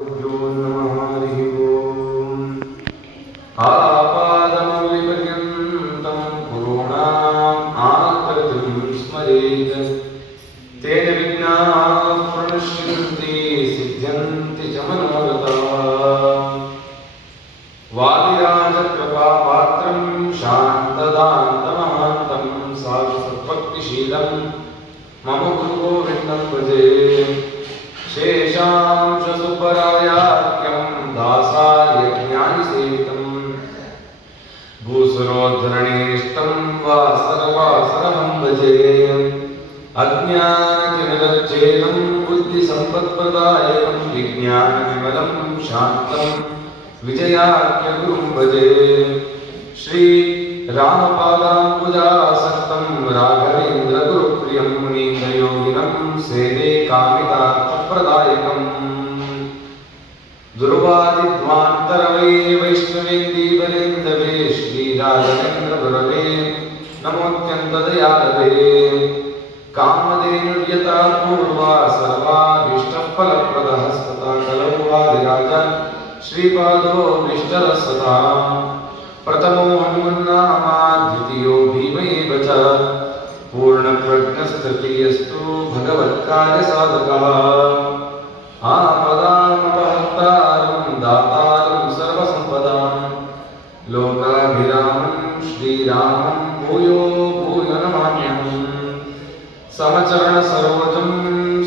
गुरुभ्यो नमः हरिः ओम्। आपादमौलिपर्यन्तं गुरूणाम् आकृतिं स्मरेत् तेन विघ्नाः प्रणश्यन्ति सिद्ध्यन्ति च मनोरथाः। वादिराजकृपापात्रं शान्तदान्तमहान्तं साधुसद्भक्तिशीलं मम गुरुगोविन्दं भजे। शेषांशसुपरायाख्यं दासार्य ज्ञानिसेवितं भूसुरोद्धरणेष्टं वासरवासरहं भजे। अज्ञानतिमिरच्छेदं बुद्धिसम्पत्प्रदायकं विज्ञानविमलं शान्तं विजयाख्यगुरुं भजे। श्री रामपादाम्बुजासक्तं राघवेन्द्रगुरुप्रियं मुनीन्द्रयोगिनं सेवे कामितार्थप्रदायकम्। दुर्वादिध्वान्तरवै वैष्णवेन्दीवरेन्दवे श्रीराघवेन्द्रगुरवे नमोऽत्यन्तदयालवे। कामधेनुर्यथा पूर्वा सर्वाभीष्टफलप्रदः सदा कलौ वादिराज श्रीपादो विष्टरः सदा। प्रथमो हनुमन्नामा द्वितीयो भीमैव च पूर्णप्रज्ञस्तृतीयस्तु भगवत्कार्यसाधकः। आपदामपहर्तारं दातारं सर्वसम्पदां लोकाभिरामं श्रीरामं भूयो भूयो नमाम्यहम्। समचरणसरोजं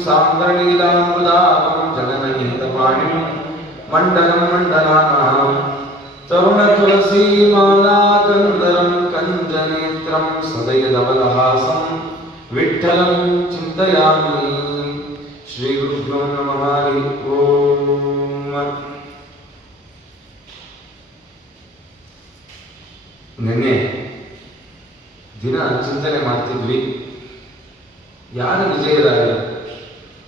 सान्द्रनीलाम्बुदाभं जगन्निहितपाणिं मण्डलं मण्डलानां तरुणतुलसीमालाकन्दरं कञ्जनेत्रं सदयदवलहासं विठ्ठलं चिन्तयामि। श्रीगुरुभ्यो नमः हरिः ओम्। ನಿನ್ನೆ ದಿನ ಚಿಂತನೆ ಮಾಡ್ತಿದ್ವಿ, ಯಾರು ವಿಜಯರಾಯರು,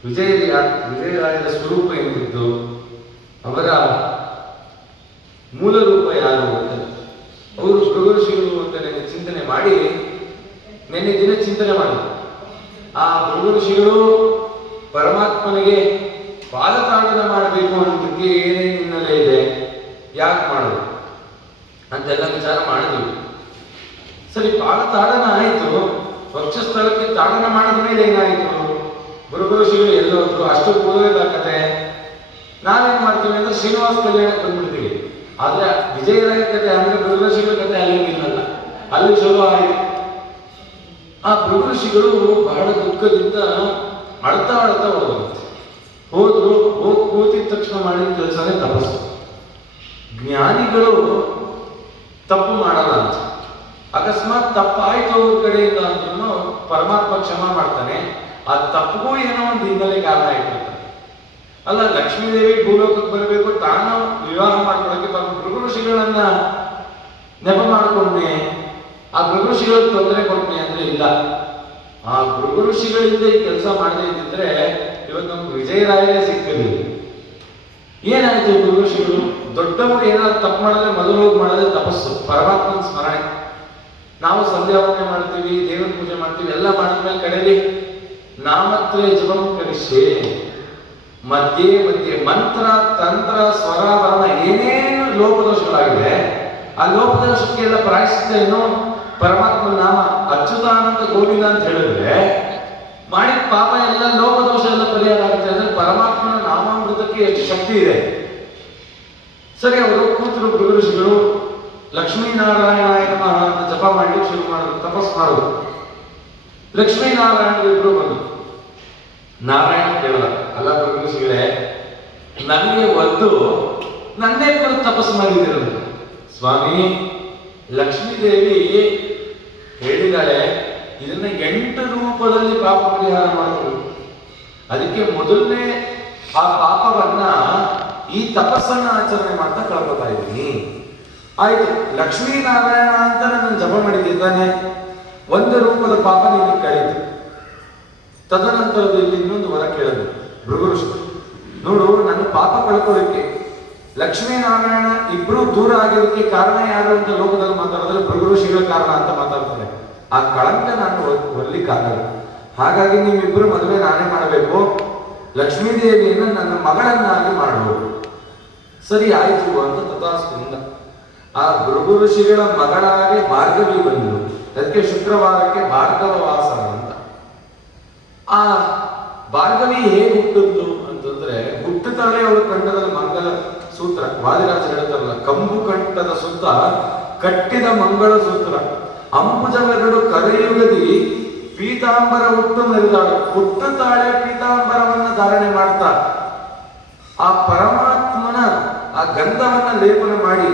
ವಿಜಯರಾಯರ ಸ್ವರೂಪ ಎಂದಿದ್ದು, ಅವರ ಮೂಲ ರೂಪ ಯಾರು ಅಂತ, ಅವರು ಭೃಗುಋಷಿಗಳು ಅಂತ ಚಿಂತನೆ ಮಾಡಿ ನಿನ್ನೆ ದಿನ ಚಿಂತನೆ ಮಾಡಿದ್ರು. ಆ ಭೃಗುಋಷಿಗಳು ಪರಮಾತ್ಮನಿಗೆ ಪಾದತಾಡನ ಮಾಡಬೇಕು ಅನ್ನೋದಕ್ಕೆ ಏನೇನು ಹಿನ್ನೆಲೆ ಇದೆ, ಯಾಕೆ ಮಾಡೋದು ಅಂತೆಲ್ಲ ವಿಚಾರ ಮಾಡಿದ್ವಿ. ಸರಿ, ಪಾದತಾಡನ ಆಯಿತು, ವಕ್ಷಸ್ಥಳಕ್ಕೆ ತಾಡನ ಮಾಡಿದ ಮೇಲೆ ಏನಾಯಿತು, ಭೃಗುಋಷಿಗಳು ಎಲ್ಲೋದ್ರು, ಅಷ್ಟು ಪೂರ್ವದಾಕತೆ. ನಾವೇನ್ ಮಾಡ್ತೀವಿ ಅಂದ್ರೆ ಶ್ರೀನಿವಾಸ ಕಲ್ಯಾಣಕ್ಕೆ ಬಂದ್ಬಿಡ್ತೀವಿ. ಆದ್ರೆ ವಿಜಯರಾಯ ಕಥೆ ಅಂದ್ರೆ ಭೃಗುಋಷಿಗಳ ಕಥೆ ಅಲ್ಲಿಗಿಲ್ಲಲ್ಲ, ಅಲ್ಲಿ ಶುರು ಆಯಿತು. ಆ ಭೃಗುಋಷಿಗಳು ಬಹಳ ದುಃಖದಿಂದ ಅಳ್ತಾ ಹೋದ್ರು. ಹೋಗಿ ಕೂತಿದ ತಕ್ಷಣ ಮಾಡಿದ ಕೆಲಸನೇ ತಪಸ್ಸು. ಜ್ಞಾನಿಗಳು ತಪ್ಪು ಮಾಡಲ್ಲ ಅಂತ, ಅಕಸ್ಮಾತ್ ತಪ್ಪಾಯ್ತು ಅವ್ರ ಕಡೆಯಿಂದ ಅಂದ್ರೂ ಪರಮಾತ್ಮ ಕ್ಷಮ ಮಾಡ್ತಾನೆ. ಆ ತಪ್ಪಗೂ ಏನೋ ಒಂದು ಹಿನ್ನೆಲೆ ಕಾರಣ ಇಟ್ಟಿರ್ತಾನೆ. ಅಲ್ಲ, ಲಕ್ಷ್ಮೀದೇವಿ ಭೂಲೋಕಕ್ಕೆ ಬರಬೇಕು, ತಾನು ವಿವಾಹ ಮಾಡ್ಕೊಳಕ್ಕೆ ಭೃಗುಋಷಿಗಳನ್ನ ನೆಪ ಮಾಡಿಕೊಂಡೆ, ಆ ಭೃಗುಋಷಿಗಳಿಗೆ ತೊಂದರೆ ಕೊಟ್ಟೆ ಅಂದ್ರೆ ಇಲ್ಲ. ಆ ಭೃಗುಋಷಿಗಳಿಂದ ಈ ಕೆಲಸ ಮಾಡದೇ ಇದ್ದಿದ್ರೆ ಇವತ್ತು ನಮ್ಗೆ ವಿಜಯರಾಯರೇ ಸಿಗ್ತಿರ್ಲಿಲ್ಲ. ಏನಾಯ್ತು, ಭೃಗುಋಷಿಗಳು ದೊಡ್ಡವರು ಏನಾದ್ರು ತಪ್ಪು ಮಾಡಿದ್ರೆ ಮೊದಲು ಹೋಗಿ ಮಾಡೋದೇ ತಪಸ್ಸು, ಪರಮಾತ್ಮನ ಸ್ಮರಣೆ. ನಾವು ಸಂಧ್ಯಾವಂದನೆ ಮಾಡ್ತೀವಿ, ದೇವರ ಪೂಜೆ ಮಾಡ್ತೀವಿ, ಎಲ್ಲ ಮಾಡಿದ್ಮೇಲೆ ಕಡೆಯಲ್ಲಿ ನಾಮತ್ರಯ ಜಪಂ ಕರಿಷ್ಯೆ, ಮಧ್ಯೆ ಮಂತ್ರ ತಂತ್ರ ಸ್ವರ ವರ್ಣ ಏನೇನು ಲೋಪದೋಷಗಳಾಗಿದೆ, ಆ ಲೋಪದೋಷಕ್ಕೆಲ್ಲ ಪ್ರಾಯಶ್ಚಿತ್ತ ಏನು, ಪರಮಾತ್ಮ ನಾಮ ಅಚ್ಯುತಾನಂದ ಗೋವಿಂದ ಅಂತ ಹೇಳಿದ್ರೆ ಮಾಡಿದ ಪಾಪ ಎಲ್ಲ ಲೋಪದೋಷ ಎಲ್ಲ ಪರಿಹಾರ ಆಗುತ್ತೆ. ಅಂದ್ರೆ ಪರಮಾತ್ಮನ ನಾಮಾಮೃತಕ್ಕೆ ಎಷ್ಟು ಶಕ್ತಿ ಇದೆ. ಸರಿ, ಅವರು ಕೂತರು ಭೃಗುಋಷಿಗಳು, ಲಕ್ಷ್ಮೀನಾರಾಯಣಾಯ ನಮಃ ಅಂತ ಜಪ ಮಾಡಿ ಶುರು ಮಾಡಿದ್ರು, ತಪಸ್ ಮಾಡೋದು. ಲಕ್ಷ್ಮೀನಾರಾಯಣರು ಇಬ್ರು ಬಂದು ನಾರಾಯಣ ಕೇಳಲ್ಲ, ಅಲ್ಲ ಭೃಗುಋಷಿಗಳೇ, ನನಗೆ ಒದ್ದು ನನ್ನೇ ಕುರಿತು ತಪಸ್ಸು ಮಾಡಿದಿರಲ್ಲ ಸ್ವಾಮಿ. ಲಕ್ಷ್ಮೀದೇವಿ ಹೇಳಿದಾಳೆ, ಇದನ್ನ 8 ರೂಪದಲ್ಲಿ ಪಾಪ ಪರಿಹಾರ ಮಾಡಬಹುದು. ಅದಕ್ಕೆ ಮೊದಲನೇ ಆ ಪಾಪವನ್ನ ಈ ತಪಸ್ಸನ್ನ ಆಚರಣೆ ಮಾಡ್ತಾ ಕಳ್ಕೊತಾ ಇದ್ದೀನಿ. ಆಯ್ತು, ಲಕ್ಷ್ಮೀನಾರಾಯಣ ಅಂತ ನನ್ನ ಜಪ ಮಾಡಿದ್ದಾನೆ, ಒಂದು ರೂಪದ ಪಾಪ ನಿಮಗೆ ಕಳೀತು. ತದನಂತರದಲ್ಲಿ ಇನ್ನೊಂದು ವರ ಕೇಳೋದು ಭೃಗುಋಷಿ, ನೋಡು, ನನ್ನ ಪಾಪ ಕಳ್ಕೊಳ್ಳಿಕ್ಕೆ ಲಕ್ಷ್ಮೀನಾರಾಯಣ ಇಬ್ರು ದೂರ ಆಗಿರೋದಕ್ಕೆ ಕಾರಣ ಯಾರು ಅಂತ ಲೋಕದಲ್ಲಿ ಮಾತಾಡಿದ್ರೆ ಭೃಗುಋಷಿಗಳ ಕಾರಣ ಅಂತ ಮಾತಾಡ್ತಾರೆ. ಆ ಕಳಂಕ ನಾನು ಹೊರಲಿಕ್ಕಾಗಲ್ಲ. ಹಾಗಾಗಿ ನಿಮ್ಮಿಬ್ರು ಮದುವೆ ನಾನೇ ಮಾಡಬೇಕು, ಲಕ್ಷ್ಮೀದೇವಿಯನ್ನು ನನ್ನ ಮಗಳನ್ನಾಗಿ ಮಾಡಬಹುದು. ಸರಿ ಆಯ್ತು ಅಂತ ತಥಾಸ್ತುಂದ. ಆ ಭೃಗು ಋಷಿಗಳ ಮಗಳಾಗಿ ಭಾರ್ಗವಿ ಬಂದರು. ಅದಕ್ಕೆ ಶುಕ್ರವಾರಕ್ಕೆ ಭಾರ್ಗವ ವಾಸ ಅಂತ. ಆ ಭಾರ್ಗವಿ ಹೇಗೆ ಹುಟ್ಟಿದ್ಲು ಅಂತಂದ್ರೆ, ಹುಟ್ಟುತ್ತಾಳೆ ಅವಳು ಕಂಠದಲ್ಲಿ ಮಂಗಲ ಸೂತ್ರ. ವಾದಿರಾಜ ಹೇಳ್ತಾರಲ್ಲ, ಕಂಬು ಕಂಠದ ಸುತ್ತ ಕಟ್ಟಿದ ಮಂಗಳ ಸೂತ್ರ, ಅಂಬುಜವೆರಡು ಕರೆಯುಗದಿ ಪೀತಾಂಬರ ಹುಟ್ಟು ಮೆರೆದಾಳು. ಹುಟ್ಟುತ್ತಾಳೆ, ಪೀತಾಂಬರವನ್ನ ಧಾರಣೆ ಮಾಡ್ತಾ ಆ ಪರಮಾತ್ಮನ ಆ ಗಂಧವನ್ನ ಲೇಪನ ಮಾಡಿ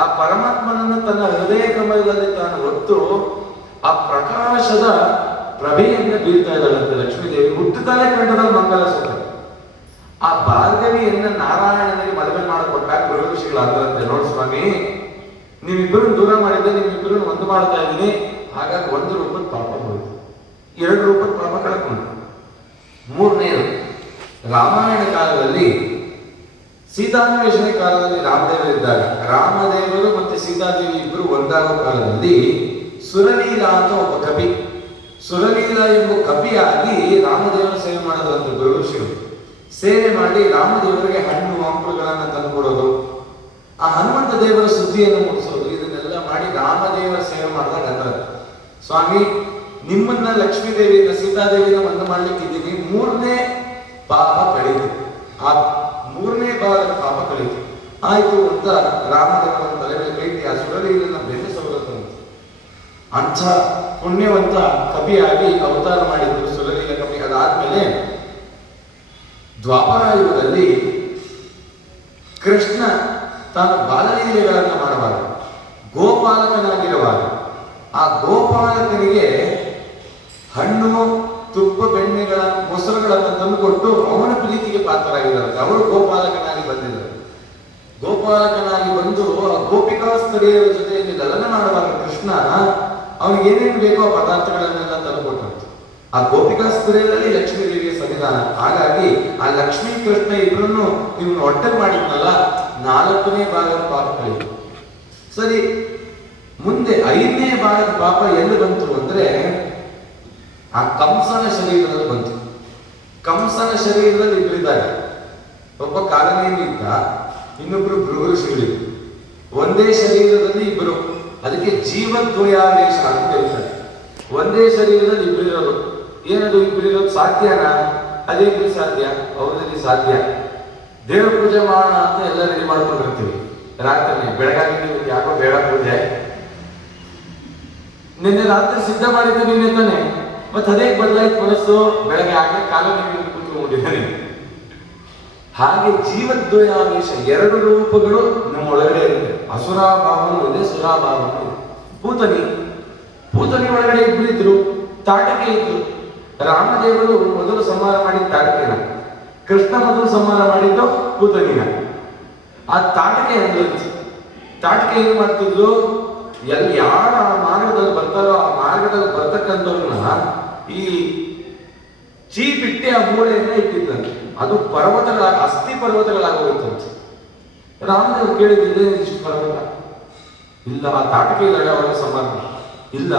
ಆ ಪರಮಾತ್ಮನನ್ನು ತನ್ನ ಹೃದಯ ಕಮಲದಲ್ಲಿ ತಾನು ಹೊತ್ತು ಆ ಪ್ರಕಾಶದ ಪ್ರಭೆಯನ್ನು ಬೀಳ್ತಾ ಇದ್ದಾಳಂತೆ ಲಕ್ಷ್ಮೀದೇವಿ. ಹುಟ್ಟುತ್ತಾಳೆ ಕಂಠದಲ್ಲಿ ಮಂಗಲ ಸೂತ್ರ. ಆ ಭಾರ್ಗವಿಯನ್ನ ನಾರಾಯಣನಿಗೆ ಮದುವೆ ಮಾಡಿಕೊಟ್ಟಾಗ ಭೃಗು ಋಷಿಗಳು ಅಂದ್ರಂತೆ, ನೋಡಿ ಸ್ವಾಮಿ, ನೀವಿಬ್ಬರನ್ನು ದೂರ ಮಾಡಿದ್ದೆ, ನಿಮ್ಮಿಬ್ಬರನ್ನು ಒಂದು ಮಾಡ್ತಾ ಇದ್ದೀನಿ, ಹಾಗಾಗಿ ಒಂದು ರೂಪದ ಪಾಪ ಹೋಯಿತು, ಎರಡು ರೂಪದ ಪಾಪ ಕಳ್ಕೊಂಡು. ಮೂರನೇದು, ರಾಮಾಯಣ ಕಾಲದಲ್ಲಿ ಸೀತಾನ್ವೇಷಣೆ ಕಾಲದಲ್ಲಿ ರಾಮದೇವರಿದ್ದಾಗ ರಾಮದೇವರು ಮತ್ತೆ ಸೀತಾದೇವಿ ಇಬ್ಬರು ಒಂದಾಗೋ ಕಾಲದಲ್ಲಿ ಸುರಲೀಲ ಅಂತ ಒಬ್ಬ ಕವಿ, ಸುರಲೀಲ ಎಂಬ ಕಪಿಯಾಗಿ ರಾಮದೇವರ ಸೇವೆ ಮಾಡೋದಂತೆ ಭೃಗು ಋಷಿಗಳು. ಸೇವೆ ಮಾಡಿ ರಾಮದೇವರಿಗೆ ಹಣ್ಣು ಹಂಪಲುಗಳನ್ನು ತಂದುಕೊಡೋದು, ಆ ಹನುಮಂತ ದೇವರ ಸುದ್ದಿಯನ್ನು ಮುಟ್ಟಿಸೋದು, ಇದನ್ನೆಲ್ಲ ಮಾಡಿ ರಾಮದೇವರ ಸೇವೆ ಮಾಡಿದಾಗ ಅಂದ್ರೆ, ಸ್ವಾಮಿ ನಿಮ್ಮನ್ನ ಲಕ್ಷ್ಮೀದೇವಿಯಿಂದ ಸೀತಾದೇವಿನ ಒಂದು ಮಾಡ್ಲಿಕ್ಕಿದ್ದೀನಿ, ಮೂರನೇ ಪಾಪ ಕಳೀತು, ಆ ಮೂರನೇ ಭಾಗದ ಪಾಪ ಕಳೀತು ಆಯ್ತು ಅಂತ ರಾಮದೇವರ ತಲೆ ಮೇಲೆ ಕೈತಿ ಆ ಸುರಲೀಲನ್ನ ಬೆನ್ನಿಸೋದಂತ ಅಂಥ ಪುಣ್ಯವಂತ ಕವಿಯಾಗಿ ಅವತಾರ ಮಾಡಿದ್ರು ಸುರಲೀಲ ಕವಿ. ಅದಾದ್ಮೇಲೆ ದ್ವಾಪರಾಯುಗದಲ್ಲಿ ಕೃಷ್ಣ ತಾನು ಬಾಲಲೀಲೆಗಳನ್ನು ಮಾಡುವಾಗ ಗೋಪಾಲಕನಾಗಿರುವಾಗ ಆ ಗೋಪಾಲಕನಿಗೆ ಹಣ್ಣು ತುಪ್ಪ ಬೆಣ್ಣೆಗಳ ಮೊಸರುಗಳನ್ನು ತಂದುಕೊಟ್ಟು ಅವನ ಪ್ರೀತಿಗೆ ಪಾತ್ರರಾಗಿದ್ದಾರೆ. ಅವರು ಗೋಪಾಲಕನಾಗಿ ಬಂದಿದ್ದಾರೆ. ಗೋಪಾಲಕನಾಗಿ ಬಂದು ಆ ಗೋಪಿಕಾ ಸ್ತ್ರೀಯರ ಜೊತೆಯಲ್ಲಿ ಲಲನ ಮಾಡುವಾಗ ಕೃಷ್ಣ ಅವನಿಗೆ ಏನೇನು ಬೇಕೋ ಆ ಪದಾರ್ಥಗಳನ್ನೆಲ್ಲ ತಂದುಕೊಟ್ಟಂತೆ. ಆ ಗೋಪಿಕಾ ಸ್ತ್ರೀಯರಲ್ಲಿ ಲಕ್ಷ್ಮೀ ದೇವಿಯ ಸನ್ನಿಧಾನ. ಹಾಗಾಗಿ ಆ ಲಕ್ಷ್ಮೀ ಕೃಷ್ಣ ಇಬ್ಬರನ್ನು ಇವನು ಒಟ್ಟೆ ಮಾಡಿದ್ನಲ್ಲ, 4ನೇ ಭಾಗದ ಪಾಪ ಕಳೀತು. ಸರಿ, ಮುಂದೆ 5ನೇ ಭಾಗದ ಪಾಪ ಎಲ್ಲಿ ಬಂತು ಅಂದ್ರೆ ಆ ಕಂಸನ ಶರೀರದಲ್ಲಿ ಬಂತು. ಕಂಸನ ಶರೀರದಲ್ಲಿ ಇಬ್ಬರಿದ್ದಾರೆ. ಒಬ್ಬ ಕಾಲನೇಮಿ ಇದ್ದ, ಇನ್ನೊಬ್ರು ಭೃಗು ಋಷಿಗಳಿದ್ರು. ಒಂದೇ ಶರೀರದಲ್ಲಿ ಇಬ್ಬರು, ಅದಕ್ಕೆ ಜೀವದ್ವಯಾವೇಶ ಅಂತ ಹೇಳ್ತಾರೆ. ಒಂದೇ ಶರೀರದಲ್ಲಿ ಇಬ್ಬರಿರೋದು. ಏನದು ಇಬ್ಬರಿರೋದು ಸಾಧ್ಯನಾ? ಅದೇ ಸಾಧ್ಯ, ಅವರಲ್ಲಿ ಸಾಧ್ಯ. ದೇವ್ರ ಪೂಜೆ ಮಾಡೋಣ ಅಂತ ಎಲ್ಲ ರೆಡಿ ಮಾಡ್ಕೊಂಡಿರ್ತೀವಿ. ರಾತ್ರಿ ಬೆಳಗಾಗಿ ಯಾಕೋ ಬೇಡ ಪೂಜೆ, ನಿನ್ನೆ ರಾತ್ರಿ ಸಿದ್ಧ ಮಾಡಿದ್ದು ನಿನ್ನೆ ತಾನೆ, ಮತ್ತೆ ಅದೇ ಬದಲಾಯ್ತು ಮನಸ್ಸು, ಬೆಳಗ್ಗೆ ಆಗಲೇ ಕಾಲ ಕೂತ್ಕೊಂಡಿದ್ದಾರೆ. ಹಾಗೆ ಜೀವದ್ವಯಾವೇಶ 2 ರೂಪಗಳು ನಮ್ಮ ಒಳಗಡೆ ಇರುತ್ತೆ. ಅಸುರಾಭಾವನೂ ಇದೆ, ಸುರಾಭಾವನೂ ಇದೆ. ಪೂತನಿ ಒಳಗಡೆ ಇಬ್ಬರಿದ್ರು, ತಾಟಕೆ ಇದ್ರು. ರಾಮದೇವರು ಮೊದಲು ಸಂಹಾರ ಮಾಡಿದ ತಾಟಕೆನ, ಕೃಷ್ಣ ಮೊದಲು ಸಂಹಾರ ಮಾಡಿದ್ದು ಪೂತನಿನ. ಆ ತಾಟಕೆ ಅಂದ್ರಂತೆ. ತಾಟಕೆ ಏನ್ ಮಾಡ್ತಿದ್ರು, ಎಲ್ಲಿ ಯಾರು ಆ ಮಾರ್ಗದಲ್ಲಿ ಬರ್ತಾರೋ ಆ ಮಾರ್ಗದಲ್ಲಿ ಬರ್ತಕ್ಕಂಥವ್ರನ್ನ ಈ ಚೀಪಿಟ್ಟೆ ಆ ಮೂಳೆಯನ್ನ ಇಟ್ಟಿದ್ದಂತೆ. ಅದು ಪರ್ವತಗಳಾಗಿ ಅಸ್ಥಿ ಪರ್ವತಗಳಾಗೋಗುತ್ತಂತೆ. ರಾಮದೇವ್ ಕೇಳಿದ್ರೆ ಇಷ್ಟು ಪರ್ವತ ಇಲ್ಲ, ಆ ತಾಟಕೆ ಇದ್ದಾಳೆ, ಅವಳ ಸಂಹಾರ ಇಲ್ಲ,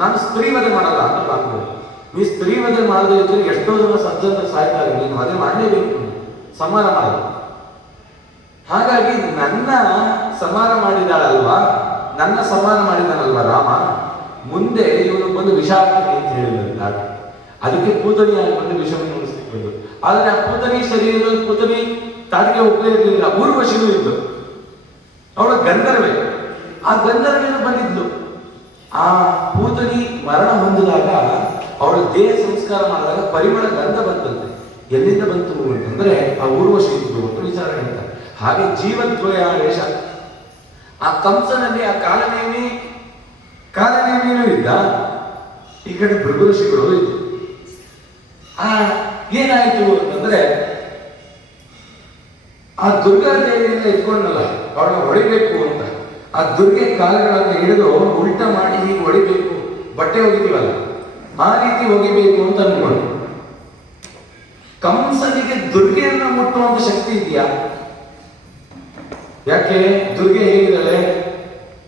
ನಾನು ಸ್ತ್ರೀ ವಧೆ ಮಾಡಲ್ಲ ಅಂತ ರಾಮದೇವ್. ನೀ ಸ್ತ್ರೀ ವಧೆ ಮಾಡದೇ ಇದ್ರೆ ಎಷ್ಟೋ ಜನ ಸಜ್ಜನ ಸಾಯ್ತಾರೆ, ನೀನು ವಧೆ ಮಾಡಲೇಬೇಕು, ಸಂಹಾರ ಮಾಡಲ್ಲ. ಹಾಗಾಗಿ ನನ್ನ ಸಂಹಾರ ಮಾಡಿದಾಳಲ್ವಾ, ನನ್ನ ಸಂಹಾರ ಮಾಡಿದಾನಲ್ವಾ ರಾಮ, ಮುಂದೆ ಇವನು ಬಂದು ವಿಷ ಹಾಕ್ತೀನಿ ಅಂತ ಹೇಳಿದ್ದಾರೆ. ಅದಕ್ಕೆ ಪೂತನಿಯಾಗಿ ಬಂದು ವಿಷವನ್ನು ಉಳಿಸ್ತಿದ್ದು. ಆದರೆ ಆ ಪೂತನಿ ಶರೀರದಲ್ಲಿ ಪೂತನಿ ತಾಟಿಗೆ ಒಪ್ಪಲೇ ಇರಲಿಲ್ಲ. ಊರ್ವಶಿನೂ ಇದ್ದು, ಅವಳು ಗಂಧರ್ವೆ. ಆ ಗಂಧರ್ವೇನು ಬಂದಿದ್ಲು. ಆ ಪೂತನಿ ಮರಣ ಹೊಂದಿದಾಗ ಅವಳ ದೇಹ ಸಂಸ್ಕಾರ ಮಾಡಿದಾಗ ಪರಿಮಳ ಗಂಧ ಬಂತಂತೆ. ಎಲ್ಲಿಂದ ಬಂತು ಅಂತಂದ್ರೆ ಆ ಊರ್ವಶಿ ಇದ್ದು ಅಂತ ವಿಚಾರ ಹೇಳ್ತಾರೆ. ಹಾಗೆ ಜೀವದ್ವಯಾವೇಶ. ಆ ಕಂಸನಲ್ಲಿ ಆ ಕಾಲನೇಮಿನೂ ಇದ್ದ, ಈ ಕಡೆ ಭೃಗು ಋಷಿಗಳು ಇದ್ದು. ಏನಾಯ್ತು ಅಂತಂದ್ರೆ ಆ ದುರ್ಗಾದೇವಿಯಿಂದ ಇಟ್ಕೊಂಡಲ್ಲ, ಅವಳನ್ನ ಹೊಡಿಬೇಕು ಅಂತ ಆ ದುರ್ಗೆ ಕಾಲಗಳನ್ನು ಹಿಡಿದು ಉಲ್ಟ ಮಾಡಿ ಹೀಗೆ ಹೊಡಿಬೇಕು, ಬಟ್ಟೆ ಒಗಿತೀವಲ್ಲ ಆ ರೀತಿ ಒಗಿಬೇಕು ಅಂತ ಅನ್ಕೊಂಡು. ಕಂಸನಿಗೆ ದುರ್ಗೆಯನ್ನ ಮುಟ್ಟುವಂತ ಶಕ್ತಿ ಇದೆಯಾ? ಯಾಕೆ? ದುರ್ಗೆ ಹೇಗಿದ್ದಾಳೆ?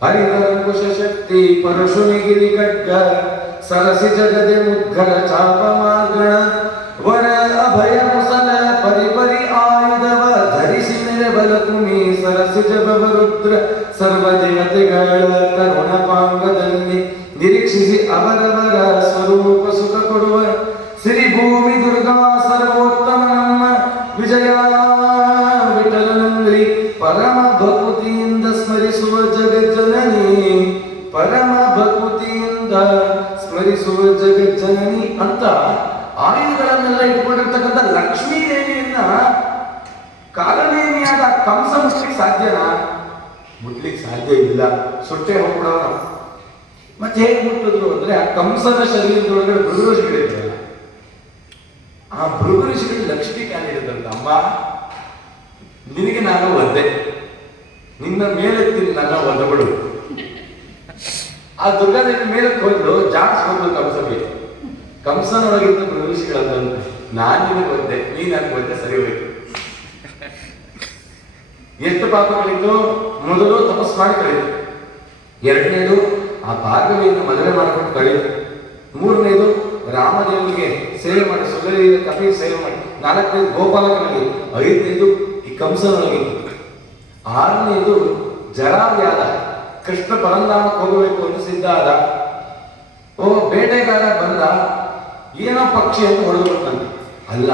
ಹರಿದಂಕುಶ ಶಕ್ತಿ ಪರಶುನಿಗಿರಿ ಖಡ್ಗ ಸರಸಿ ಜಗದೆ ಮುಗ್ಗರ ಚಾಪ ಮಾರ್ಗಣ ವರ ಅಭಯ ಮುಸಲ ಪರಿಪರಿ ಆಯುಧವ ಧರಿಸಿ ಬಲಕುಮಿ ಸರಸಿಜ ಭವರುದ್ರ ಸರ್ವ ದೇವತೆಗಳ ಕರುಣಪಾಂಗದಲ್ಲಿ ನಿರೀಕ್ಷಿಸಿ ಅವರವರ ಸ್ವರೂಪ ಸುಖ ಕೊಡುವ ಶ್ರೀ ಭೂಮಿ ದುರ್ಗಾ ಸರ್ವೋತ್ತಮ ನಮ್ಮ ವಿಜಯ ವಿಠಲನಲ್ಲಿ ಪರಮ ಭಕುತಿಯಿಂದ ಸ್ಮರಿಸುವ ಜಗಜ್ಜನನಿ, ಪರಮ ಭಕುತಿಯಿಂದ ಸ್ಮರಿಸುವ ಜಗಜ್ಜನನಿ ಅಂತ ಆಯುಧಗಳನ್ನೆಲ್ಲ ಇಟ್ಕೊಂಡಿರ್ತಕ್ಕಂಥ ಲಕ್ಷ್ಮೀ ದೇವಿಯನ್ನ ಕಾಲನೇಮಿಯಾದ ಕಂಸ ಮುಟ್ಲಿಕ್ಕೆ ಸಾಧ್ಯನಾ? ಮುಟ್ಲಿಕ್ಕೆ ಸಾಧ್ಯ ಇಲ್ಲ, ಸುಟ್ಟೆ ಹೋಗ್ಬಿಡೋಣ. ಮತ್ತೆ ಹೇಗೆ ಮುಟ್ಟಿದ್ರು ಅಂದ್ರೆ ಆ ಕಂಸದ ಶರೀರದೊಳಗಡೆ ಭೃಗುಋಷಿಗಳಿದ್ರಲ್ಲ, ಆ ಭೃಗುಋಷಿಗಳು ಲಕ್ಷ್ಮೀ ಕಾಲಿಡಿದ್ರಂತ, ಅಮ್ಮ ನಿನಗೆ ನಾನು ಒದ್ದೆ, ನಿನ್ನ ಮೇಲೆತ್ತಿ ನನ್ನ ಒದಗಳು. ಆ ದುರ್ಗಾದೇವಿ ಮೇಲಕ್ಕೆ ಹೋದ್ರು, ಜಾಡ್ಸ್ಕೊಂಡು ಕಂಸಗೆ. ಕಂಸನೊಳಗಿದ್ದ ಭೃಗುಋಷಿಗಳಂತ, ನಾನು ನಿನಗೆ ಒದ್ದೆ, ನೀ ನನಗೆ ಒದ್ದೆ, ಸರಿ ಹೋಯ್ತು. ಎಷ್ಟು ಪಾಪಗಳಿತ್ತು? ಮೊದಲು ತಪಸ್ ಮಾಡಿ ಕಳೆಯಿತು, ಎರಡನೇದು ಆ ಭಾರ್ಗವಿಯನ್ನು ಮದುವೆ ಮಾಡಿಕೊಂಡು ಕಳೆಯಿತು, ಮೂರನೇದು ರಾಮದೇವನಿಗೆ ಸೇವೆ ಮಾಡಿ ಸುಂದರಿಯ ಕಪಿ ಸೇವೆ ಮಾಡಿ, ನಾಲ್ಕನೇದು ಗೋಪಾಲಕನಿಗೆ, ಐದನೇದು ಈ ಕಂಸನೊಳಗಿತ್ತು, ಆರನೇದು ಜರಾವ್ಯಾದ ಕೃಷ್ಣ ಪರಂಧಾಮಕ್ಕೆ ಹೋಗಬೇಕು ಅಂತ ಸಿದ್ಧ ಆದ. ಓ ಬೇಟೆಗಾರ ಬಂದ, ಏನೋ ಪಕ್ಷಿ ಅಂತ ಹೊಡೆದುಬಿಟ್ಟಂತೆ. ಅಲ್ಲ,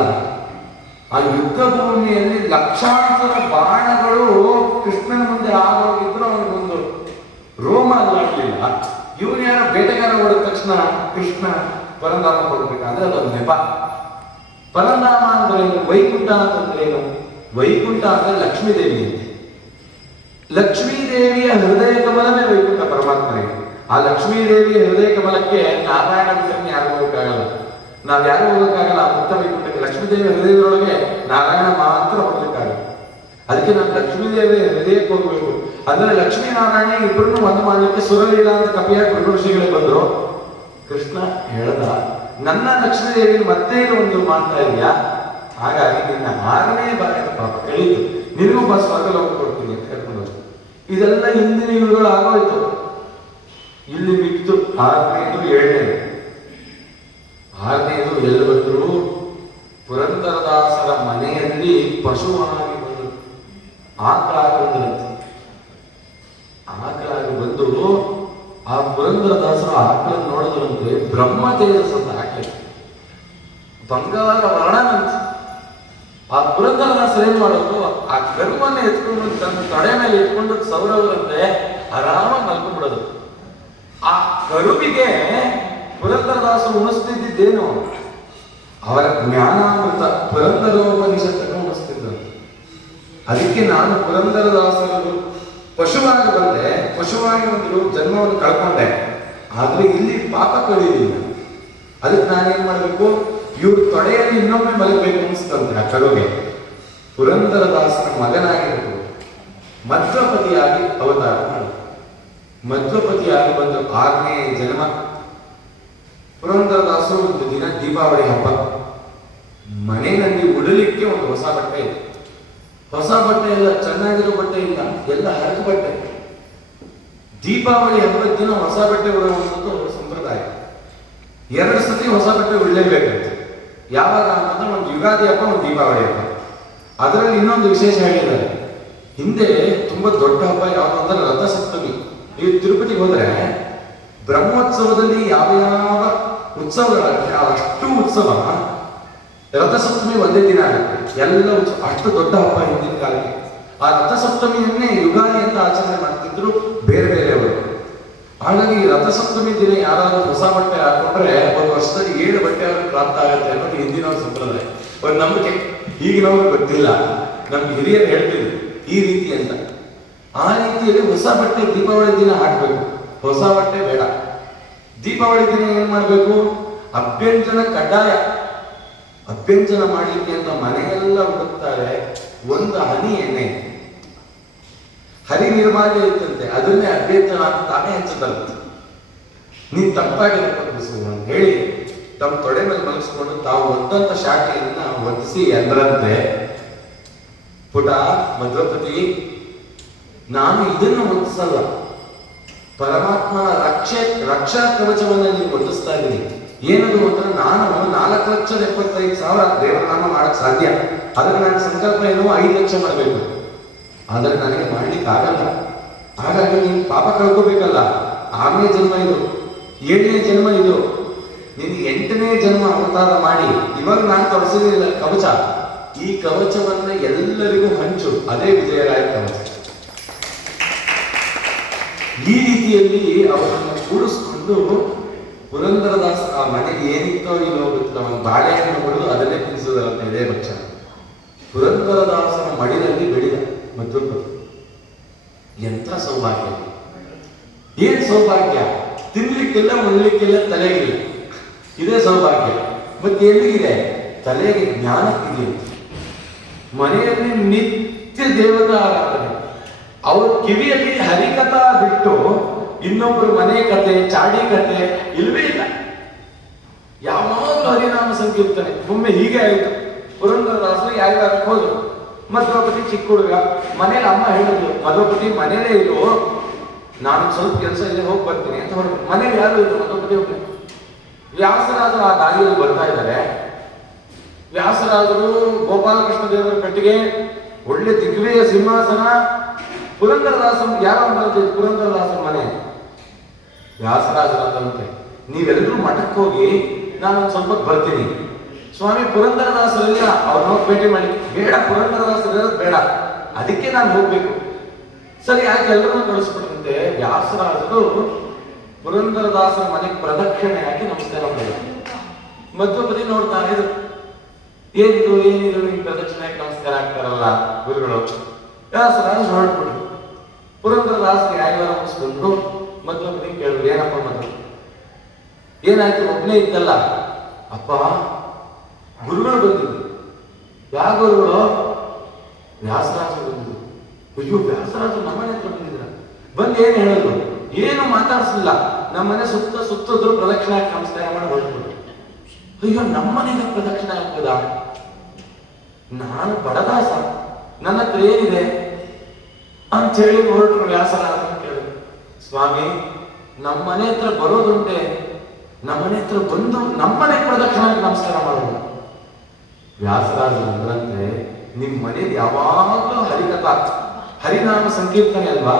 ಆ ಯುದ್ಧ ಭೂಮಿಯಲ್ಲಿ ಲಕ್ಷಾಂತರ ಬಾಣಗಳು ಕೃಷ್ಣನ ಮುಂದೆ ಆಗೋಗಿದ್ರು ಅವನಿಗೊಂದು ರೋಮ ಅಲ್ಲಾಡ್ಲಿಲ್ಲ. ಇವನು ಯಾರೋ ಬೇಟೆಗಾರ ಹೊಡೆದ ತಕ್ಷಣ ಕೃಷ್ಣ ಪರಂಧಾಮಕ್ಕೆ ಹೋಗ್ಬೇಕಂದ್ರೆ ಅದೊಂದು ನೆಪ. ಪರಂಧಾಮ ಅಂದ್ರೆ ಏನು? ವೈಕುಂಠ ಅಂತಂದ್ರೆ ಏನು? ವೈಕುಂಠ ಅಂದ್ರೆ ಲಕ್ಷ್ಮೀ ದೇವಿ ಅಂತೆ. ಲಕ್ಷ್ಮೀ ದೇವಿಯ ಹೃದಯ ಕಮಲವೇ ವೈಕುಂಠ ಪರಮಾತ್ಮನಿಗೆ. ಆ ಲಕ್ಷ್ಮೀ ದೇವಿಯ ಹೃದಯ ಕಮಲಕ್ಕೆ ನಾರಾಯಣ ಬಿಟ್ಟರೆ ಯಾರು ಹೋಗಕ್ಕಾಗಲ್ಲ, ನಾವ್ ಯಾರು ಹೋಗಕ್ಕಾಗಲ್ಲ. ಆ ಮುಕ್ತ ವೈಕುಂಠಕ್ಕೆ ಲಕ್ಷ್ಮೀ ದೇವಿಯ ಹೃದಯದೊಳಗೆ ನಾರಾಯಣ ಮಾತ್ರ ಹೋಗ್ಲಿಕ್ಕಾಗಲ್ಲ. ಅದಕ್ಕೆ ನಾವು ಲಕ್ಷ್ಮೀ ದೇವಿಯ ಹೃದಯಕ್ಕೆ ಹೋಗ್ಬೇಕು. ಅಂದ್ರೆ ಲಕ್ಷ್ಮೀ ನಾರಾಯಣ ಇಬ್ಬರನ್ನು ಒಂದು ಮಾಡಲಿಕ್ಕೆ ಸುರಲೀಲ ಅಂತ ಕಪಿಯಾಗಿ ಭೃಗುಋಷಿಗಳೇ ಬಂದ್ರು. ಕೃಷ್ಣ ಹೇಳ್ದ, ನನ್ನ ಲಕ್ಷ್ಮೀ ದೇವಿಯನ್ನು ಮತ್ತೆ ಒಂದು ಮಾಡ್ತಾ ಇದೆಯಾ, ಹಾಗಾಗಿ ನಿನ್ನ 6ನೇ ಭಾಗದ ಪಾಪ ಕಳೀತು, ನಿನಗೊಬ್ಬ ಸ್ವರ್ಗಲೋಕ ಕೊಡ್ತೀನಿ ಅಂತ ಕರ್ಕೊಂಡು. ಇದೆಲ್ಲ ಹಿಂದಿನ ಯುಗಗಳು ಆಗೋಯ್ತು. ಇಲ್ಲಿ ಮಿಕ್ತು 6ನೇದು 7ನೇದು. 6ನೇದು ಎಲ್ಲಿ ಬಂದ್ರು? ಪುರಂದರದಾಸರ ಮನೆಯಲ್ಲಿ ಪಶುವಾಗಿ ಬಂದರು, ಆಕಳಾಗಿ ಬಂದರಂತೆ. ಆಕಳಾಗಿ ಬಂದು ಆ ಪುರಂದರದಾಸರು ಆಕಳನ್ನು ನೋಡಿದ್ರಂತೆ, ಬ್ರಹ್ಮ ತೇಜಸ್ ಅಂತ ಆಕಳ, ಬಂಗಾರ ವರ್ಣನಂತೆ. ಆ ಪುರಂದರದಾಸರು ಏನ್ ಮಾಡೋದು, ಆ ಕರುವನ್ನ ಎತ್ಕೊಂಡು ತನ್ನ ತೊಡೆ ಮೇಲೆ ಎತ್ಕೊಂಡು ಸೌರವರಂತೆ ಆರಾಮಾಗಿ ಮಲ್ಕೊಂಡ್ಬಿಡೋದು. ಆ ಕರುವಿಗೆ ಪುರಂದರದಾಸರು ಉಣಿಸ್ತಿದ್ದೇನು? ಅವರ ಜ್ಞಾನಾಮೃತ ಪುರಂದರೋಪನಿಷತ್ತನ್ನು ಉಣಿಸ್ತಿದ್ರು. ಅದಕ್ಕೆ ನಾನು ಪುರಂದರದಾಸರು ಪಶುವಾಗಿ ಬಂದೆ, ಪಶುವಾಗಿ ಒಂದು ಜನ್ಮವನ್ನು ಕಳ್ಕೊಂಡೆ, ಆದ್ರೆ ಇಲ್ಲಿ ಪಾಪ ಕಳೆಯಲಿಲ್ಲ. ಅದಕ್ಕೆ ನಾನೇನ್ ಮಾಡ್ಬೇಕು, ಇವ್ರ ತೊಡೆಯಲ್ಲಿ ಇನ್ನೊಮ್ಮೆ ಮಲಗಬೇಕು ಅನಿಸ್ತಂತೆ ಆ ಕರುಗೆ. ಪುರಂದರದಾಸರ ಮಗನಾಗಿರ್ಬೋದು, ಮಧ್ವಪತಿಯಾಗಿ ಅವತಾರ ಮಾಡಿ, ಮಧ್ವಪತಿಯಾಗಿ ಬಂದು 6ನೇ ಜನ್ಮ. ಪುರಂದರದಾಸರು ಒಂದು ದಿನ ದೀಪಾವಳಿ ಹಬ್ಬ, ಮನೆಯಲ್ಲಿ ಉಡಲಿಕ್ಕೆ ಒಂದು ಹೊಸ ಬಟ್ಟೆ ಇದೆ. ಹೊಸ ಬಟ್ಟೆ ಎಲ್ಲ ಚೆನ್ನಾಗಿರೋ ಬಟ್ಟೆ ಇಲ್ಲ, ಎಲ್ಲ ಹರಕ ಬಟ್ಟೆ. ದೀಪಾವಳಿ ಹಬ್ಬದ ದಿನ ಹೊಸ ಬಟ್ಟೆ ಉಡುವಂಥದ್ದು ಸಂಪ್ರದಾಯ. 2 ಸತಿ ಹೊಸ ಬಟ್ಟೆ ಉಡಲೇಬೇಕಂತೆ. ಯಾವಾಗ ಅಂತಂದ್ರೆ ಒಂದು ಯುಗಾದಿ ಹಬ್ಬ, ಒಂದು ದೀಪಾವಳಿ ಹಬ್ಬ. ಅದರಲ್ಲಿ ಇನ್ನೊಂದು ವಿಶೇಷ ಹೇಳಿದ್ದಾರೆ. ಹಿಂದೆ ತುಂಬಾ ದೊಡ್ಡ ಹಬ್ಬ ಯಾವುದು ಅಂದ್ರೆ ರಥಸಪ್ತಮಿ. ನೀವು ತಿರುಪತಿಗೆ ಹೋದ್ರೆ ಬ್ರಹ್ಮೋತ್ಸವದಲ್ಲಿ ಯಾವ ಯಾವ ಉತ್ಸವಗಳಾಗುತ್ತೆ ಅಷ್ಟು ಉತ್ಸವ ರಥಸಪ್ತಮಿ ಒಂದೇ ದಿನ ಆಗುತ್ತೆ. ಎಲ್ಲ ಉತ್ಸವ, ಅಷ್ಟು ದೊಡ್ಡ ಹಬ್ಬ ಹಿಂದಿನ ಕಾಲಕ್ಕೆ. ಆ ರಥಸಪ್ತಮಿಯನ್ನೇ ಯುಗಾದಿ ಅಂತ ಆಚರಣೆ ಮಾಡ್ತಿದ್ರು ಬೇರೆ ಬೇರೆಯವರು. ಹಾಗಾಗಿ ರಥಸಪ್ತಮಿ ದಿನ ಯಾರಾದ್ರೂ ಹೊಸ ಬಟ್ಟೆ ಹಾಕೊಂಡ್ರೆ ಒಂದು ವರ್ಷದಲ್ಲಿ 7 ಬಟ್ಟೆ ಆದ್ರೂ ಪ್ರಾಪ್ತ ಆಗುತ್ತೆ ಅನ್ನೋದು ಹಿಂದಿನ ಸಂಪ್ರದಾಯ, ಒಂದು ನಂಬಿಕೆ. ಈಗಿನವ್ರಿಗೆ ಗೊತ್ತಿಲ್ಲ, ನಮ್ಗೆ ಹಿರಿಯರು ಹೇಳ್ತಿದ್ರು ಈ ರೀತಿ ಅಂತ. ಆ ರೀತಿಯಲ್ಲಿ ಹೊಸ ಬಟ್ಟೆ ದೀಪಾವಳಿ ದಿನ ಹಾಕ್ಬೇಕು, ಹೊಸ ಬಟ್ಟೆ ಬೇಡ. ದೀಪಾವಳಿ ದಿನ ಏನ್ ಮಾಡ್ಬೇಕು, ಅಭ್ಯಂಜನ ಕಡ್ಡಾಯ. ಅಭ್ಯಂಜನ ಮಾಡ್ಲಿಕ್ಕೆ ಅಂತ ಮನೆಯೆಲ್ಲ ಹುಡುಕ್ತಾರೆ. ಒಂದು ಹನಿ ಎಣ್ಣೆ, ಹರಿ ನಿರ್ಮಾಲ್ಯ ಇತ್ತಂತೆ, ಅದನ್ನೇ ಅಭ್ಯಂಜನ ಅಂತ ತಾನೇ ಹಚ್ಚುತ್ತಂತೆ. ನೀನ್ ತಪ್ಪಾಗಿರಬೇಕು ಅಂತ ಹೇಳಿ ತಮ್ಮ ತೊಡೆ ಮೇಲೆ ಮಲಗಿಸ್ಕೊಂಡು ತಾವು ಒದ್ದಂತ ಶಾಖೆಯನ್ನ ಒದಿಸಿ ಅಂದ್ರಂತೆ, ಪುಟ ಮಧ್ವಪತಿ, ನಾನು ಇದನ್ನು ಒದಿಸಲ್ಲ, ಪರಮಾತ್ಮನ ರಕ್ಷಾ ಕವಚವನ್ನ ನೀವು ಒದಿಸ್ತಾ ಇದ್ದೀನಿ. ಏನದು ಅಂದ್ರೆ ನಾನು 4,75,000 ದೇವರ ನಾಮ ಮಾಡಕ್ ಸಾಧ್ಯ. ಅದಕ್ಕೆ ನನ್ನ ಸಂಕಲ್ಪ ಏನು, 5 ಲಕ್ಷ ಮಾಡಬೇಕು. ಆದರೆ ನನಗೆ ಮಾಡ್ಲಿಕ್ಕೆ ಆಗಲ್ಲ. ಹಾಗಾಗಿ ನೀನು ಪಾಪ ಕಳ್ಕೋಬೇಕಲ್ಲ. 6ನೇ ಜನ್ಮ ಇದು, 7ನೇ ಜನ್ಮ ಇದು, ನಿನ್ 8ನೇ ಜನ್ಮ ಅವತಾರ ಮಾಡಿ ಇವಾಗ ನಾನು ತೋರಿಸಿದಿಲ್ಲ ಕವಚ. ಈ ಕವಚವನ್ನ ಎಲ್ಲರಿಗೂ ಹಂಚು, ಅದೇ ವಿಜಯರಾಯ ಕವಚ. ಈ ರೀತಿಯಲ್ಲಿ ಅವರನ್ನು ಕೂಡಿಸ್ಕೊಂಡು ಪುರಂದರದಾಸ ಆ ಮನೆಗೆ ಏನಿತ್ತೋ ಇಲ್ಲೋ ಗೊತ್ತಿಲ್ಲ, ಅವನು ಬಾಳೆಹಣ್ಣು ಹೊಡೆದು ಅದನ್ನೇ ತಿನ್ನಿಸೋದಂತ ಇದೇ ಪಕ್ಷ. ಪುರಂದರದಾಸನ ಮಡಿಲಲ್ಲಿ ಬೆಳೆದ ಮತ್ತೊಬ್ಬ. ಎಂಥ ಸೌಭಾಗ್ಯ! ಏನ್ ಸೌಭಾಗ್ಯ! ತಿನ್ಲಿಕ್ಕೆಲ್ಲ ಉಣ್ಲಿಕ್ಕೆಲ್ಲ ತಲೆಗಿಲ್ಲ, ಇದೇ ಸೌಭಾಗ್ಯ. ಮತ್ತೆ ಎಲ್ಲಿಗಿದೆ? ತಲೆಗೆ ಜ್ಞಾನಕ್ಕಿದೆ. ಮನೆಯಲ್ಲಿ ನಿತ್ಯ ದೇವತಾ ಆರಾಧನೆ. ಅವ್ರ ಕಿವಿಯಲ್ಲಿ ಹರಿಕಥಾ ಬಿಟ್ಟು ಇನ್ನೊಬ್ಬರು ಮನೆ ಕತೆ, ಚಾಡಿ ಕತೆ ಇಲ್ವೇ ಇಲ್ಲ. ಯಾವಾಗಲೂ ಹರಿನಾಮ ಸಂಕೀರ್ತನೆ. ಒಮ್ಮೆ ಹೀಗೆ ಆಯಿತು, ಪುರಂದರದಾಸರು ಯಾವ್ಯಾರಕ್ಕೆ ಹೋದ್ರು. ಮಧ್ವಪತಿ ಚಿಕ್ಕ ಹುಡುಗ, ಮನೇಲಿ ಅಮ್ಮ ಹೇಳಿದ್ರು, ಮಧ್ವಪತಿ ಮನೇಲೇ ಇರು, ನಾನು ಸ್ವಲ್ಪ ಕೆಲಸ ಇದೆ ಹೋಗಿ ಬರ್ತೀನಿ ಅಂತ ಹೊರಟು. ಮನೇಲಿ ಯಾರು ಇದ್ರು, ಮಧ್ವಪತಿ ಹೋಗ್ಲಿ. ವ್ಯಾಸರಾಜರು ಆ ದಾರಿಯಲ್ಲಿ ಬರ್ತಾ ಇದ್ದಾರೆ. ವ್ಯಾಸರಾಜರು ಗೋಪಾಲಕೃಷ್ಣ ದೇವರ ಕಟ್ಟಿಗೆ, ಒಳ್ಳೆ ದಿಗ್ವಿಜಯ ಸಿಂಹಾಸನ. ಪುರಂದರದಾಸನ ಯಾರೋ ಪುರಂದರದಾಸನ ಮನೆ. ವ್ಯಾಸರಾಜರಂತೆ, ನೀವೆಲ್ಲರೂ ಮಠಕ್ಕೆ ಹೋಗಿ ನಾನೊಂದು ಸ್ವಲ್ಪ ಬರ್ತೀನಿ. ಸ್ವಾಮಿ ಪುರಂದರದಾಸರಿಲ್ಲ, ಅವ್ರನ್ನ ಹೋಗಿ ಭೇಟಿ ಮಾಡಿ. ಬೇಡ, ಪುರಂದರದಾಸರ ಬೇಡ, ಅದಕ್ಕೆ ನಾನು ಹೋಗ್ಬೇಕು. ಸರಿ ಆಯ್ತು, ಎಲ್ಲರನ್ನೂ ಕಳಿಸ್ಬಿಟ್ಟಂತೆ. ವ್ಯಾಸರಾಜರು ಪುರಂದರದಾಸರ ಮನೆಗೆ ಪ್ರದಕ್ಷಿಣೆ ಹಾಕಿ ನಮಸ್ಕಾರ ಮಾಡಿದ್ರು. ಮಧ್ವಪತಿ ನೋಡ್ತಾ ಇದ್ರು, ಏನಿದು ಏನಿದು ನಿಮ್ಗೆ ಪ್ರದಕ್ಷಿಣೆ ಹಾಕಿ ನಮಸ್ಕಾರ ಆಗ್ತಾರಲ್ಲ ಗುರುಗಳು. ವ್ಯಾಸರಾಜ ಹೊರಟ್ಬಿಟ್ರು. ಪುರಂದರದಾಸರಿಗೆ ಆಯ್ವಾರ ಮುಗಿಸ್ಕೊಂಡು ಮಧ್ವಪತಿ ಕೇಳಿದ್ರು, ಏನಪ್ಪ ಮಧ್ವ, ಏನಾಯ್ತು? ಒಬ್ಬನೇ ಇದ್ದಲ್ಲ. ಅಪ್ಪ, ಗುರುಗಳು ಬಂದಿದ್ರು. ಯಾವ ಗುರುಗಳು? ವ್ಯಾಸರಾಜ ಬಂದಿದ್ರು. ಅಯ್ಯೋ, ವ್ಯಾಸರಾಜ ನಮ್ಮನೆ ಹತ್ರ ಬಂದಿದ್ರ? ಬಂದು ಏನು ಹೇಳಿದ್ರು? ಏನು ಮಾತಾಡ್ಸಲಿಲ್ಲ. ನಮ್ಮನೆ ಸುತ್ತಿದ್ರು, ಪ್ರದಕ್ಷಿಣೆ ಹಾಕಿ ನಮಸ್ಕಾರ ಮಾಡಿ ಹೊರಟ್ಬಿಟ್ರು. ಅಯ್ಯೋ, ನಮ್ಮನೆಗೆ ಪ್ರದಕ್ಷಿಣೆ ಹಾಕೋದಾ? ನಾನು ಬಡದಾಸ, ನನ್ನ ಹತ್ರ ಏನಿದೆ ಅಂತ ಹೇಳಿ ಹೊರಟರು. ವ್ಯಾಸರಾಜ ಕೇಳಿದ್ರು, ಸ್ವಾಮಿ ನಮ್ಮನೆ ಹತ್ರ ಬರೋದುಂಟೆ, ನಮ್ಮನೆ ಹತ್ರ ಬಂದು ನಮ್ಮನೆ ಪ್ರದಕ್ಷಿಣೆ ನಮಸ್ಕಾರ ಮಾಡೋದು. ವ್ಯಾಸರಾಜರು ಅಂದ್ರಂತೆ, ನಿಮ್ಮ ಮನೇಲಿ ಯಾವಾಗಲೂ ಹರಿಕಥಾ ಹರಿನಾಮ ಸಂಕೀರ್ತನೆ ಅಲ್ವಾ?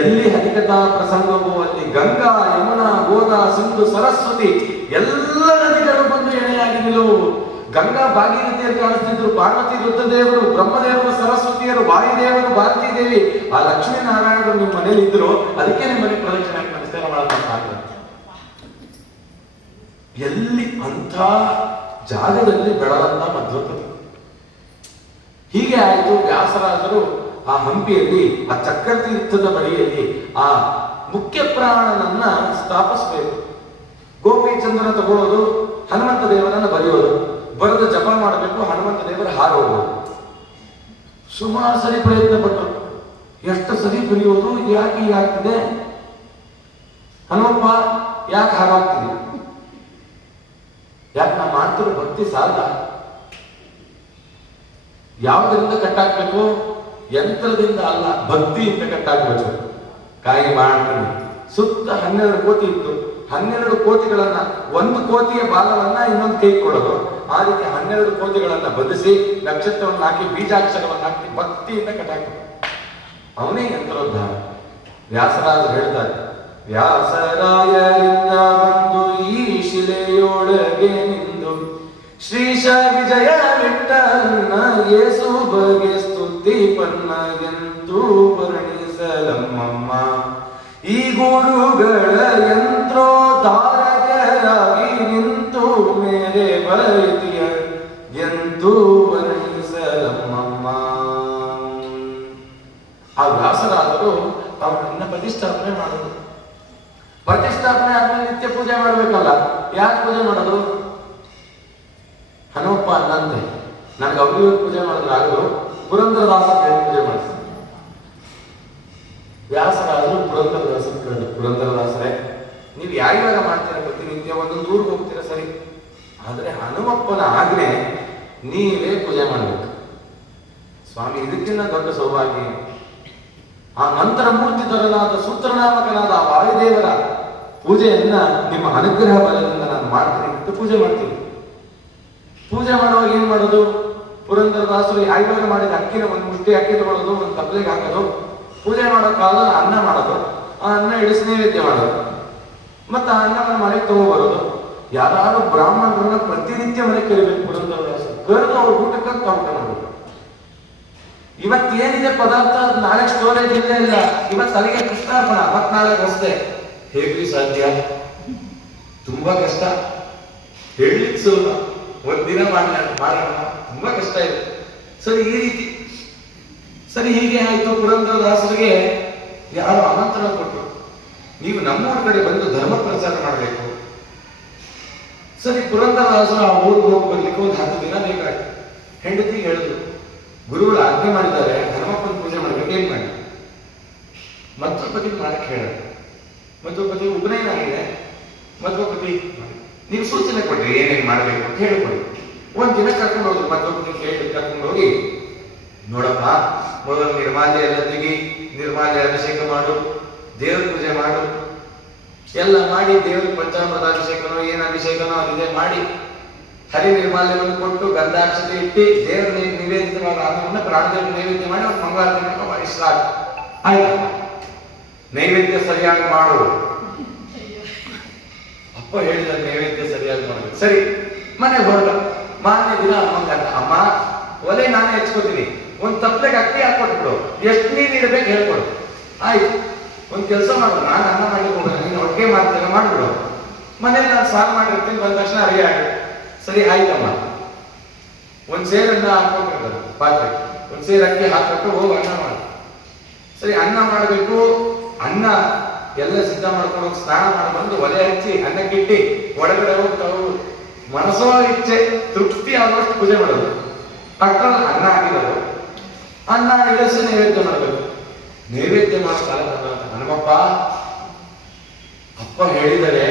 ಎಲ್ಲಿ ಹರಿಕಥಾ ಪ್ರಸಂಗವೋ ಅಲ್ಲಿ ಗಂಗಾ, ಯಮುನಾ, ಗೋದಾ, ಸಿಂಧು, ಸರಸ್ವತಿ ಎಲ್ಲ ನದಿಗಳು ಬಂದು ಎಣೆಯಾಗಿ ನಿಲ್ಲುವು. ಗಂಗಾ ಭಾಗೀರಥಿಯರು ಕಾಣಿಸ್ತಿದ್ರು, ಪಾರ್ವತಿ ರುದ್ರದೇವರು, ಬ್ರಹ್ಮದೇವರು, ಸರಸ್ವತಿಯರು, ವಾಯುದೇವರು, ಭಾರತೀ ದೇವಿ, ಆ ಲಕ್ಷ್ಮೀನಾರಾಯಣರು ನಿಮ್ಮ ಮನೇಲಿ ಇದ್ರು. ಅದಕ್ಕೆ ನಿಮ್ಮ ಮನೆ ಪ್ರದಕ್ಷಿಣೆ ನಮಸ್ಕಾರ ಮಾಡಕ್ಕಾಗಲ್ಲ. ಎಲ್ಲಿ ಅಂಥ ಜಾಗದಲ್ಲಿ ಬೆಳೆದಂತ ಮಧ್ವಪತಿ. ಹೀಗೆ ಆಯಿತು. ವ್ಯಾಸರಾಜರು ಆ ಹಂಪಿಯಲ್ಲಿ, ಆ ಚಕ್ರತೀರ್ಥದ ಬಳಿಯಲ್ಲಿ ಆ ಮುಖ್ಯ ಪ್ರಾಣನನ್ನ ಸ್ಥಾಪಿಸಬೇಕು. ಗೋಪಿಚಂದ್ರನ ತಗೊಳ್ಳೋದು, ಹನುಮಂತ ದೇವರನ್ನ ಬರೆಯೋದು, ಬರೆದು ಜಪ ಮಾಡಬೇಕು, ಹನುಮಂತ ದೇವರ ಹಾರೋದು. ಸುಮಾರು ಸರಿ ಪ್ರಯತ್ನ ಪಟ್ಟರು. ಎಷ್ಟು ಸರಿ ಬರೆಯೋದು, ಯಾಕೆ ಹೀಗಾಗ್ತಿದೆ? ಹನುಮಪ್ಪ ಯಾಕೆ ಹಾಗಾಗ್ತಿದೆ? ಯಾಕೆ ನಾ ಮಾಡ್ತಿರೋ ಭಕ್ತಿ ಸಾಲ? ಯಾವುದರಿಂದ ಕಟ್ಟಾಕ್ಬೇಕು? ಯಂತ್ರದಿಂದ ಅಲ್ಲ, ಭಕ್ತಿಯಿಂದ ಕಟ್ಟಾಕ್ಬೇಕು. ಕಾಯಿ ಮಾಡ್ತೀನಿ. ಸುತ್ತ 12 ಕೋತಿ ಇತ್ತು. 12 ಕೋತಿಗಳನ್ನ, ಒಂದು ಕೋತಿಯ ಬಾಲವನ್ನ ಇನ್ನೊಂದು ಕೈ ಕೊಡೋದು. ಆ ರೀತಿ 12 ಕೋತಿಗಳನ್ನ ಬಂಧಿಸಿ, ನಕ್ಷತ್ರವನ್ನು ಹಾಕಿ, ಬೀಜಾಕ್ಷರವನ್ನು ಹಾಕಿ ಭಕ್ತಿಯಿಂದ ಕಟ್ಟಾಕ್ಬೇಕು. ಅವನೇ ಯಂತ್ರೋದ್ಧಾರ. ವ್ಯಾಸರಾಜರು ಹೇಳ್ತಾರೆ, ವ್ಯಾಸರಾಯರಿಂದ ಬಂದು ಈ ಶಿಲೆಯೊಳಗೆ ನಿಂದು ಶ್ರೀಶ ವಿಜಯ ವಿಠಲನ ಯೇಸು ಬಗೆ ಸ್ತುತಿ ಪನ್ನ ಎಂತೂ ವರ್ಣಿಸಲಮ್ಮಮ್ಮ. ಈ ಗುರುಗಳ ಯಂತ್ರೋದ್ಧಾರಕರಾಗಿ ನಿಂತು ಮೇರೆ ಬೈತಿಯ ಎಂತೂ ವರ್ಣಿಸಲಮ್ಮಮ್ಮ. ಆ ವ್ಯಾಸರಾದರು ಅವರನ್ನ ಪ್ರತಿಷ್ಠಾಪನೆ ಮಾಡೋದು. ಪ್ರತಿಷ್ಠಾಪನೆ ಆದ್ಮೇಲೆ ನಿತ್ಯ ಪೂಜೆ ಮಾಡ್ಬೇಕಲ್ಲ. ಯಾಕೆ ಪೂಜೆ ಮಾಡೋದು? ಹನುಮಪ್ಪ ಅನ್ನಂತೆ, ನನಗೆ ಅವ್ರಿಗೂ ಪೂಜೆ ಮಾಡಿದ್ರೆ ಆಗಲು, ಪುರಂದರದಾಸ ಪೂಜೆ ಮಾಡಿದ್ರು. ವ್ಯಾಸರಾಜರು ಪುರಂದರದಾಸನ ಕೇಳಿದ್ರು, ಪುರಂದರದಾಸರೇ, ನೀವು ಯಾವಾಗ ಮಾಡ್ತೀರಾ ಪ್ರತಿನಿತ್ಯ? ಒಂದೊಂದು ಊರಿಗೆ ಹೋಗ್ತೀರಾ ಸರಿ, ಆದರೆ ಹನುಮಪ್ಪನ ಆಜ್ಞೆ ನೀವೇ ಪೂಜೆ ಮಾಡಬೇಕು. ಸ್ವಾಮಿ, ಇದಕ್ಕಿಂತ ದೊಡ್ಡ ಸೌಭಾಗ್ಯ. ಆ ಮಂತ್ರ ಮೂರ್ತಿಧರನಾದ ಸೂತ್ರನಾಮಕನಾದ ಆ ವಾಯುದೇವರ ಪೂಜೆಯನ್ನ ನಿಮ್ಮ ಅನುಗ್ರಹ ಬಲದಿಂದ ನಾನು ಮಾಡ್ತೀನಿ ಅಂತ ಪೂಜೆ ಮಾಡ್ತೀನಿ. ಪೂಜೆ ಮಾಡುವಾಗ ಏನ್ ಮಾಡೋದು? ಪುರಂದರದಾಸರು ಯಾವಾಗ ಮಾಡಿದ ಅಕ್ಕಿನ ಒಂದು ಮುಷ್ಟಿ ಅಕ್ಕಿ ತಗೊಳ್ಳೋದು, ಒಂದು ತಪ್ಪಲೆಗೆ ಹಾಕೋದು, ಪೂಜೆ ಮಾಡೋ ಕಾಲದಲ್ಲಿ ಅನ್ನ ಮಾಡೋದು, ಆ ಅನ್ನ ಇಡಿಸಿ ನೈವೇದ್ಯ ಮಾಡೋದು, ಮತ್ತೆ ಆ ಅನ್ನವನ್ನು ಮನೆಗೆ ತಗೋಬರೋದು. ಯಾರು ಬ್ರಾಹ್ಮಣರನ್ನ ಪ್ರತಿನಿತ್ಯ ಮನೆಗೆ ಕರಿಬೇಕು ಪುರಂದರದಾಸರು, ಕರೆದು ಅವ್ರ ಊಟಕ್ಕೆ ಊಟ ಮಾಡಬೇಕು. ಇವತ್ತೇನಿದೆ ಪದಾರ್ಥ ಅದು ನಾಳೆ ಸ್ಟೋರೇಜ್ ಇಲ್ಲೇ ಇಲ್ಲ. ಇವತ್ತು ಅಲ್ಲಿಗೆ ಕೃಷ್ಣಾರ್ಪಣ, ಮತ್ ನಾಳೆ ಹೊಸದೆ. ಹೇಗ್ರಿ ಸಾಧ್ಯ? ತುಂಬಾ ಕಷ್ಟ. ಹೇಳಲಿಕ್ಕೆ ಸುಲಭ, ಒಂದಿನ ಮಾಡೋಣ, ತುಂಬಾ ಕಷ್ಟ ಇದೆ. ಸರಿ, ಈ ರೀತಿ ಸರಿ ಹೀಗೆ ಆಯ್ತು. ಪುರಂದರದಾಸರಿಗೆ ಯಾರು ಆಮಂತ್ರಣ ಕೊಟ್ಟರು, ನೀವು ನಮ್ಮೂರ ಕಡೆ ಬಂದು ಧರ್ಮ ಪ್ರಚಾರ ಮಾಡಬೇಕು. ಸರಿ, ಪುರಂದರದಾಸರು ಆ ಊರಿಗೆ ಹೋಗಿ ಬರ್ಲಿಕ್ಕೆ ಒಂದು 10 ದಿನ ಬೇಕಾಯ್ತು. ಹೆಂಡತಿ ಹೇಳಿದ್ರು, ಗುರುಗಳು ಆಜ್ಞೆ ಮಾಡಿದ್ದಾರೆ ಧರ್ಮಪ್ಪನ ಪೂಜೆ ಮಾಡ್ಬೇಕು, ಏನ್ ಮಾಡಿ? ಮಧ್ವಪತಿ ಮಾಡಕ್ಕೆ ಹೇಳ. ಮಧ್ವಪತಿ ಉಪನಯನ ಆಗಿದೆ, ಮಧ್ವಪತಿ ನೀವು ಸೂಚನೆ ಕೊಡ್ರಿ ಏನೇನ್ ಮಾಡ್ಬೇಕು ಅಂತ ಹೇಳಿಕೊಡಿ. ಒಂದ್ ದಿನ ಕರ್ಕೊಂಡು ಹೋದ್ರು, ಮಧ್ವಪತಿ ಕೇಳಿ ಕರ್ಕೊಂಡು ಹೋಗಿ, ನೋಡಪ್ಪ, ಮೊದಲು ನಿರ್ಮಾಲ್ಯ ಎಲ್ಲ ತೆಗಿ, ನಿರ್ಮಾಲ್ಯ ಅಭಿಷೇಕ ಮಾಡು, ದೇವ್ರ ಪೂಜೆ ಮಾಡು, ಎಲ್ಲ ಮಾಡಿ ದೇವ್ರ ಪಂಚಾಮೃತ ಅಭಿಷೇಕನೋ ಏನ್ ಅಭಿಷೇಕನೋ ಅದಿದೆ ಮಾಡಿ, ಹರಿ ನಿರ್ಮಾಲ್ಯವನ್ನು ಕೊಟ್ಟು ಗಂಧಾಕ್ಷತೆ ಇಟ್ಟು ದೇವರ ನಿವೇದಿತ ಅನ್ನವನ್ನು ಪ್ರಾಣದೇವ್ರ ನೈವೇದ್ಯ ಮಾಡಿ ಅವ್ರು ಮಂಗಳಾರತಿ ಇಷ್ಟ ಆಯ್ತು. ನೈವೇದ್ಯ ಸರಿಯಾಗಿ ಮಾಡು. ಅಪ್ಪ ಹೇಳಿದ ನೈವೇದ್ಯ ಸರಿಯಾಗಿ ಮಾಡಬೇಕು. ಸರಿ, ಮನೆಗೆ ಹೊರಟ. ಮಾರನೇ ದಿನ ಅಮ್ಮಂಗ, ಅಮ್ಮ ಒಲೆ ನಾನೇ ಹಚ್ಕೋತೀನಿ, ಒಂದ್ ತಪ್ಪಲೆಗೆ ಅಕ್ಕಿ ಹಾಕೊಟ್ಬಿಡು, ಎಷ್ಟು ನೀರು ಇಡಬೇಕು ಹೇಳ್ಕೊಡು. ಆಯ್ತು, ಒಂದ್ ಕೆಲಸ ಮಾಡು, ನಾನು ಅನ್ನ ಮಾಡ್ಲಿಕ್ಕೆ ಹೋಗೋಣ, ನೀನು ಅಡುಗೆ ಮಾಡ್ತೇನೆ ಮಾಡ್ಬಿಡು, ಮನೇಲಿ ನಾನು ಸಾರು ಮಾಡಿರ್ತೀನಿ, ಬಂದ ತಕ್ಷಣ ಅರಿಗೆ ಆಗಿ. ಸರಿ ಆಯ್ತಮ್ಮ, ಒಂದ್ ಸೇರನ್ನ ಹಾಕೊಟ್ಟಿರ್ತಾರೆ ಪಾತ್ರೆ, ಒಂದ್ ಸೇರ್ ಅಕ್ಕಿ ಹಾಕೊಟ್ಟು ಹೋಗಿ ಅನ್ನ ಮಾಡು. ಸರಿ, ಅನ್ನ ಮಾಡಬೇಕು. ಅನ್ನ ಎಲ್ಲ ಸಿದ್ಧ ಮಾಡ್ಕೊಂಡು ಹೋಗಿ ಸ್ನಾನ ಮಾಡಿ ಬಂದು ಒಲೆ ಹಚ್ಚಿ ಅನ್ನಕ್ಕಿಟ್ಟಿ ಒಳಗಡೆ ಹೋಗಿ ತಾವು ಮನಸ್ಸೋ ಇಚ್ಛೆ ತೃಪ್ತಿ ಆಗುವಷ್ಟು ಪೂಜೆ ಮಾಡೋದು. ಅಷ್ಟರಲ್ಲಿ ಅನ್ನ ಆಗಿರೋದು, ಅನ್ನ ಇಳಿಸಿ ನೈವೇದ್ಯ ಮಾಡಬೇಕು. ನೈವೇದ್ಯ ಮಾಡೋ ಕಾಲ ಹನುಮಪ್ಪ, ಅಪ್ಪ ಹೇಳಿದರೆ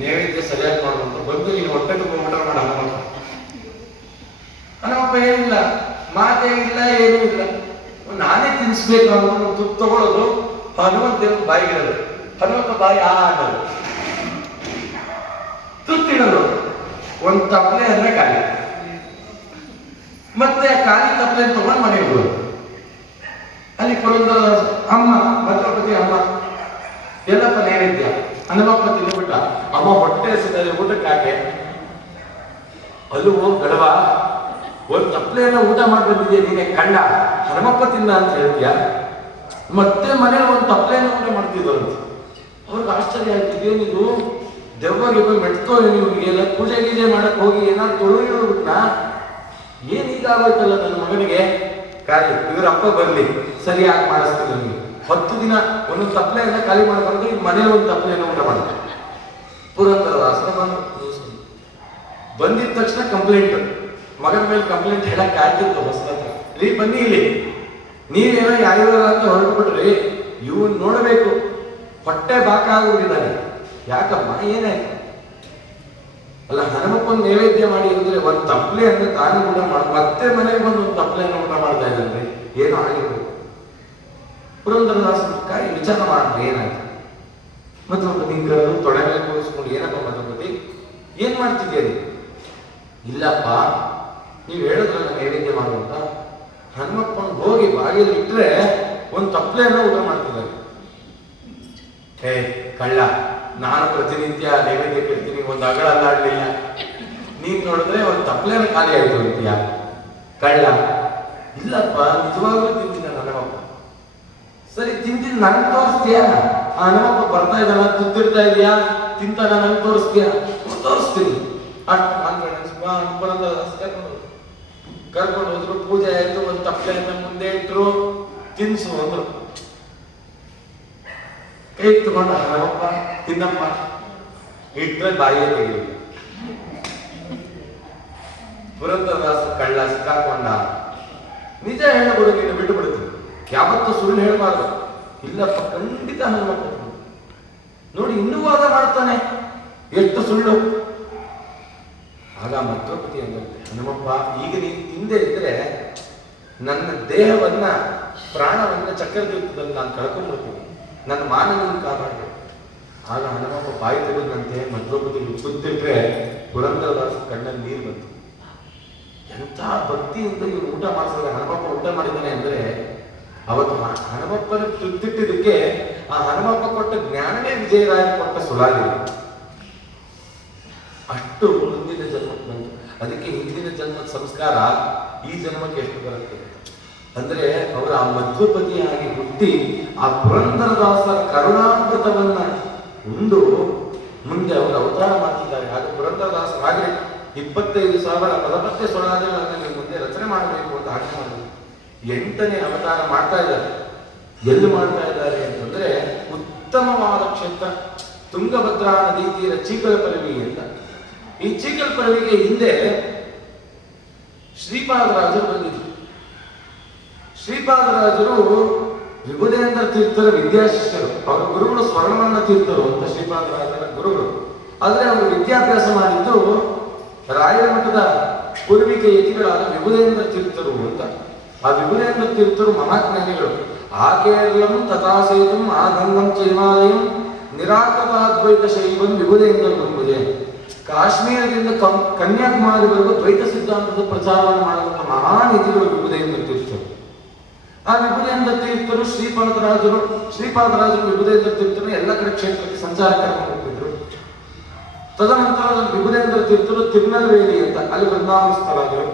ನೈವೇದ್ಯ ಸರಿಯಾಗಿ ಮಾಡುವಂತ, ಬಂದು ನೀನು ಹೊಟ್ಟೆ ತುಂಬ ಊಟ ಮಾಡ ಹನುಮಪ್ಪ. ಹನುಮಪ್ಪ ಏನಿಲ್ಲ, ಮಾತೇ ಇಲ್ಲ, ಏನೂ ಇಲ್ಲ, ನಾನೇ ತಿನ್ಸ್ಬೇಕು ಅನ್ನೋ ತುತ್ತು ತಗೊಳ್ಳೋದು, ಹನುಮಂತ ದೇವ್ರ ಬಾಯಿಗಿಡೋದು, ಹನುಮಪ್ಪ ಬಾಯಿ ಆ ಅನ್ನೋದು, ತುತ್ತಿಡೋದು, ಒಂದ್ ತಪ್ಪಲೆ ಅಂದ್ರೆ ಖಾಲಿ, ಮತ್ತೆ ಖಾಲಿ ತಪ್ಪಲೆ ತಗೊಂಡು ಮನೆಗೆ ಹೋಗೋದು. ಅಲ್ಲಿ ಪುರಂದರ ಅಮ್ಮ, ಮಧ್ವಪತಿ ಅಮ್ಮ, ಎಲ್ಲಪ್ಪ ನೈವೇದ್ಯ, ಹನುಮಪ್ಪ ತಿಂದ್ಬಿಟ್ಟ. ಅಮ್ಮ ಹೊಟ್ಟೆ ಹಸಿದ ಊಟಕ್ಕೆ ಹಾಕೆ, ಅಲ್ಲೂ ಗಡವ, ಒಂದ್ ತಪ್ಪಲೆಯನ್ನ ಊಟ ಮಾಡಿ ಬಂದಿದ್ಯಾ ನೀನೆ ಕಂಡ, ಹನುಮಪ್ಪ ತಿನ್ನ ಅಂತ ಹೇಳ್ತೀಯ, ಮತ್ತೆ ಮನೇಲಿ ಒಂದ್ ತಪ್ಪಲೆಯನ್ನ ಊಟ ಮಾಡ್ತಿದ್ರು. ಅವ್ರಿಗೆ ಆಶ್ಚರ್ಯ ಆಗ್ತಿದೆ, ನೀವು ದೆವ್ವಗೆ ಮೆಟ್ಕೋ, ನಿಮ್ಗೆಲ್ಲ ಪೂಜೆ ಗೀಜೆ ಮಾಡಕ್ ಹೋಗಿ ಏನಾದ್ರು ತೊಳುಗಿಡ್ಬಿಟ್ನ, ಏನ್ ಈಗ ಆಗೋಯ್ತಲ್ಲ ನನ್ನ ಮಗನಿಗೆ, ಖಾಲಿ ಇವ್ರಪ್ಪ ಬರ್ಲಿ ಸರಿಯಾಗಿ ಮಾಡಿಸ್ತೀನಿ ನನಗೆ. 10 ದಿನ ಒಂದೊಂದು ತಪ್ಪಲೆಯನ್ನ ಖಾಲಿ ಮಾಡ್ಕೊಂಡು ಈಗ ಮನೇಲಿ ಒಂದು ತಪ್ಪಲೆಯನ್ನ ಊಟ ಮಾಡಿದೆ. ಪುರಂದರದಾಸರ ಬಂದಿದ ತಕ್ಷಣ ಕಂಪ್ಲೇಂಟ್, ಮಗನ ಮೇಲೆ ಕಂಪ್ಲೇಂಟ್ ಹೇಳಕ್ ಆಗ್ತಿತ್ತು ಹೊಸತ್ರ. ರೀ ಬನ್ನಿ ಇಲ್ಲಿ, ನೀವೇನೋ ಯಾವ್ಯಾವ ಅಂತ ಹೊರಟು ಬಿಟ್ರಿ, ಇವನ್ ನೋಡ್ಬೇಕು, ಹೊಟ್ಟೆ ಬಾಕಾಗ್ಬಿಟ್ಟಿದ್ದಾನೆ. ಯಾಕಮ್ಮ ಏನಾಯ್ತು? ಅಲ್ಲ, ಹನುಮಪ್ಪನ ನೈವೇದ್ಯ ಮಾಡಿ ಅಂದ್ರೆ ಒಂದ್ ತಪ್ಪಲೆ ಅಂದ್ರೆ ತಾನೇ ಊಟ ಮಾಡ, ಮತ್ತೆ ಮನೆಗೆ ಬಂದು ಒಂದು ತಪ್ಪಲೆಯನ್ನು ಊಟ ಮಾಡ್ತಾ ಇದ್ದಾನೆ, ಏನೋ ಆಗಿರ್ಬೇಕು. ಪುರಂದರದಾಸ ಕಾಯಿ ವಿಚಾರ ಮಾಡ್ರಿ ಏನಾಯ್ತು. ಮಧ್ವಪತಿ ತೊಡೆ ಮೇಲೆ ಕೂರಿಸ್ಕೊಂಡು, ಏನಪ್ಪ ಮಧ್ವಪತಿ ಏನ್ ಮಾಡ್ತಿದ್ದೀರಿ? ಇಲ್ಲಪ್ಪ, ನೀವು ಹೇಳಿದ್ರಲ್ಲ ನೈವೇದ್ಯ ಮಾಡುವಂತ, ಹನುಮಪ್ಪನ ಹೋಗಿ ಬಾಗಿಲು ಇಟ್ರೆ ಒಂದು ತಪ್ಪಲೆಯನ್ನ ಊಟ ಮಾಡ್ತಿದ್ದಾರೆ. ಹೇ ಕಳ್ಳ, ನಾನು ಪ್ರತಿನಿತ್ಯ ನೈವೇದ್ಯ ಕೇಳ್ತೀನಿ, ಒಂದು ಅಗಳ ಅಲ್ಲಾಡ್ಲಿಲ್ಲ, ನೀನ್ ನೋಡಿದ್ರೆ ಒಂದು ತಪ್ಪಲೆನ ಖಾಲಿ ಆಯ್ತು ಅಂತೀಯ ಕಳ್ಳ. ಇಲ್ಲಪ್ಪ, ನಿಜವಾಗ್ಲೂ ತಿಂತೀನಿ ಹನುಮಪ್ಪ. ಸರಿ, ತಿಂತೀನಿ, ನಂಗೆ ತೋರಿಸ್ತೀಯಾ? ಆ ಹನುಮಪ್ಪ ಬರ್ತಾ ಇದ್ದಾನ, ತುತ್ತಿರ್ತಾ ಇದೆಯಾ, ತಿಂತಾನ, ನಂಗೆ ತೋರಿಸ್ತೀಯಾ? ತೋರಿಸ್ತೀನಿ. ಅಷ್ಟು ಕಾನ್ಫಿಡೆನ್ಸ್ ಕರ್ಕೊಂಡು ಹೋದ್ರು. ಪೂಜೆ ಆಯ್ತು, ಒಂದು ತಪ್ಪಲೆಯನ್ನ ಮುಂದೆ ಇಟ್ರು, ತಿನ್ಸು ಅಂದ್ರು. ಕೈ ತಗೊಂಡ ಹನುಮಪ್ಪ ತಿನ್ನಪ್ಪ, ಇಟ್ರೆ ಬಾಯಿಯೇ ತೆಗಿಲಿಲ್ಲ. ಪುರಂದರದಾಸ ಕಳ್ಳ ಸಿಕ್ಕಾಕೊಂಡ. ನಿಜ ಹೇಳಬಿಡು, ನೀನು ಬಿಟ್ಟು ಬಿಡ್ತೀನಿ, ಯಾವತ್ತೂ ಸುಳ್ಳು ಹೇಳಬಾರ್ದು. ಇಲ್ಲಪ್ಪ, ಖಂಡಿತ ಹನುಮಪ್ಪ ನೋಡಿ ಇನ್ನೂ ವಾದ ಮಾಡ್ತಾನೆ, ಎಷ್ಟು ಸುಳ್ಳು. ಆಗ ಮಧ್ವಪತಿ ಅಂದಂತೆ, ಹನುಮಪ್ಪ ಈಗ ನೀನು ತಿಂದೆ ಇದ್ರೆ ನನ್ನ ದೇಹವನ್ನ, ಪ್ರಾಣವನ್ನ ಚಕ್ರದೀರ್ಥದಲ್ಲಿ ನಾನು ಕಳ್ಕೊಂಡ್ಬಿಡ್ತೀನಿ, ನನ್ನ ಮಾನ ನೀನು ಕಾಪಾಡಬೇಕು. ಆಗ ಹನುಮಪ್ಪ ಬಾಯಿ ತೆಗೆದಂತೆ ಮಧ್ವಪತಿ ಸುತ್ತಿಟ್ರೆ ಪುರಂದರದಾಸ ಕಣ್ಣಲ್ಲಿ ನೀರು ಬಂತು. ಎಂಥ ಭಕ್ತಿಯಿಂದ ಇವ್ರು ಊಟ ಮಾಡಿಸಿದ್ರೆ ಹನುಮಪ್ಪ ಊಟ ಮಾಡಿದ್ದಾನೆ ಅಂದ್ರೆ ಅವತ್ತು ಹನುಮಪ್ಪನ ತುತ್ತಿಟ್ಟಿದ್ದಕ್ಕೆ ಆ ಹನುಮಪ್ಪ ಕೊಟ್ಟ ಜ್ಞಾನವೇ ವಿಜಯರಾಯ ಕೊಟ್ಟ ಸುಳಾಗಿಲ್ಲ. ಅಷ್ಟು ಮುಂದಿನ ಜನ್ಮಕ್ಕೆ ಬಂತು. ಅದಕ್ಕೆ ಹಿಂದಿನ ಜನ್ಮದ ಸಂಸ್ಕಾರ ಈ ಜನ್ಮಕ್ಕೆ ಎಷ್ಟು ಬರುತ್ತೆ ಅಂದ್ರೆ ಅವರ ಆ ಮಧ್ವಪತಿಯಾಗಿ ಹುಟ್ಟಿ ಆ ಪುರಂದರದಾಸರ ಕರುಣಾಮೃತವನ್ನ ಉಂಡು ಮುಂದೆ ಅವರು ಅವತಾರ ಮಾಡ್ತಿದ್ದಾರೆ. ಆಗ ಪುರಂದರದಾಸರಾಗಲಿ 25,000 ಪದಪತ್ಯ ಸೊಳಾದಿಗಳನ್ನು ನೀವು ಮುಂದೆ ರಚನೆ ಮಾಡಬೇಕು ಅಂತ ಆಜ್ಞೆ ಮಾಡಿದ್ರು. 8ನೇ ಅವತಾರ ಮಾಡ್ತಾ ಇದ್ದಾರೆ. ಎಲ್ಲಿ ಮಾಡ್ತಾ ಇದ್ದಾರೆ ಅಂತಂದ್ರೆ ಉತ್ತಮವಾದ ಕ್ಷೇತ್ರ ತುಂಗಭದ್ರಾ ನದಿ ತೀರ ಚೀಕಲಪರವಿ ಅಂತ. ಈ ಚೀಕಲಪರವಿಗೆ ಹಿಂದೆ ಶ್ರೀಪಾದರಾಜರು ಬಂದಿದ್ರು. ಶ್ರೀಪಾದರಾಜರು ವಿಭುದೇಂದ್ರ ತೀರ್ಥರ ವಿದ್ಯಾಶಿಷ್ಯರು. ಅವರ ಗುರುಗಳು ಸ್ವರ್ಣವನ್ನ ತೀರ್ಥರು ಅಂತ ಶ್ರೀಪಾದರಾಜರ ಗುರುಗಳು. ಆದ್ರೆ ಅವರು ವಿದ್ಯಾಭ್ಯಾಸ ಮಾಡಿದ್ದು ರಾಯರ ಮಠದ ಪೂರ್ವಿಕ ಯತಿಗಳಾದ ವಿಭುದೇಂದ್ರ ತೀರ್ಥರು ಅಂತ. ಆ ವಿಭುದೇಂದ್ರ ತೀರ್ಥರು ಮಹಾಜ್ಞಾನಿಗಳು. ಆ ಕೇರಳಂ ತಥಾಸೇತಂ ಆ ಗಂಗಂ ಚೈಮಾಲಯಂ ನಿರಾಕೃತಾದ್ವೈತ ಶೈವಂ ವಿಭುದೇಂದ್ರ ಗುರುಪೂಜೆ. ಕಾಶ್ಮೀರದಿಂದ ಕನ್ಯಾಕುಮಾರಿವರೆಗೂ ದ್ವೈತ ಸಿದ್ಧಾಂತದ ಪ್ರಚಾರವನ್ನು ಮಾಡುವಂತ ಮಹಾನೀತಿಗಳು ವಿಭುದೇಂದ್ರ ತೀರ್ಥರು. ಆ ವಿಭುದೇಂದ್ರ ತೀರ್ಥರು ಶ್ರೀಪಾದರಾಜರು ವಿಭುದೇಂದ್ರ ತೀರ್ಥರು ಎಲ್ಲ ಕಡೆ ಕ್ಷೇತ್ರಕ್ಕೆ ಸಂಚಾರ ಕರ್ಕೊಂಡು ಹೋಗ್ತಿದ್ರು. ತದನಂತರ ವಿಭುದೇಂದ್ರ ತೀರ್ಥರು ತಿರುನಲ್ವೇಲಿ ಅಂತ ಅಲ್ಲಿ ವೃಂದಾವನಸ್ಥರಾದರು.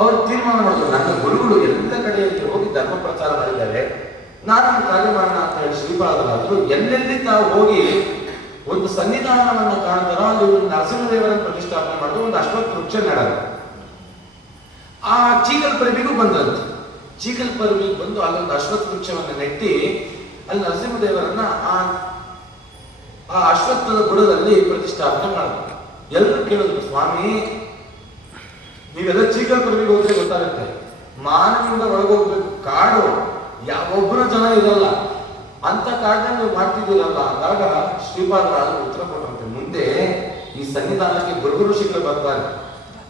ಅವರು ತೀರ್ಮಾನ ಮಾಡಿದ್ರು, ನನ್ನ ಗುರುಗಳು ಎಲ್ಲ ಕಡೆಯಲ್ಲಿ ಹೋಗಿ ಧರ್ಮ ಪ್ರಚಾರ ಮಾಡಿದ್ದಾರೆ, ನಾನು ಕಾರ್ಯ ಮಾಡೋಣ ಅಂತ ಹೇಳಿ ಶ್ರೀಪಾದರಾಜರು ಎಲ್ಲೆಲ್ಲಿ ತಾವು ಹೋಗಿ ಒಂದು ಸನ್ನಿಧಾನವನ್ನು ಕಾಣ್ತಾರೋ ಅಲ್ಲಿ ಒಂದು ನರಸಿಂಹದೇವರನ್ನು ಪ್ರತಿಷ್ಠಾಪನೆ ಮಾಡಿದ್ರು. ಒಂದು ಅಶ್ವತ್ಥ ವೃಕ್ಷ ನೆಡಲು ಆ ಚೀಕಲಪರವಿಗೂ ಬಂದ್ರಂತೆ. ಚೀಕಲಪರವಿಗೆ ಬಂದು ಅಲ್ಲೊಂದು ಅಶ್ವತ್ಥ ವೃಕ್ಷವನ್ನು ನೆಟ್ಟಿ ಅಲ್ಲಿ ನರಸಿಂಹದೇವರನ್ನ ಆ ಅಶ್ವತ್ಥದ ಬುಡದಲ್ಲಿ ಪ್ರತಿಷ್ಠಾಪನೆ ಮಾಡಿದ್ರು. ಎಲ್ಲರೂ ಕೇಳಿದ್ರು, ಸ್ವಾಮಿ ನೀವೆಲ್ಲ ಚೀಕಲಪರವಿಗೆ ಹೋದ್ರೆ ಗೊತ್ತಾಗುತ್ತೆ, ಮಾನವಿಯಿಂದ ಒಳಗೋಗ್ಬೇಕು, ಕಾಡು ಯಾವೊಬ್ಬರು ಜನ ಇರಲ್ಲ ಅಂತ ಕಾಡನ್ನ ನೀವು ಮಾಡ್ತಿದ್ದೀರಲ್ಲ ಅಂದಾಗ ಶ್ರೀಪಾದರಾಜರು ಉತ್ತರ ಕೊಟ್ಟಂತೆ, ಮುಂದೆ ಈ ಸನ್ನಿಧಾನಕ್ಕೆ ಗುರು ಋಷಿಗಳು ಬರ್ತಾರೆ,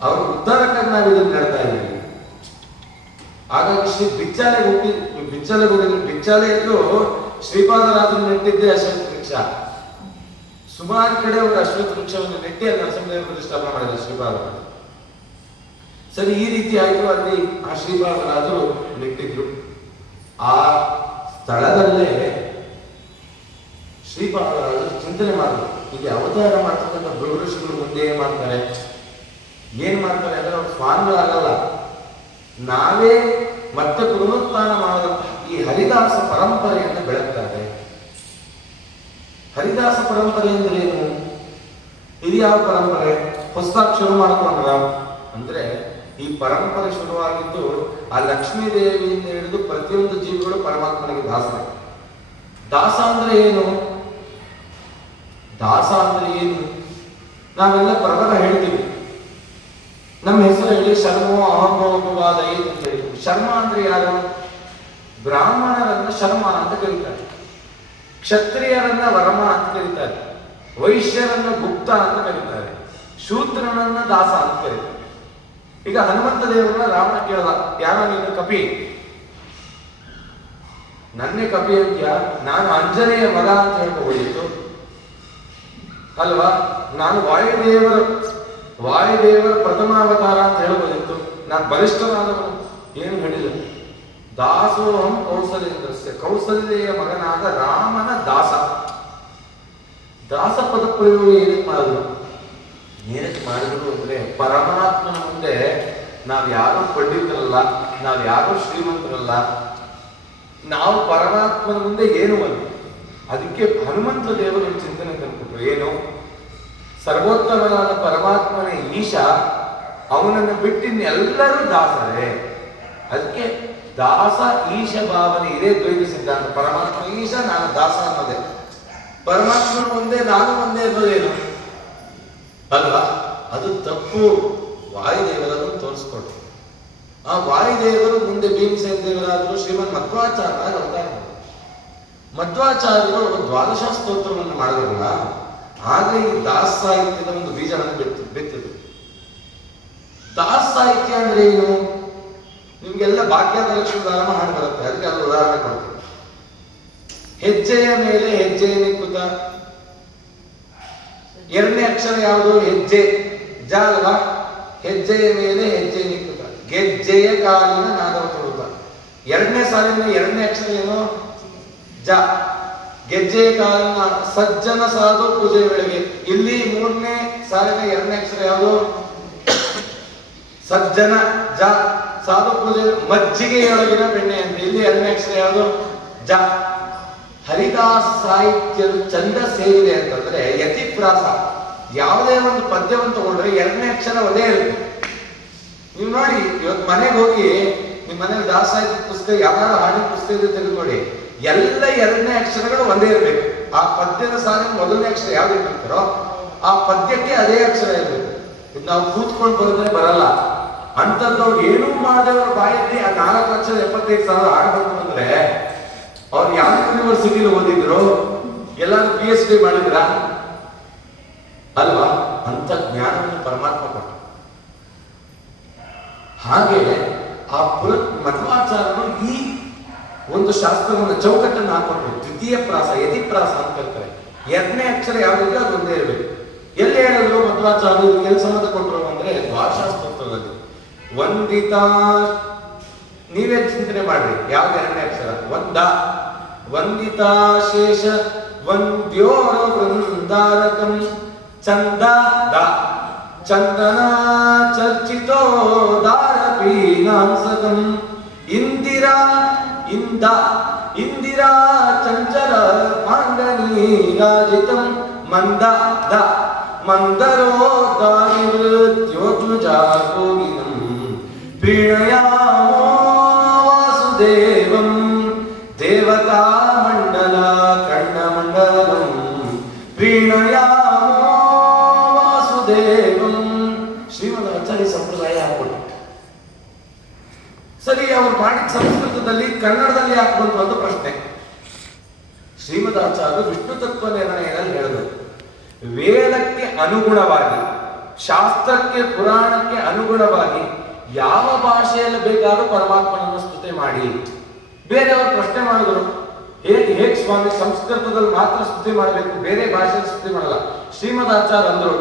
ಅವರು ಉದ್ಧಾರಕ್ಕಾಗಿ ನಾವು ಇದನ್ನು ನಡ್ತಾ ಇದ್ದೀವಿ. ಹಾಗಾಗಿ ಶ್ರೀ ಬಿಚ್ಚಾಲೆಗೆ ಹೋಗಿದ್ರು. ಬಿಚ್ಚಾಲೆಯಲ್ಲೂ ಶ್ರೀಪಾದರಾಜರು ನೆಟ್ಟಿದ್ದೆ ಅಶ್ವತ್ಥ ವೃಕ್ಷ. ಸುಮಾರು ಕಡೆ ಅವರು ಅಶ್ವತ್ಥ ವೃಕ್ಷವನ್ನು ನೆಟ್ಟಿ ಅಲ್ಲಿ ನರಸಿಂಹದೇವ ಪ್ರತಿಷ್ಠಾಪನೆ ಮಾಡಿದ್ರು ಶ್ರೀಪಾದರಾಜರು. ಸರಿ, ಈ ರೀತಿ ಆಯ್ತು. ಅಲ್ಲಿ ಆ ಶ್ರೀಪಾದರಾಜರು ನೆಟ್ಟಿದ್ರು. ಆ ಸ್ಥಳದಲ್ಲೇ ಶ್ರೀಪಾದರಾಜರು ಚಿಂತನೆ ಮಾಡಿದ್ರು, ಇಲ್ಲಿ ಅವತಾರ ಮಾಡ್ತಕ್ಕಂಥ ಗುರು ಋಷಿಗಳು ಮುಂದೆ ಏನ್ ಮಾಡ್ತಾರೆ ಅಂದ್ರೆ ಅವ್ರು ಸ್ವಾಮಿಗಳಾಗಲ್ಲ, ನಾವೇ ಮತ್ತೆ ಪುನರುತ್ಥಾನ ಮಾಡುವಂತಹ ಈ ಹರಿದಾಸ ಪರಂಪರೆಯನ್ನು ಬೆಳಗ್ತಾರೆ. ಹರಿದಾಸ ಪರಂಪರೆ ಅಂದ್ರೆ ಏನು? ಇದು ಯಾವ ಪರಂಪರೆ? ಹೊಸದಾಗಿ ಶುರು ಮಾಡ್ಕೊಂಡ್ರ ಅಂದ್ರೆ ಈ ಪರಂಪರೆ ಶುರುವಾಗಿದ್ದು ಆ ಲಕ್ಷ್ಮೀ ದೇವಿಯಿಂದ ಹಿಡಿದು ಪ್ರತಿಯೊಂದು ಜೀವಿಗಳು ಪರಮಾತ್ಮನಿಗೆ ದಾಸರೇ. ದಾಸ ಅಂದ್ರೆ ಏನು? ನಾವೆಲ್ಲ ಪ್ರಬಲ ಹೇಳ್ತೀವಿ, ನಮ್ಮ ಹೆಸರು ಹೇಳಿ ಶರ್ಮೋ ಅಹಂಭವಾದ ಅಂತ ಹೇಳಿ. ಶರ್ಮ ಅಂದ್ರೆ ಯಾರು? ಬ್ರಾಹ್ಮಣರನ್ನ ಶರ್ಮ ಅಂತ ಕರೀತಾರೆ, ಕ್ಷತ್ರಿಯರನ್ನ ವರ್ಮ ಅಂತ ಕರೀತಾರೆ, ವೈಶ್ಯರನ್ನ ಗುಪ್ತ ಅಂತ ಕರೀತಾರೆ, ಶೂದ್ರನನ್ನ ದಾಸ ಅಂತ ಕರೀತಾರೆ. ಈಗ ಹನುಮಂತ ದೇವರನ್ನ ರಾವಣ ಕೇಳದ, ಯಾರ ನೀನು ಕಪಿ? ನನ್ನೇ ಕಪಿ ಅಂತ್ಯ? ನಾನು ಅಂಜನೆಯ ಮಗ ಅಂತ ಹೇಳ್ಕೋಬೋದಿತ್ತು ಅಲ್ವಾ? ನಾನು ವಾಯುದೇವರ ಪ್ರಥಮಾವತಾರ ಅಂತ ಹೇಳ್ಬೋದಿತ್ತು. ನಾನು ಬಲಿಷ್ಠನಾದವನು, ಏನು ಹೇಳಿಲ್ಲ. ದಾಸೋಹಂ ಕೌಸಲೇಂದ್ರಸ್ಯ, ಕೌಸಲ್ಯ ಮಗನಾದ ರಾಮನ ದಾಸ. ದಾಸ ಪದ ಪ್ರಯೋಗ ಏನಕ್ಕೆ ಮಾಡಿದ್ರು ಅಂದ್ರೆ ಪರಮಾತ್ಮನ ಮುಂದೆ ನಾವ್ ಯಾರು ಪಂಡಿತರಲ್ಲ, ನಾವ್ ಯಾರು ಶ್ರೀಮಂತರಲ್ಲ, ನಾವು ಪರಮಾತ್ಮನ ಮುಂದೆ ಏನು ಅಲ್ಲ. ಅದಕ್ಕೆ ಹನುಮಂತ ದೇವರು ಚಿಂತನೆ ತಂದ್ಬಿಟ್ರು, ಏನು? ಸರ್ವೋತ್ತಮನಾದ ಪರಮಾತ್ಮನೇ ಈಶ, ಅವನನ್ನು ಬಿಟ್ಟಿನ್ನೆಲ್ಲರೂ ದಾಸರೇ. ಅದಕ್ಕೆ ದಾಸ ಈಶ ಭಾವನೆ ಇದೇ ದ್ವೈತ ಸಿದ್ಧಾಂತ. ಪರಮಾತ್ಮ ಈಶ, ನಾನು ದಾಸ ಅನ್ನೋದೇ. ಪರಮಾತ್ಮನ ಮುಂದೆ ನಾನು ಒಂದೇ ಅನ್ನೋದೇನು ಅಲ್ವಾ? ಅದು ತಪ್ಪು. ವಾಯುದೇವರನ್ನು ತೋರಿಸ್ಕೊಟ್ರು. ಆ ವಾಯುದೇವರು ಮುಂದೆ ಭೀಮಸೇನ ದೇವರಾದರು ಶ್ರೀಮನ್ ಮಧ್ವಾಚಾರ್ಯರಾಗಿ ಅವತಾರ ಮಾಡಿದ್ರು. ಮಧ್ವಾಚಾರ್ಯರು ದ್ವಾದಶ ಸ್ತೋತ್ರವನ್ನು ಮಾಡಿದ್ರಲ್ಲ, ಆಗ ಈ ದಾಸ ಸಾಹಿತ್ಯದ ಒಂದು ಬೀಜವನ್ನು ಬಿತ್ತಿದ್ರು. ದಾಸ ಸಾಹಿತ್ಯ ಅಂದ್ರೆ ಏನು? ನಿಮ್ಗೆಲ್ಲ ಭಾಗ್ಯದ ಲಕ್ಷ್ಮೀದಾರಮ ಹಾಡು ಬರುತ್ತೆ, ಅದಕ್ಕೆ ಅದು ಉದಾಹರಣೆ ಕೊಡ್ತೀನಿ. ಹೆಜ್ಜೆಯ ಮೇಲೆ ಹೆಜ್ಜೆಯ ನಿಕ್ಕುತ್ತ, ಎರಡನೇ ಅಕ್ಷರ ಯಾವುದು? ಹೆಜ್ಜೆ, ಜ ಅಲ್ವಾ? ಹೆಜ್ಜೆಯ ಮೇಲೆ ಹೆಜ್ಜೆ ನಿಕ್ಕುತ್ತ ಗೆಜ್ಜೆಯ ಕಾಲಿನ ನಾದವ ತುಳುತ. ಎರಡನೇ ಸಾಲಿನ ಎರಡನೇ ಅಕ್ಷರ ಏನು? ಜ. ಗೆಜ್ಜೆಯ ಕಾಲಿನ ಸಜ್ಜನ ಸಾಧು ಪೂಜೆ ವೇಳೆಗೆ. ಇಲ್ಲಿ ಮೂರನೇ ಸಾಲಿನ ಎರಡನೇ ಅಕ್ಷರ ಯಾವುದು? ಸಜ್ಜನ. ಜ. ಸಾಧು ಪೂಜೆ ಮಜ್ಜಿಗೆಯೊಳಗಿನ ಬೆಣ್ಣೆ ಅಂತ. ಇಲ್ಲಿ ಎರಡನೇ ಅಕ್ಷರ ಯಾವುದು? ಜ. ಹರಿದಾಸ ಸಾಹಿತ್ಯದ ಚಂದ ಸೇರಿದೆ ಅಂತಂದ್ರೆ ಯತಿಪ್ರಾಸ. ಯಾವುದೇ ಒಂದು ಪದ್ಯವನ್ನು ತಗೊಂಡ್ರೆ ಎರಡನೇ ಅಕ್ಷರ ಒಂದೇ ಇರುತ್ತೆ. ನೀವು ನೋಡಿ, ಇವತ್ತು ಮನೆಗೆ ಹೋಗಿ ನಿಮ್ಮ ಮನೇಲಿ ದಾಸ ಸಾಹಿತ್ಯ ಪುಸ್ತಕ ಯಾವ್ದಾದ್ರು ಹಾಡಿನ ಪುಸ್ತಕ ಇದೆ ತೆಗೆದು ನೋಡಿ, ಎಲ್ಲ ಎರಡನೇ ಅಕ್ಷರಗಳು ಒಂದೇ ಇರಬೇಕು. ಆ ಪದ್ಯದ ಸಾಲಿನ ಮೊದಲನೇ ಅಕ್ಷರ ಯಾವ್ದು ಇಟ್ಟಿರ್ತಾರೋ ಆ ಪದ್ಯಕ್ಕೆ ಅದೇ ಅಕ್ಷರ ಇರಬೇಕು. ಇದು ನಾವು ಕೂತ್ಕೊಂಡು ಬರೆದ್ರೆ ಬರಲ್ಲ. ಅಂತಂದವ್ರು ಏನೂ ಮಾಡಿದವರ ಬಾಯಲ್ಲಿ ಆ 4,75,000 ಆಡ್ಬೇಕು ಅಂದ್ರೆ ಅವ್ರು ಯಾವ ಯೂನಿವರ್ಸಿಟಿಲಿ ಓದಿದ್ರು? ಎಲ್ಲಾದ್ರೂ PhD ಮಾಡಿದ್ರ ಅಲ್ವಾ? ಅಂತ ಜ್ಞಾನವನ್ನು ಪರಮಾತ್ಮ ಕೊಟ್ಟ. ಹಾಗೆ ಆ ಮಧ್ವಾಚಾರ್ಯರು ಈ ಒಂದು ಶಾಸ್ತ್ರವನ್ನು ಚೌಕಟ್ಟನ್ನು ಹಾಕೊಟ್ರು. ದ್ವಿತೀಯ ಪ್ರಾಸ, ಯತಿಪ್ರಾಸ ಅಂತ ಕರ್ತಾರೆ. ಎರಡನೇ ಅಕ್ಷರ ಯಾವ್ದಿದೆ ಅದೊಂದೇ ಇರಬೇಕು. ಎಲ್ಲಿ ಹೇಳಿದ್ರು ಮಧ್ವಾಚಾರ್ಯರು ಕೆಲಸ ಮತ ಕೊಟ್ಟರು ಅಂದ್ರೆ ದ್ವಾದಶಾಸ್ತೋತ್ರದಲ್ಲಿ. ವಂದಿತಾ, ನೀವೇ ಚಿಂತನೆ ಮಾಡ್ರಿ ಯಾವ್ದು ಎರಡನೇ ಅಕ್ಷರ? ಒಂದ. ವಂದಿತಾ ಶೇಷ ವಂದ್ಯೋರ ವೃಂದಾರಕಂ ಚಂದ ದ. ಚಂದನ ಚರ್ಚಿತೋ ದಾರಪೀನಾಂಸಕಂ ಇಂದಿರಾ ಇಂದ. ಇಂದಿರಾ ಚಂಚಲ ಪಾಂಡನೀರಾಜಿತಂ ಮಂದ ದ. ಮಂದರೋ ದಾರಿವೃತ್ಯೋಜಾಗೋಗಿನಂ ಪ್ರೀಣಯಾಮೋ ವಾಸುದೇವಂ ದೇವತಾ ಮಂಡಲ ಖಂಡಮಂಡಲಂ ಪ್ರೀಣಯಾಮೋ ವಾಸುದೇವಂ. ಶ್ರೀಮದ್ ಆಚಾರ್ಯ ಸಂಪ್ರದಾಯ ಹಾಕೊಂಡು ಸರಿ, ಅವ್ರು ಮಾಡಿದ ಸಂಸ್ಕೃತದಲ್ಲಿ ಕನ್ನಡದಲ್ಲಿ ಯಾಕೆ ಬಂತು ಅಂತ ಪ್ರಶ್ನೆ. ಶ್ರೀಮದ್ ಆಚಾರ್ಯರು ವಿಷ್ಣು ತತ್ವ ನಿರ್ಣಯದಲ್ಲಿ ಹೇಳಿದರು, ವೇದಕ್ಕೆ ಅನುಗುಣವಾಗಿ, ಶಾಸ್ತ್ರಕ್ಕೆ ಪುರಾಣಕ್ಕೆ ಅನುಗುಣವಾಗಿ ಯಾವ ಭಾಷೆಯಲ್ಲಿ ಬೇಕಾದ್ರೂ ಪರಮಾತ್ಮನನ್ನು ಸ್ತುತಿ ಮಾಡಿ. ಬೇರೆಯವರು ಪ್ರಶ್ನೆ ಮಾಡಿದ್ರು, ಹೇಗೆ ಸ್ವಾಮಿ ಸಂಸ್ಕೃತದಲ್ಲಿ ಮಾತ್ರ ಸ್ತುತಿ ಮಾಡಬೇಕು, ಬೇರೆ ಭಾಷೆಯಲ್ಲಿ ಸ್ತುತಿ ಮಾಡಲ್ಲ? ಶ್ರೀಮದ್ ಆಚಾರ್ಯ ಅಂದ್ರು,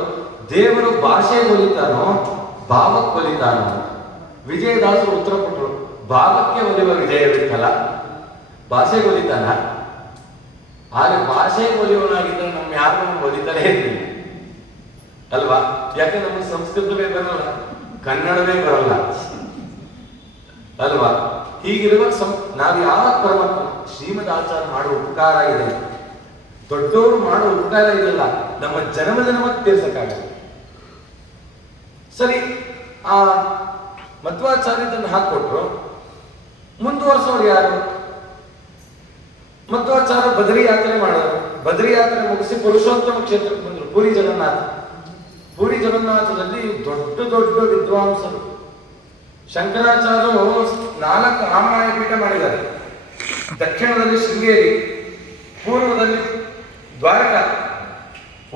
ದೇವರು ಭಾಷೆ ಒಲಿತಾನೋ ಭಾವಕ್ಕೆ ಒಲಿತಾನೋ? ವಿಜಯದಾಸರು ಉತ್ತರ ಕೊಟ್ಟರು, ಭಾವಕ್ಕೆ ಒಲಿಯುವ ವಿಜಯ ವಿಠಲ, ಭಾಷೆಗೆ ಒಲಿತಾನ? ಆದ್ರೆ ಭಾಷೆಗೆ ಒಲಿಯುವನಾಗಿದ್ದರೆ ನಮ್ಮ ಯಾರು ನಮ್ಗೆ ಒಲಿತಾನೆ ಇರ್ಲಿಲ್ಲ ಅಲ್ವಾ? ಯಾಕೆ ನಮಗೆ ಸಂಸ್ಕೃತವೇ ಬರಲ್ಲ, ಕನ್ನಡವೇ ಬರಲ್ಲ ಅಲ್ವಾ? ಹೀಗಿರುವ ನಾವು ಯಾವಾಗ ಪರಮಾತ್ಮ ಶ್ರೀಮದ್ ಆಚಾರ್ಯ ಮಾಡುವ ಉಪಕಾರ ಇದೆ, ದೊಡ್ಡವರು ಮಾಡುವ ಉಪಕಾರ ಇದೆಯಲ್ಲ, ನಮ್ಮ ಜನ್ಮಕ್ಕೆ ತೀರ್ಸಕ್ಕಾಗಲ್ಲ. ಸರಿ, ಆ ಮಧ್ವಾಚಾರ್ಯದನ್ನು ಹಾಕೊಟ್ರು. ಮುಂದುವರ್ಸೋರು ಯಾರು? ಮಧ್ವಾಚಾರ್ಯ ಬದರಿ ಯಾತ್ರೆ ಮಾಡೋರು. ಬದರಿ ಯಾತ್ರೆ ಮುಗಿಸಿ ಪುರುಷೋತ್ತಮ ಕ್ಷೇತ್ರಕ್ಕೆ ಬಂದರು, ಪುರಿ ಜಗನ್ನಾಥ. ಪುರಿ ಜಗನ್ನಾಥದಲ್ಲಿ ದೊಡ್ಡ ದೊಡ್ಡ ವಿದ್ವಾಂಸರು. ಶಂಕರಾಚಾರ್ಯರು 4 ರಾಮಾಯಣ ಪೀಠ ಮಾಡಿದ್ದಾರೆ. ದಕ್ಷಿಣದಲ್ಲಿ ಶೃಂಗೇರಿ, ಪೂರ್ವದಲ್ಲಿ ದ್ವಾರಕ,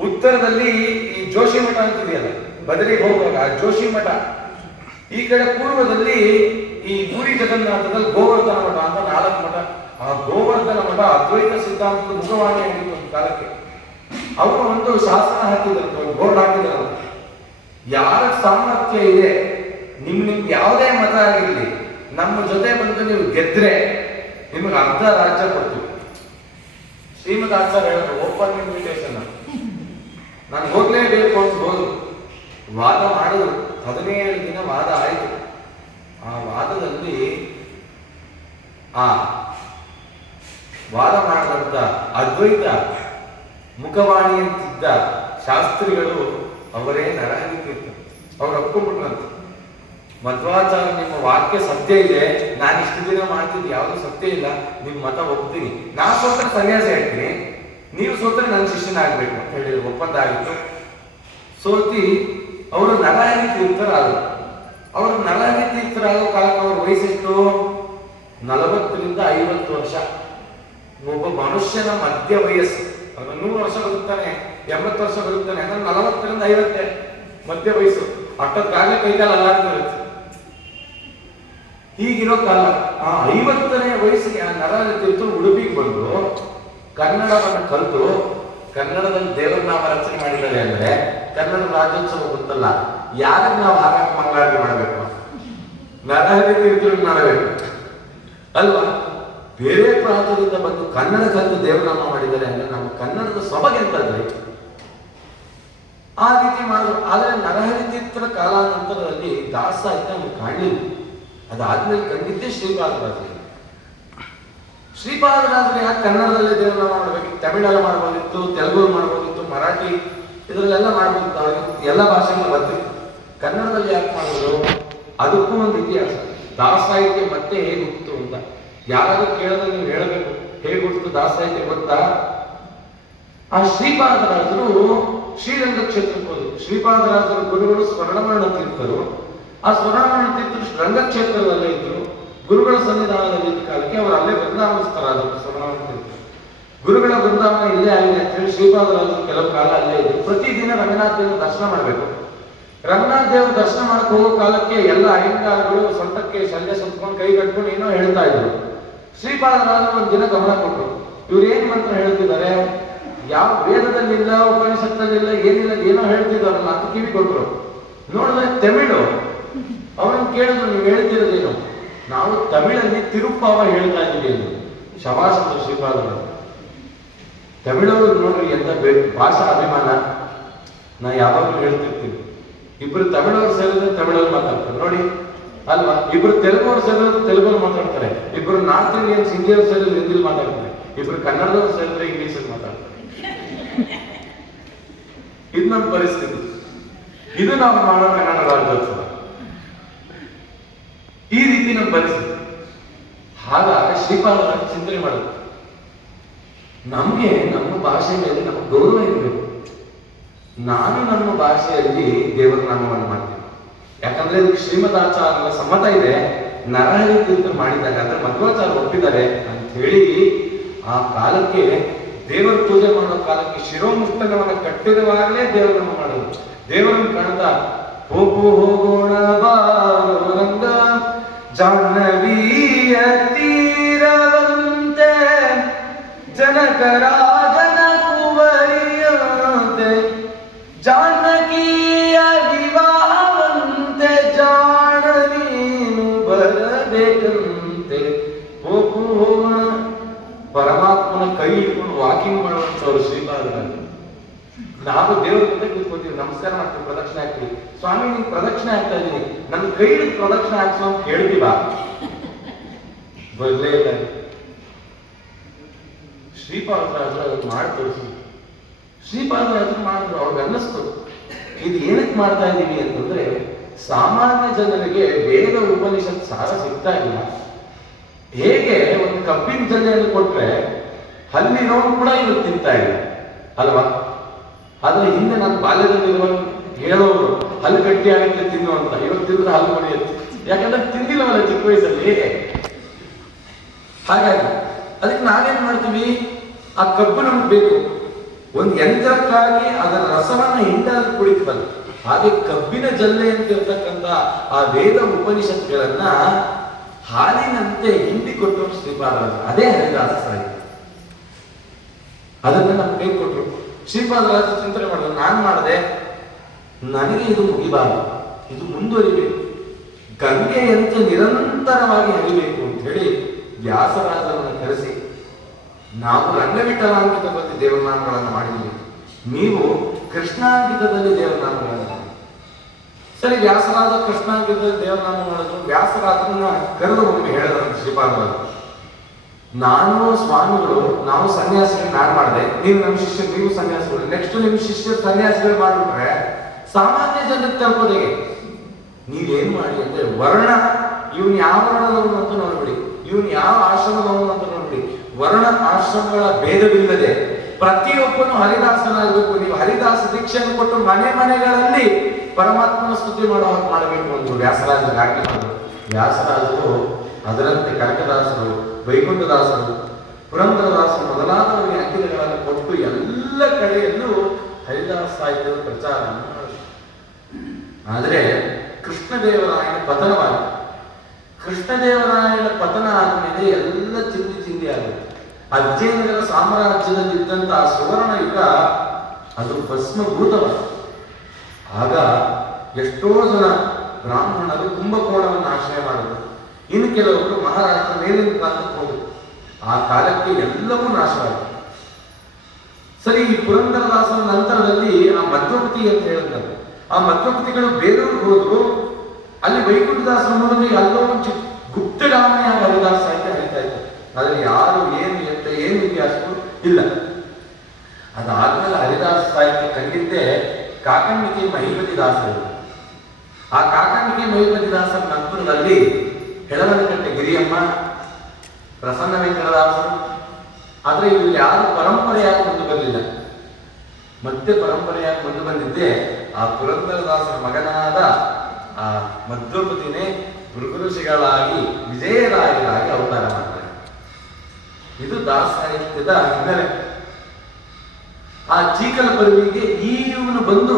ಉತ್ತರದಲ್ಲಿ ಈ ಜೋಶಿ ಮಠ ಅಂತಿದೆಯಲ್ಲ ಬದರಿಗೆ ಹೋಗುವಾಗ ಆ ಜೋಶಿ ಮಠ, ಈ ಕಡೆ ಪೂರ್ವದಲ್ಲಿ ಈ ಪುರಿ ಜಗನ್ನಾಥದಲ್ಲಿ ಗೋವರ್ಧನ ಮಠ ಅಂತ 4 ಮಠ. ಆ ಗೋವರ್ಧನ ಮಠ ಅದ್ವೈತ ಸಿದ್ಧಾಂತದ ಮುಖವಾಣಿ ಆಗಿತ್ತು ಒಂದು ಕಾಲಕ್ಕೆ. ಅವರು ಒಂದು ಶಾಸನ ಹಾಕಿದ್ರು, ಬೋರ್ಡ್ ಹಾಕಿದ್ರು, ಯಾರ ಸಾಮರ್ಥ್ಯ ಇದೆ, ನಿಮ್ಗೆ ಯಾವುದೇ ಮತ ಆಗಿರಲಿ, ನಮ್ಮ ಜೊತೆ ಬಂದು ನೀವು ಗೆದ್ರೆ ನಿಮಗೆ ಅರ್ಧ ರಾಜ್ಯ ಕೊಡ್ತೀವಿ. ಶ್ರೀಮದ್ ಆಚಾರ್ಯ ಹೇಳಿದ್ರು, ಓಪನ್ ಇನ್ವಿಟೇಷನ್, ನಾನು ಹೋಗ್ಲೇಬೇಕು ಅಂತ ಹೋದ್ರು. ವಾದ ಮಾಡಿದ್ರು, 17 ದಿನ ವಾದ ಆಯಿತು. ಆ ವಾದದಲ್ಲಿ ವಾದ ಮಾಡಿದಂತ ಅದ್ವೈತ ಮುಖವಾಣಿ ಅಂತಿದ್ದ ಶಾಸ್ತ್ರಿಗಳು ಅವರೇ ನರಹರಿತಿರ್ತಾರೆ. ಅವ್ರು ಒಪ್ಕೊಂಡ್ಬಿಟ್ರಂತೆ, ಮಧ್ವಾಚಾರ್ಯ ನಿಮ್ಮ ವಾಕ್ಯ ಸತ್ಯ ಇದೆ, ನಾನು ಇಷ್ಟು ದಿನ ಮಾಡ್ತಿದ್ದು ಯಾವುದು ಸತ್ಯ ಇಲ್ಲ, ನಿಮ್ಮ ಮತ ಒಪ್ತೀನಿ, ನಾ ಸೋತ್ರ ಸನ್ಯಾಸ ಹೇಳ್ತೀನಿ, ನೀವು ಸೋತ್ರ ನನ್ನ ಶಿಷ್ಯನಾಗಬೇಕು ಅಂತ ಹೇಳಿದ್ರು. ಒಪ್ಪಂದ ಆಗಿತ್ತು. ಸೋತಿ ಅವರು ನರಹರಿ ತೀರ್ಥರಾದರು. ಅವರು ನರಹರಿ ತೀರ್ಥರಾಗೋ ಕಾಲಕ್ಕೆ ಅವ್ರ ವಯಸ್ಸೆಷ್ಟು? 40 ರಿಂದ 50 ವರ್ಷ. ಒಬ್ಬ ಮನುಷ್ಯನ ಮಧ್ಯ ವಯಸ್ಸು, 100 ವರ್ಷ ಬದುಕ್ತಾನೆ, 80 ವರ್ಷ ಬದುಕ್ತಾನೆ, 40 ರಿಂದ 50 ಮಧ್ಯ ವಯಸ್ಸು. ಅಷ್ಟೊತ್ತಾಗಲೇ ಕೈಕಾಲ ಅಲ್ಲಾಡ್ತಿರುತ್ತೆ. ಹೀಗಿರೋ ಕಾಲ, ಆ 50ನೇ ವಯಸ್ಸಿಗೆ ಆ ನರಹರಿ ತೀರ್ಥರು ಉಡುಪಿಗೆ ಬಂದು ಕನ್ನಡವನ್ನು ಕಲಿತು ಕನ್ನಡದಲ್ಲಿ ದೇವರ ನಾಮ ರಚನೆ ಮಾಡಿದ್ದಾರೆ. ಅಂದ್ರೆ ಕನ್ನಡ ರಾಜ್ಯೋತ್ಸವ ಗೊತ್ತಲ್ಲ, ಯಾರಿಗೆ ನಾವು ಹಾಗಾಗಿ ಮಂಗಳಾರತಿ ಮಾಡಬೇಕು? ನರಹರಿ ತೀರ್ಥರು ಮಾಡಬೇಕು ಅಲ್ವಾ? ಬೇರೆ ಪ್ರಾಂತದಿಂದ ಬಂದು ಕನ್ನಡ ಕಲಿತು ದೇವನಾಮ ಮಾಡಿದ್ದಾರೆ ಅಂದ್ರೆ ನಮ್ಮ ಕನ್ನಡದ ಸೊಬಗೆ ಎಂತಂದ್ರೆ ಆ ರೀತಿ ಮಾಡಿದ್ರು. ಆದ್ರೆ ನರಹರಿ ತೀರ್ಥರ ಕಾಲಾನಂತರದಲ್ಲಿ ದಾಸ ಆಯ್ತು ನಮ್ಗೆ ಕಾಣಲಿಲ್ಲ. ಅದಾದ್ಮೇಲೆ ಕಂಡಿದ್ದೇ ಶ್ರೀಪಾದರಾಜರು. ಶ್ರೀಪಾದರಾಜರು ಯಾಕೆ ಕನ್ನಡದಲ್ಲೇ ದೇವನಾಮ ಮಾಡಬೇಕು? ತಮಿಳಲ್ಲಿ ಮಾಡ್ಬೋದಿತ್ತು, ತೆಲುಗು ಮಾಡ್ಬೋದಿತ್ತು, ಮರಾಠಿ ಇದರಲ್ಲೆಲ್ಲ ಮಾಡ್ಬೋದಿತ್ತು, ಅವ್ರಿಗೆ ಎಲ್ಲ ಭಾಷೆಗಳು ಬರ್ತಿತ್ತು. ಕನ್ನಡದಲ್ಲಿ ಯಾಕೆ ಮಾಡಿದ್ರು? ಅದಕ್ಕೂ ಒಂದು ಇತಿಹಾಸ. ದಾಸ ಸಾಹಿತ್ಯ ಮತ್ತೆ ಹೇಗೆ ಹುಟ್ಟಿತು ಅಂತ ಯಾರಾದ್ರೂ ಕೇಳಿದ್ರೆ ನೀವು ಹೇಳಬೇಕು. ಹೇಗೆ ಹುಟ್ಟಿತು ದಾಸ ಸಾಹಿತ್ಯ ಗೊತ್ತಾ? ಆ ಶ್ರೀಪಾದರಾಜರು ಶ್ರೀರಂಗ ಕ್ಷೇತ್ರಕ್ಕೆ ಹೋದ್ರು. ಶ್ರೀಪಾದರಾಜರ ಗುರುಗಳು ಸ್ವರ್ಣಮರಣ ತೀರ್ಥರು. ಆ ಸ್ವರ್ಣಮರಣ ತೀರ್ಥರು ರಂಗಕ್ಷೇತ್ರದಲ್ಲೇ ಇದ್ರು. ಗುರುಗಳ ಸನ್ನಿಧಾನದಲ್ಲಿ ಇದ್ದ ಕಾಲಕ್ಕೆ ಅವರು ಅಲ್ಲೇ ವೃಂದಾವನಸ್ಥರಾದರು. ಸ್ವರ್ಣಮರಣ ತೀರ್ಥರು ಗುರುಗಳ ವೃಂದಾವನ ಇಲ್ಲೇ ಆಗಿದೆ ಅಂತ ಹೇಳಿ ಶ್ರೀಪಾದರಾಜರು ಕೆಲವು ಕಾಲ ಅಲ್ಲೇ ಇದ್ರು. ಪ್ರತಿದಿನ ರಂಗನಾಥ ದೇವರ ದರ್ಶನ ಮಾಡಬೇಕು. ರಂಗನಾಥ ದೇವರ ದರ್ಶನ ಮಾಡಕ್ಕೆ ಹೋಗೋ ಕಾಲಕ್ಕೆ ಎಲ್ಲ ಅಯ್ಯಂಗಾರಗಳು ಸೊಂಟಕ್ಕೆ ಶಲ್ಯ ಸುತ್ಕೊಂಡು ಕೈ ಕಟ್ಕೊಂಡು ಏನೋ ಹೇಳ್ತಾ ಇದ್ರು. ಶ್ರೀಪಾದರಾಜರು ಒಂದು ದಿನ ಗಮನ ಕೊಟ್ಟರು. ಇವ್ರು ಏನ್ ಮಂತ್ರ ಹೇಳ್ತಿದ್ದಾರೆ, ಯಾವ ವೇದದಲ್ಲಿಲ್ಲ, ಉಪನಿಷತ್ತಲ್ಲಿಲ್ಲ, ಏನಿಲ್ಲ, ಏನೋ ಹೇಳ್ತಿದಾರಲ್ಲ ಅಂತ ಕಿವಿ ಕೊಟ್ಟರು. ನೋಡಿದ್ರೆ ತಮಿಳು. ಅವರನ್ನು ಕೇಳಿದ್ರು, ನೀವು ಹೇಳ್ತಿರೋದೇನು? ನಾವು ತಮಿಳಲ್ಲಿ ತಿರುಪ್ಪಾವ ಹೇಳ್ತಾ ಇದ್ದೀವಿ ಎಂದು. ಶಭಾಷ್ ಶ್ರೀಪಾದರಾಜರು. ತಮಿಳವರು ನೋಡ್ರಿ ಎಂತ ಭಾಷಾ ಅಭಿಮಾನ. ನಾ ಯಾವಾಗಲೂ ಹೇಳ್ತಿರ್ತೀನಿ, ಇಬ್ರು ತಮಿಳವ್ರು ಸೇರಿದ್ರೆ ತಮಿಳಲ್ಲಿ ಮಾತಾಡ್ತಾರೆ ನೋಡಿ ಅಲ್ವಾ? ಇಬ್ರು ತೆಲುಗವ್ರು ಸೇರಿದ್ರೆ ತೆಲುಗಲ್ಲಿ ಮಾತಾಡ್ತಾರೆ. ಇಬ್ರು ನಾರ್ತ್ ಇಂಡಿಯನ್ಸ್ ಹಿಂದಿಯವ್ರು ಸೇರಿದ್ರೆ ಹಿಂದಿಲಿ ಮಾತಾಡ್ತಾರೆ. ಇಬ್ರು ಕನ್ನಡದವ್ರು ಸೇರಿದ್ರೆ ಇಂಗ್ಲೀಷಲ್ಲಿ ಮಾತಾಡ್ತಾರೆ. ಇದು ನಮ್ಮ ಪರಿಸ್ಥಿತಿ. ಇದು ನಾವು ಮಾಡೋ ಕನ್ನಡ ರಾಜ್ಯೋತ್ಸವ. ಈ ರೀತಿ ನಮ್ಮ ಪರಿಸ್ಥಿತಿ. ಹಾಗಾಗಿ ಶ್ರೀಪಾದರಾಜ ಚಿಂತನೆ ಮಾಡೋದು, ನಮ್ಗೆ ನಮ್ಮ ಭಾಷೆ ಮೇಲೆ ನಮಗೆ ಗೌರವ ಇರಬೇಕು. ನಾನು ನಮ್ಮ ಭಾಷೆಯಲ್ಲಿ ದೇವರ ನಾಮವನ್ನು ಮಾಡ್ತೀನಿ. ಯಾಕಂದ್ರೆ ಇದಕ್ಕೆ ಶ್ರೀಮದಾಚಾರ್ಯರ ಸಮ್ಮತ ಇದೆ. ನರಹರಿ ತೀರ್ಥರು ಮಾಡಿದ್ದಾರೆ ಅಂದ್ರೆ ಮಧ್ವಾಚಾರ್ಯ ಒಪ್ಪಿದ್ದಾರೆ ಅಂತ ಹೇಳಿ ಆ ಕಾಲಕ್ಕೆ ದೇವರ ಪೂಜೆ ಮಾಡೋ ಕಾಲಕ್ಕೆ ಶಿರೋಮುಷ್ಟಕವನ್ನು ಕಟ್ಟಿರುವಾಗಲೇ ದೇವರ ನಾಮ ಮಾಡೋದು. ದೇವರನ್ನು ಕಾಣ್ತಾ ಹೋಗು ಹೋಗೋಣ ಬಾರಂಗ ಜಾಹ್ನವಿಯ ತೀರವಂತೆ ಜನಕರಾಜನ ಕುವರಿಯಂತೆ ಜಾನಕಿಯ ವಿವಾಹವಂತೆ ಜಾಣ ನೀನು ಬರಬೇಕಂತೆ ಹೋಗು ಹೋಗೋಣ. ಪರಮಾತ್ಮನ ಕೈ ಹಿಡ್ಕೊಂಡು ವಾಕಿಂಗ್ ಮಾಡುವಂಥವ್ರು ಶ್ರೀಪಾದರಾಜರು. ನಾವು ದೇವರ ಜೊತೆ ಕೂತ್ಕೊತೀವಿ, ನಮಸ್ಕಾರ ಮಾಡ್ತೀವಿ, ಪ್ರದಕ್ಷಿಣೆ ಹಾಕ್ತೀವಿ. ಸ್ವಾಮಿ ನೀನ್ ಪ್ರದಕ್ಷಿಣೆ ಆಗ್ತಾ ಇದೀನಿ, ನನ್ನ ಕೈ ಹಿಡಿದು ಪ್ರದಕ್ಷಿಣೆ ಹಾಕ್ಸೋ ಅಂತ ಹೇಳ್ತೀವ? ಬರ್ಲೇ ಇಲ್ಲ. ಶ್ರೀಪಾದರಾಜರು ಅದನ್ನು ಮಾಡಿ ತೋರಿಸಿದ್ರು. ಶ್ರೀಪಾದರಾಜರು ಮಾಡಿದ್ರು. ಅವ್ರಿಗೆ ಅನ್ನಿಸ್ತು ಇದು ಏನಕ್ಕೆ ಮಾಡ್ತಾ ಇದ್ದೀವಿ ಅಂತಂದ್ರೆ, ಸಾಮಾನ್ಯ ಜನರಿಗೆ ವೇದ ಉಪನಿಷತ್ ಸಾರ ಸಿಗ್ತಾ ಇಲ್ಲ. ಹೇಗೆ ಒಂದು ಕಬ್ಬಿನ ಜಲ್ಲೆಯನ್ನು ಕೊಟ್ರೆ ಹಲ್ಲಿರೋನು ಕೂಡ ಇವತ್ತು ತಿಂತಾ ಇಲ್ಲ ಅಲ್ವಾ? ಆದ್ರೆ ಹಿಂದೆ ನಾನು ಬಾಲ್ಯದಲ್ಲಿರುವಾಗ ಹೇಳೋರು ಹಲ್ಲು ಗಟ್ಟಿ ಆಗುತ್ತೆ ತಿನ್ನು ಅಂತ. ಇವತ್ತು ತಿಂದ್ರೆ ಹಲ್ಲು ಮುರಿಯುತ್ತೆ, ಯಾಕಂದ್ರೆ ತಿಂದಿಲ್ಲವಲ್ಲ ಚಿಕ್ಕ ವಯಸ್ಸಲ್ಲಿ. ಹಾಗಾಗಿ ಅದಕ್ಕೆ ನಾವೇನ್ ಮಾಡ್ತೀವಿ, ಆ ಕಬ್ಬು ನಮ್ಗೆ ಬೇಕು. ಒಂದು ಯಂತ್ರಕ್ಕಾಗಿ ಅದರ ರಸವನ್ನ ಹಿಂಡಾಗಿ ಕುಡಿತೀವಲ್ಲ, ಹಾಗೆ ಕಬ್ಬಿನ ಜಲ್ಲೆ ಅಂತ ಇರ್ತಕ್ಕಂಥ ಆ ವೇದ ಉಪನಿಷತ್ಗಳನ್ನ ಹಾಲಿನಂತೆ ಹಿಂಡಿ ಕೊಟ್ಟರು ಶ್ರೀಪಾದರಾಜರು. ಅದೇ ಹರಿದಾಸ ಸಾಹಿತ್ಯ. ಅದನ್ನ ನಮ್ಗೆ ಕೈ ಕೊಟ್ಟರು. ಶ್ರೀಪಾದರಾಜರು ಚಿಂತನೆ ಮಾಡಿದ್ರು, ನಾನು ಮಾಡಿದೆ, ನನಗೆ ಇದು ಮುಗಿಬಾರದು, ಇದು ಮುಂದುವರಿಬೇಕು, ಗಂಗೆಯಂತೆ ನಿರಂತರವಾಗಿ ಹರಿಬೇಕು ಅಂತ ಹೇಳಿ ವ್ಯಾಸರಾಜರನ್ನು ಕರೆಸಿ, ನಾವು ರಂಗವಿಠಲಾಂಕಿತದಲ್ಲಿ ದೇವರನಾಮಗಳನ್ನು ಮಾಡಿದ್ದೀವಿ, ನೀವು ಕೃಷ್ಣಾಂಕಿತದಲ್ಲಿ ದೇವರನಾಮಗಳನ್ನು ಮಾಡಿ. ಸರಿ, ವ್ಯಾಸರಾಜ ಕೃಷ್ಣಾಂಕಿತದಲ್ಲಿ ದೇವರನಾಮ ಮಾಡಿದ್ರು. ವ್ಯಾಸರಾಜರನ್ನ ಕರೆದು ಒಮ್ಮೆ ಹೇಳಿದ್ರು ಶ್ರೀಪಾದರಾಜರು, ನಾನು ಸ್ವಾಮಿಗಳು, ನಾವು ಸನ್ಯಾಸಿಗಳು, ನಾನು ಮಾಡಿದೆ, ನೀವು ನಮ್ಮ ಶಿಷ್ಯರು, ನೀವು ಸನ್ಯಾಸಿಗಳು, ನೆಕ್ಸ್ಟ್ ನಿಮ್ಮ ಶಿಷ್ಯರು ಸನ್ಯಾಸಿಗಳು ಮಾಡಿಬಿಟ್ರೆ ಸಾಮಾನ್ಯ ಜನರಿಗೆ ತಲುಪೋದಿಗೆ ನೀವೇನ್ ಮಾಡಿ ಅಂದ್ರೆ, ವರ್ಣ ಇವನ್ ಯಾವ ವರ್ಣದವನು ಅಂತ ನೋಡ್ಬಿಡಿ, ಇವನ್ ಯಾವ ಆಶ್ರಮದವನು ಅಂತ ನೋಡ್ಬಿಡಿ. ವರ್ಣ ಆಶ್ರಮಗಳ ಭೇದವಿಲ್ಲದೆ ಪ್ರತಿಯೊಬ್ಬನು ಹರಿದಾಸನಾಗಬೇಕು. ನೀವು ಹರಿದಾಸ ದೀಕ್ಷೆಯನ್ನು ಕೊಟ್ಟು ಮನೆ ಮನೆಗಳಲ್ಲಿ ಪರಮಾತ್ಮನ ಸ್ತುತಿ ಮಾಡೋ ಹಾಗೆ ಮಾಡಬೇಕು ಅಂತ ವ್ಯಾಸರಾಜರು ಆಜ್ಞೆ ಮಾಡಿದ್ರು. ವ್ಯಾಸರಾಜರು ಅದರಂತೆ ಕನಕದಾಸರು, ವೈಕುಂಠದಾಸರು, ಪುರಂದರದಾಸರು ಮೊದಲಾದವರಿಗೆ ಅಂಕಿತಗಳನ್ನು ಕೊಟ್ಟು ಎಲ್ಲ ಕಡೆಯಲ್ಲೂ ಹರಿದಾಸ ಸಾಹಿತ್ಯದ ಪ್ರಚಾರ ಮಾಡಿದ್ರು. ಆದರೆ ಕೃಷ್ಣದೇವರಾಯನ ಪತನವಾಯಿತು. ಕೃಷ್ಣದೇವರಾಯನ ಪತನ ಆದಮೇಲೆ ಎಲ್ಲ ಚಿಂದಿ ಆಗುತ್ತೆ. ಆ ವಿಜಯನಗರ ಸಾಮ್ರಾಜ್ಯದಲ್ಲಿ ಇದ್ದಂತಹ ಸುವರ್ಣ ಯುಗ ಅದು ಭಸ್ಮಭೂತವಾಯಿತು. ಆಗ ಎಷ್ಟೋ ಜನ ಬ್ರಾಹ್ಮಣರು ಕುಂಭಕೋಣವನ್ನು ಆಶ್ರಯ ಮಾಡಿದ್ರು. ಇನ್ನು ಕೆಲವೊಬ್ಬರು ಮಹಾರಾಷ್ಟ್ರ ಮೇಲಿನ ಪ್ರಾಂತಕ್ಕೆ ಹೋದರು. ಆ ಕಾಲಕ್ಕೆ ಎಲ್ಲವೂ ನಾಶವಾಯಿತು. ಸರಿ, ಈ ಪುರಂದರದಾಸನ ನಂತರದಲ್ಲಿ ಆ ಮಧ್ವಪತಿ ಅಂತ ಹೇಳಿದ್ರು. ಆ ಮಧ್ವಪತಿಗಳು ಬೇಲೂರಿಗೆ ಹೋದ್ರು. ಅಲ್ಲಿ ವೈಕುಂಠದಾಸರ ಮೂಲಕ ಎಲ್ಲೋ ಒಂದು ಗುಪ್ತಗಾಮನೆಯಾಗಿ ಹರಿದಾಸ ಸಾಹಿತ್ಯ ಹರಿತಾ ಇತ್ತು. ಅದರಲ್ಲಿ ಯಾರು ಏನು ಎಂತ ಏನು ಇತಿಹಾಸಗಳು ಇಲ್ಲ. ಅದಾದ್ಮೇಲೆ ಹರಿದಾಸ ಸಾಹಿತ್ಯ ಕಂಡಿದ್ದೇ ಕಾಕಣ್ಣಿಕೆ ಮಹಿಪತಿ ದಾಸರು. ಆ ಕಾಕಣ್ಣಿಕೆ ಮಹಿಪತಿ ದಾಸರ ನಂತರದಲ್ಲಿ ಹೆಳವನಕಟ್ಟೆ ಗಿರಿಯಮ್ಮ, ಪ್ರಸನ್ನ ವೆಂಕಟದಾಸರು. ಆದರೆ ಇವರು ಯಾರು ಪರಂಪರೆಯಾಗಿ ಮುಂದೆ ಬರಲಿಲ್ಲ. ಮತ್ತೆ ಪರಂಪರೆಯಾಗಿ ಮುಂದೆ ಬಂದಿದ್ದೆ ಆ ಪುರಂದರದಾಸರ ಮಗನಾದ ಆ ಮಧ್ವಪತಿನೇ ಗುರುಗುರುಷಿಗಳಾಗಿ ವಿಜಯರಾಯರಾಗಿ ಅವತಾರ ಮಾಡ್ತಾರೆ. ಇದು ದಾಸ ಸಾಹಿತ್ಯದ ಹಿನ್ನೆಲೆ. ಆ ಚೀಕಲ ಪರುವಿಗೆ ಇವನು ಬಂದು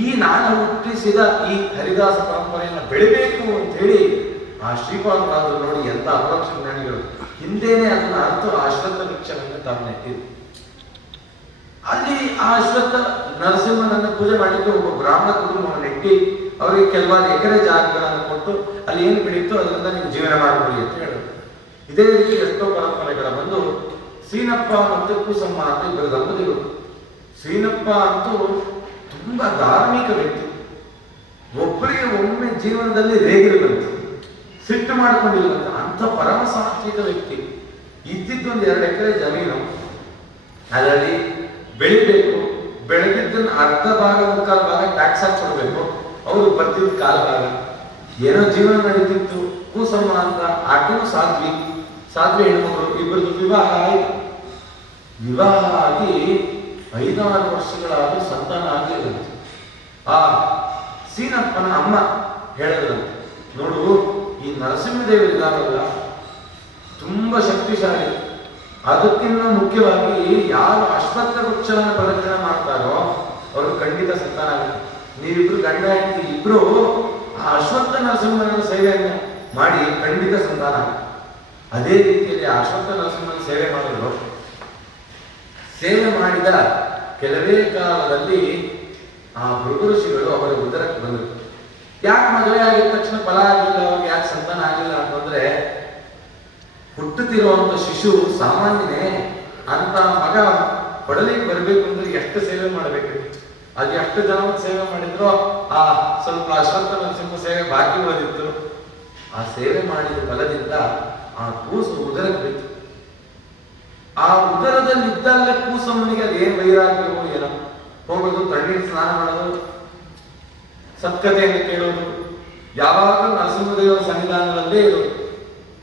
ಈ ನಾನು ಹುಟ್ಟಿಸಿದ ಈ ಹರಿದಾಸ ಪರಂಪರೆಯನ್ನು ಬೆಳಿಬೇಕು ಅಂತ ಹೇಳಿ ಆ ಶ್ರೀಪಾದರಾಜರು ನೋಡಿ ಎಂತ ಅಪರೋಕ್ಷ ಜ್ಞಾನಿಗಳು ಹಿಂದೇನೆ ಅದನ್ನ ಅರ್ಥ ಅಶ್ವತ್ಥ ವೃಕ್ಷವನ್ನು ತಾವು ನೆಟ್ಟಿದ್ರು. ಅಲ್ಲಿ ಆ ಅಶ್ವತ್ಥ ನರಸಿಂಹನನ್ನು ಪೂಜೆ ಮಾಡಲಿಕ್ಕೆ ಒಬ್ಬ ಬ್ರಾಹ್ಮಣ ಕುಟುಂಬವನ್ನು ನೆಟ್ಟಿ ಅವರಿಗೆ ಕೆಲವಾರು ಎಕರೆ ಜಾಗಗಳನ್ನು ಕೊಟ್ಟು ಅಲ್ಲಿ ಏನು ಬೆಳೀತು ಅದರಿಂದ ನೀವು ಜೀವನ ಮಾಡಬಹುದು ಅಂತ ಹೇಳಿದ್ರು. ಇದೇ ರೀತಿ ಎಷ್ಟೋ ಪರಂಪರೆಗಳ ಬಂದು ಸೀನಪ್ಪ ಮತ್ತು ಕೂಸಮ್ಮ ಅಂತ ಇಬ್ಬರು ದಂಪತಿಗಳು. ಸೀನಪ್ಪ ಅಂತೂ ತುಂಬಾ ಧಾರ್ಮಿಕ ವ್ಯಕ್ತಿ. ಒಬ್ಬರಿಗೆ ಒಮ್ಮೆ ಜೀವನದಲ್ಲಿ ರೇಗಿರಬಂತು, ಸಿಟ್ಟು ಮಾಡಿಕೊಂಡಿಲ್ಲಂತ ಅಂಥ ಪರಮ ಸಾತ್ವಿಕ ವ್ಯಕ್ತಿ. ಇದ್ದಿದ್ದೊಂದು 2 ಎಕರೆ ಜಮೀನು, ಅದರಲ್ಲಿ ಬೆಳಿಬೇಕು, ಬೆಳಗಿದ್ದನ್ನು ಅರ್ಧ ಭಾಗ 3/4 ಭಾಗ ಟ್ಯಾಕ್ಸ್ ಹಾಕಿ ಕೊಡಬೇಕು. ಅವರು ಬರ್ತಿದ್ದ ಕಾಲ ಭಾಗ ಏನೋ ಜೀವನ ನಡೀತಿತ್ತು. ಕೂಸಮ್ಮ ಅಂತ ಆಕೆನೂ ಸಾಧ್ವಿ ಹೆಣ್ಮಗಳು. ಇಬ್ಬರದು ವಿವಾಹ ಆಯಿತು. ವಿವಾಹ ಆಗಿ 5-6 ವರ್ಷಗಳಾದ ಸಂತಾನ ಆಗಲಿಲ್ಲಂತೆ. ಆ ಸೀನಪ್ಪನ ಅಮ್ಮ ಹೇಳಿದ್ರಂತೆ, ನೋಡು ಈ ನರಸಿಂಹದೇವರು ಇದ್ದಾರಲ್ಲ ತುಂಬಾ ಶಕ್ತಿಶಾಲಿ. ಅದಕ್ಕಿಂತ ಮುಖ್ಯವಾಗಿ ಯಾರು ಅಶ್ವತ್ಥ ವೃಕ್ಷವನ್ನು ಪ್ರದಕ್ಷಿಣೆ ಮಾಡ್ತಾರೋ ಅವರು ಖಂಡಿತ ಸಂತಾನ ಆಗುತ್ತೆ. ನೀವಿಬ್ರು ಗಂಡ ಹೆಂಡತಿ ಇಬ್ರು ಆ ಅಶ್ವತ್ಥ ನರಸಿಂಹನ ಸೇವೆಯನ್ನು ಮಾಡಿ ಖಂಡಿತ ಸಂತಾನ ಆಗುತ್ತೆ. ಅದೇ ರೀತಿಯಲ್ಲಿ ಅಶ್ವತ್ಥ ನರಸಿಂಹನ ಸೇವೆ ಮಾಡಿದ್ರು. ಸೇವೆ ಮಾಡಿದ ಕೆಲವೇ ಕಾಲದಲ್ಲಿ ಆ ಭೃಗು ಋಷಿಗಳು ಅವರ ಉದರಕ್ಕೆ ಬಂದರು. ಯಾಕೆ ಮದುವೆ ಆಗಿದ ತಕ್ಷಣ ಫಲ ಆಗಲಿಲ್ಲ, ಅವ್ರಿಗೆ ಯಾಕೆ ಸಂತಾನ ಆಗಲಿಲ್ಲ ಅಂತಂದ್ರೆ, ಹುಟ್ಟುತ್ತಿರುವಂತ ಶಿಶು ಸಾಮಾನ್ಯನೇ ಅಂತ ಮಗ ಪಡಲಿಕ್ಕೆ ಬರಬೇಕು ಅಂದ್ರೆ ಎಷ್ಟು ಸೇವೆ ಮಾಡಬೇಕು. ಅದು ಎಷ್ಟು ಜನವನ್ನ ಸೇವೆ ಮಾಡಿದ್ರು ಆ ಸ್ವಲ್ಪ ಅಶ್ವತ್ಥ ನರಸಿಂಹ ಸೇವೆ ಬಾಕಿ ಉಳಿದಿತ್ತು. ಆ ಸೇವೆ ಮಾಡಿದ ಫಲದಿಂದ ಆ ಕೂಸು ಉದರಕ್ಕೆ ಬಿತ್ತು. ಆ ಉದರದಲ್ಲಿದ್ದಲ್ಲೇ ಕೂಸಮ್ಮನಿಗೆ ಅದೇನು ವೈರಾಗ್ಯವೋ ಏನೋ, ಹೋಗೋದು, ತಣ್ಣೀರು ಸ್ನಾನ ಮಾಡೋದು, ಸತ್ಕತೆಯನ್ನು ಕೇಳೋದು, ಯಾವಾಗಲೂ ನರಸಿಂಹದೇವರ ಸನ್ನಿಧಾನದಲ್ಲೇ ಇರೋದು.